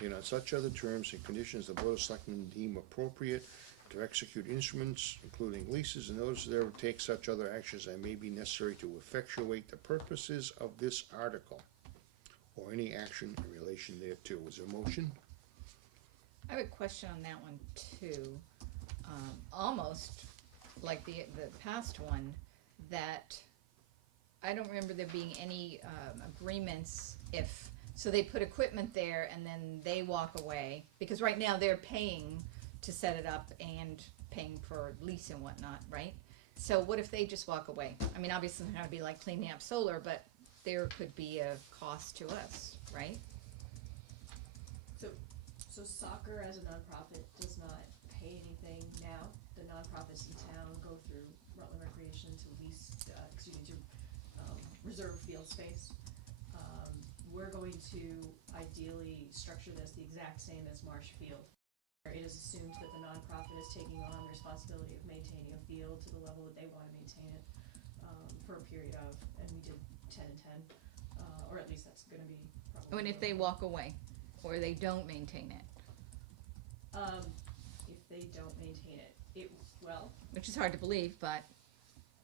and on such other terms and conditions the Board of Selectmen deem appropriate to execute instruments, including leases and notices thereof, take such other actions as may be necessary to effectuate the purposes of this article, or any action in relation thereto. Is there a motion? I have a question on that one too. Almost like the past one, that I don't remember there being any agreements if, so they put equipment there and then they walk away, because right now they're paying to set it up and paying for lease and whatnot, right? So what if they just walk away? I mean, obviously it's not gonna be like cleaning up solar, but there could be a cost to us, right? So soccer as a nonprofit does not pay anything now. The nonprofits in town go through Rutland Recreation to lease, to reserve field space. We're going to ideally structure this the exact same as Marsh Field. It is assumed that the nonprofit is taking on the responsibility of maintaining a field to the level that they wanna maintain it, for a period of, and we did 10 and 10, or at least that's gonna be probably. Oh, and if they walk away, or they don't maintain it, If they don't maintain it, well, which is hard to believe, but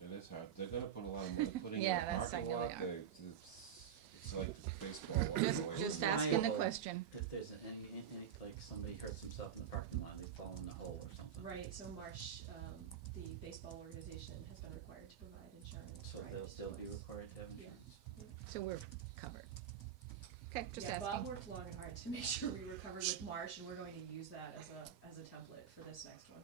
It is hard, they're gonna put a lot of money, putting in Yeah, a that's, I parking know they lot, are. it's like baseball. walking away. just Ryan, asking the or question. If there's any, like somebody hurts himself in the parking lot, they fall in the hole or something. right, so Marsh, the baseball organization has been required to provide insurance. So for they'll riders still to be us. required to have Yeah. insurance. So we're covered. Okay, just Yeah, asking. Bob worked long and hard to make sure we were covered with Marsh, and we're going to use that as a template for this next one.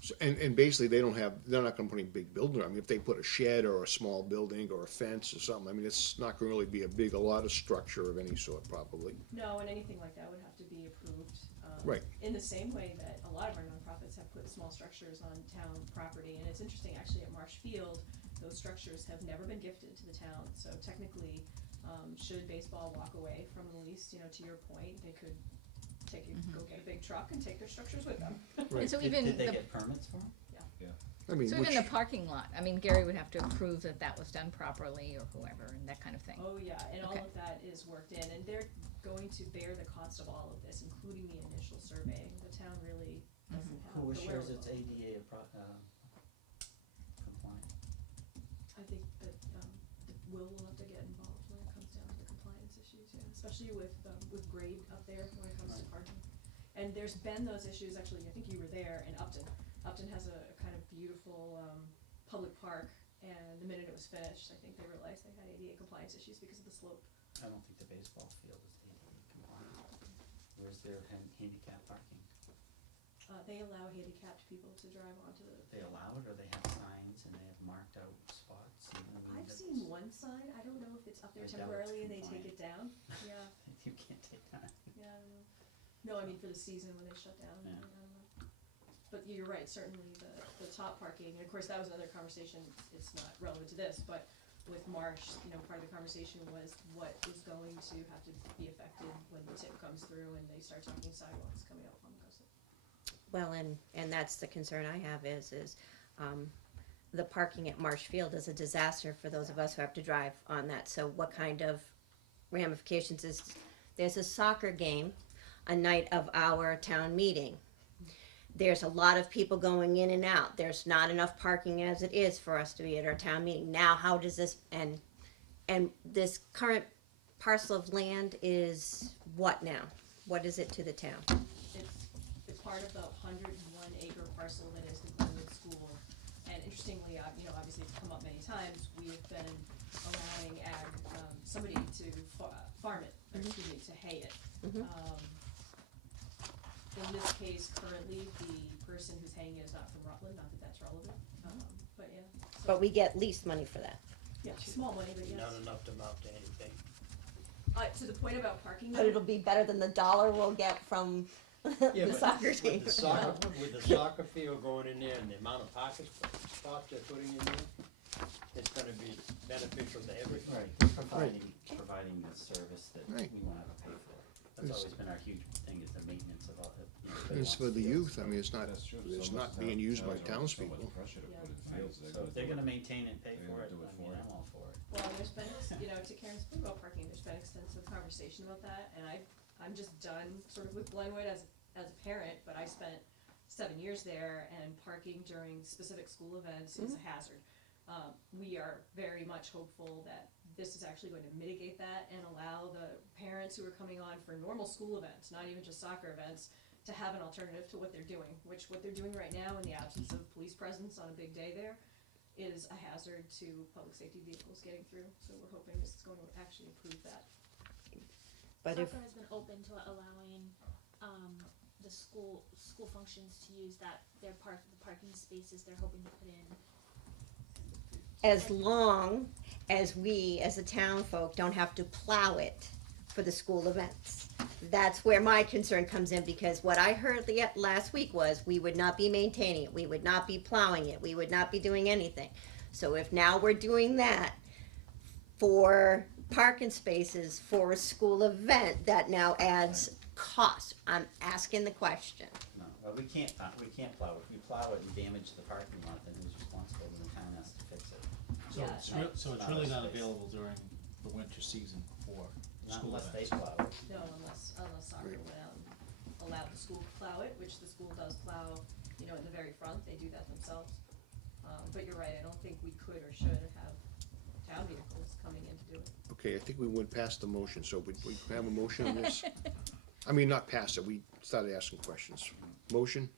So, and basically, they're not gonna put any big building, I mean, if they put a shed or a small building or a fence or something, I mean, it's not gonna really be a lot of structure of any sort, probably. No, and anything like that would have to be approved. Right. In the same way that a lot of our nonprofits have put small structures on town property, and it's interesting, actually, at Marsh Field, those structures have never been gifted to the town, so technically, should baseball walk away from the lease, you know, to your point, they could go get a big truck and take their structures with them. And so Did even they the, get permits for them? I mean, so even the parking lot, I mean, Gary would have to approve that that was done properly or whoever and that kind of thing. Oh, yeah, and all Okay. of that is worked in, and they're going to bear the cost of all of this, including the initial surveying. The town really doesn't have Who the assures it's wherewithal. ADA compliant? I think that, Will have to get involved when it comes down to the compliance issues, yeah, especially with grade up there when it comes to parking. And there's been those issues, actually, I think you were there, in Upton. Upton has a kind of beautiful, public park, and the minute it was finished, I think they realized they had ADA compliance issues because of the slope. I don't think the baseball field is ADA compliant. Where's their handicap parking? They allow handicapped people to drive onto the. They allow it, or they have signs and they have marked out spots, you know, I mean, I've that's- seen one sign, I don't know if it's up there I doubt it's temporarily and they take it compliant. down, yeah, You can't take that. yeah, I don't know. No, I mean for the season when they shut down, Yeah. I don't know. But you're right, certainly the top parking, and of course, that was another conversation, it's not relevant to this, but with Marsh, you know, part of the conversation was what is going to have to be affected when the tip comes through and they start talking sidewalks coming up on the coast. Well, and that's the concern I have is, the parking at Marsh Field is a disaster for those of us who have to drive on that. So what kind of ramifications is, there's a soccer game a night of our town meeting. There's a lot of people going in and out. There's not enough parking as it is for us to be at our town meeting. Now, how does this, and this current parcel of land is what now? What is it to the town? It's part of the 101 acre parcel that is the Glenwood School. And interestingly, you know, obviously it's come up many times, we have been allowing somebody to farm it, or excuse me, to hay it. Mhm. In this case, currently, the person who's haying it is not from Rutland, not that that's relevant, but yeah. So- But we get least money for that. Yeah, small money, but yes. Not enough to amount to anything. To the point about parking But it'll be better than the $1 we'll get from Yeah, the but soccer team. With the soccer field going in there and the amount of parking spots they're putting in there, it's gonna be beneficial to everybody. Right, providing the service that Right. we won't have to pay for. That's It's- always been our huge thing, is the maintenance of all, you know, everybody It's wants for the fields, youth, so- I mean, it's not, That's true. it's So not much being town- used by towns are under so townspeople. much pressure to Yeah. put in Right, fields, so if they're do gonna it. maintain and pay They're for gonna it, do it I for mean, you. I'm all for it. Well, there's been, you know, to Karen's point about parking, there's been extensive conversation about that, and I'm just done sort of with Glenwood as a parent, but I spent 7 years there, and parking during specific school events is a hazard. We are very much hopeful that this is actually going to mitigate that and allow the parents who are coming on for normal school events, not even just soccer events, to have an alternative to what they're doing, which what they're doing right now in the absence of police presence on a big day there is a hazard to public safety vehicles getting through, so we're hoping this is going to actually improve that. But if, Soccer has been open to allowing, the school functions to use the parking spaces they're hoping to put in. as long as we, as the town folk, don't have to plow it for the school events. That's where my concern comes in, because what I heard last week was we would not be maintaining it, we would not be plowing it, we would not be doing anything. So if now we're doing that for parking spaces for a school event, that now adds cost. I'm asking the question. No, well, we can't plow it. If you plow it and damage the parking lot, then who's responsible, and the town has to fix it. So Yeah, it's, I- so it's really not available during the winter season for Not school unless they events. plow it. No, unless soccer Right. went out and allowed the school to plow it, which the school does plow, you know, in the very front, they do that themselves. But you're right, I don't think we could or should have town vehicles coming in to do it. Okay, I think we went past the motion, so we have a motion on this? I mean, not past it, we started asking questions. Motion,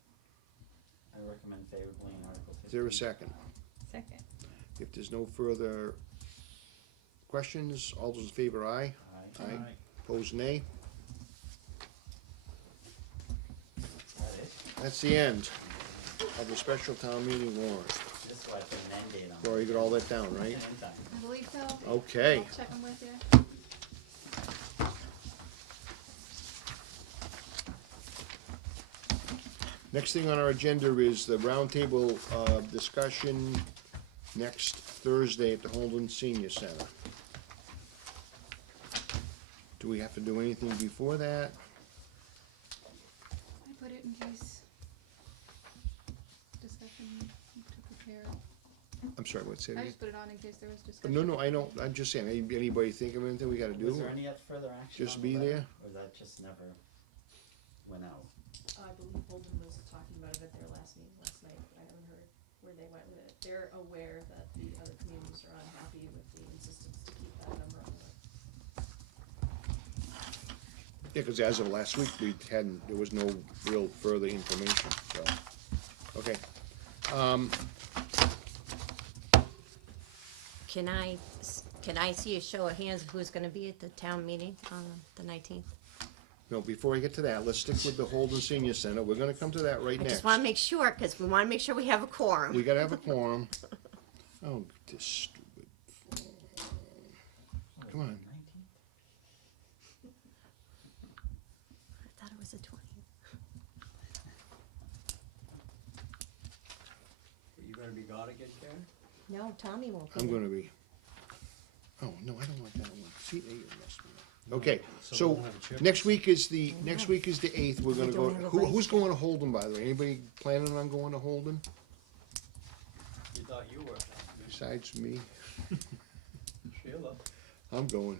I recommend favorably in Article 15. is there a second? Second. If there's no further questions, all those in favor, aye? Aye. Aye. Opposed, nay? Is that it? That's the end of the special town meeting warrant. This is why I put an end date on it. Laura, you got all that down, right? It's an end time. I believe so. Okay. I'll check them with you. Next thing on our agenda is the roundtable, discussion next Thursday at the Holden Senior Center. Do we have to do anything before that? I put it in case discussion to prepare. I'm sorry, what's that I again? just put it on in case there was discussion. No, I don't, I'm just saying, anybody think of anything we gotta do? Was there any further action Just on the be letter, there? Or that just never went out? I believe Holden was talking about it at their last meeting last night, but I haven't heard where they went with it. They're aware that the other communities are unhappy with the insistence to keep that number on the list. Yeah, cause as of last week, there was no real further information, so, okay. Can I see a show of hands of who's gonna be at the town meeting on the 19th? No, before I get to that, let's stick with the Holden Senior Center. We're gonna come to that right I next. just wanna make sure, cause we wanna make sure we have a quorum. We gotta have a quorum. Oh, this stupid. Come on. I thought it was the 20th. You gonna be gone again, Karen? No, Tommy won't be. I'm gonna be. Oh, no, I don't want that one. See, there you messed me up. Okay, so we'll have a chair. next week is the 8th. We're gonna go, don't have a vice who's going to Holden, by the way? Anybody planning on going to Holden You thought you were. besides me? Sheila. I'm going.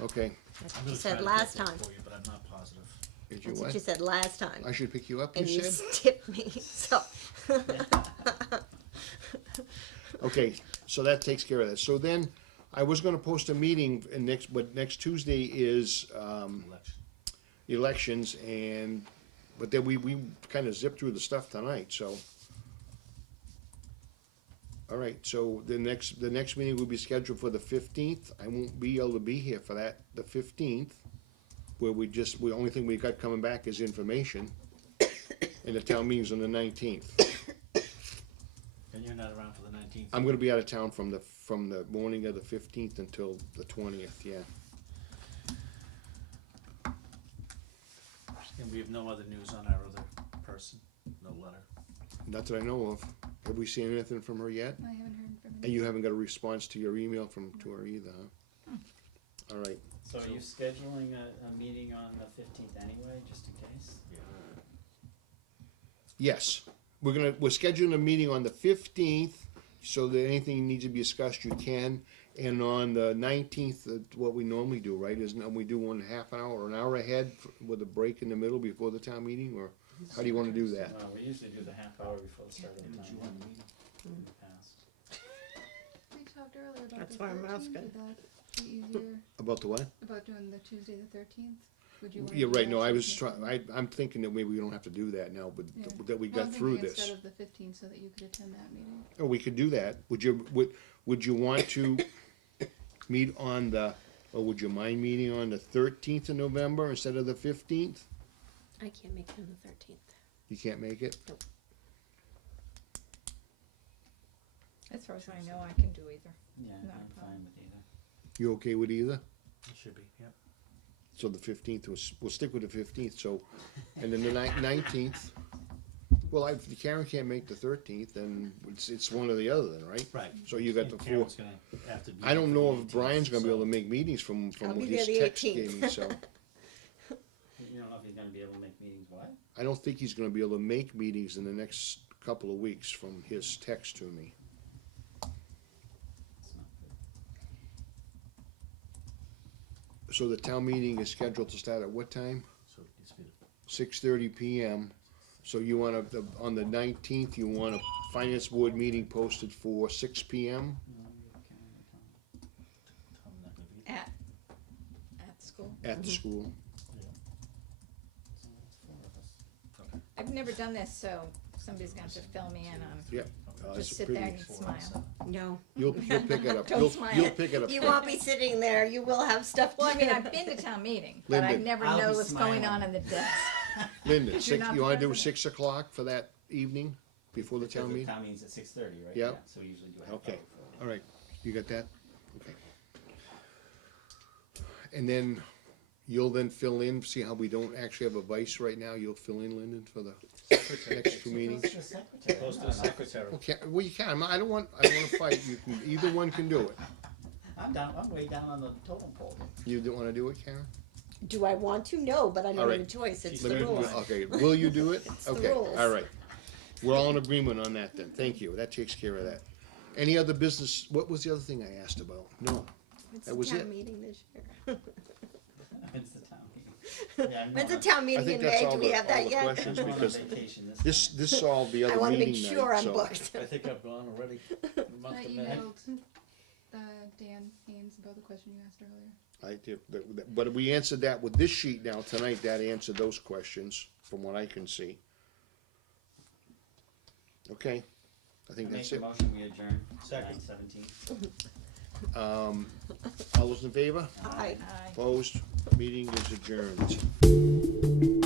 Okay, That's I'm what you gonna said try to last get there time. for you, but I'm not positive. did you That's what? what you said last time. I should pick you up, you And you said? skipped me, so. Okay, so that takes care of that. So then, I was gonna post a meeting in next Tuesday is, Election. elections but then we kinda zipped through the stuff tonight, so. All right, so the next meeting will be scheduled for the 15th. I won't be able to be here for that, the 15th, where the only thing we got coming back is information. And the town meeting's on the 19th. And you're not around for the 19th? I'm gonna be out of town from the morning of the 15th until the 20th, yeah. And we have no other news on our other person? No letter? Not that I know of. Have we seen anything from her yet? I haven't heard from And him. you haven't got a response to your email to her either, huh? All right, So are you scheduling a meeting on the 15th anyway, just in case? yes, we're scheduling a meeting on the 15th, so that anything needs to be discussed, you can. And on the 19th, what we normally do, right, isn't it, we do one half an hour or an hour ahead with a break in the middle before the town meeting, or how do you wanna do that? We usually do the half hour before the start of the town meeting in the past. We talked earlier about That's the why I'm 13th. asking. Would that be easier About the what? about doing the Tuesday the 13th? Would you want to Yeah, do right, that no, I so was we can- I'm thinking that maybe we don't have to do that now, but Yeah. that we Well, got I'm through thinking this. Instead of the 15th, so that you could attend that meeting. Oh, we could do that. Would you want to meet on or would you mind meeting on the 13th of November instead of the 15th? I can't make it on the 13th. You can't make it? Nope. As far as I know, I can do either. Yeah, Not a I'm problem. fine with either. You okay with either? It should be, yep. So the 15th, we'll stick with the 15th, so, and then the 19th, well, if Karen can't make the 13th, then it's one or the other then, right? Right. So you got And the 4. Karen's gonna have to be I don't there know for if the Brian's gonna be able to 18th, make meetings from I'll what be there his the text 18th. gave me, so. You don't know if he's gonna be able to make meetings, what? I don't think he's gonna be able to make meetings in the next couple of weeks from his text to me. That's not good. So the town meeting is scheduled to start at what time? So it needs to be the 6:30 PM. So you wanna, on the 19th, you want a finance board meeting posted for 6 PM? Tom not gonna be. At school. At the school. So that's 4 of us. I've never done this, so somebody's gonna have to fill me in on, Yeah. just it's sit pretty- there and smile. No. You'll pick it up. Don't You'll smile. pick it up. You won't be sitting there, you will have stuff to Well, I mean, do. I've been to town meeting, but I Linda. never I'll know be what's going on smiling. in the desk. Linda, You're six, not you the wanna do president. 6 o'clock for that evening, before the Because town the meeting? town meeting's at 6:30, right? Yep. So we usually do a half Okay. hour for All right, you got that? Okay. And then you'll then fill in, see how we don't actually have a vice right now, you'll fill in, Lyndon, for the next 2 meetings? Close to the secretary. Close to the secretary. Okay, well, you can, I don't wanna fight, you can, either one can do it. I'm way down on the totem pole. You don't wanna do it, Karen? Do I want to? No, but I All don't right. have a choice, it's Let the me- rules. Okay, will you do it? It's the Okay, rules. all right. We're all in agreement on that then, thank you, that takes care of that. Any other business, what was the other thing I asked about? No, It's that the was town it. meeting this year. It's the town meeting. Yeah, I'm When's going the town I meeting think in that's May? all Do we the- have all that the yet? questions. I'm going on because vacation This time. solved the I other wanna meeting make night, sure I'm so- booked. I think I've gone already, must I have been. emailed Dan Haynes about the question you asked earlier. I did, but we answered that with this sheet now tonight, that answered those questions, from what I can see. Okay, I think I make that's a it. motion, we adjourn, Second. 9:17. All those in favor? Aye. Aye. Opposed? Meeting is adjourned.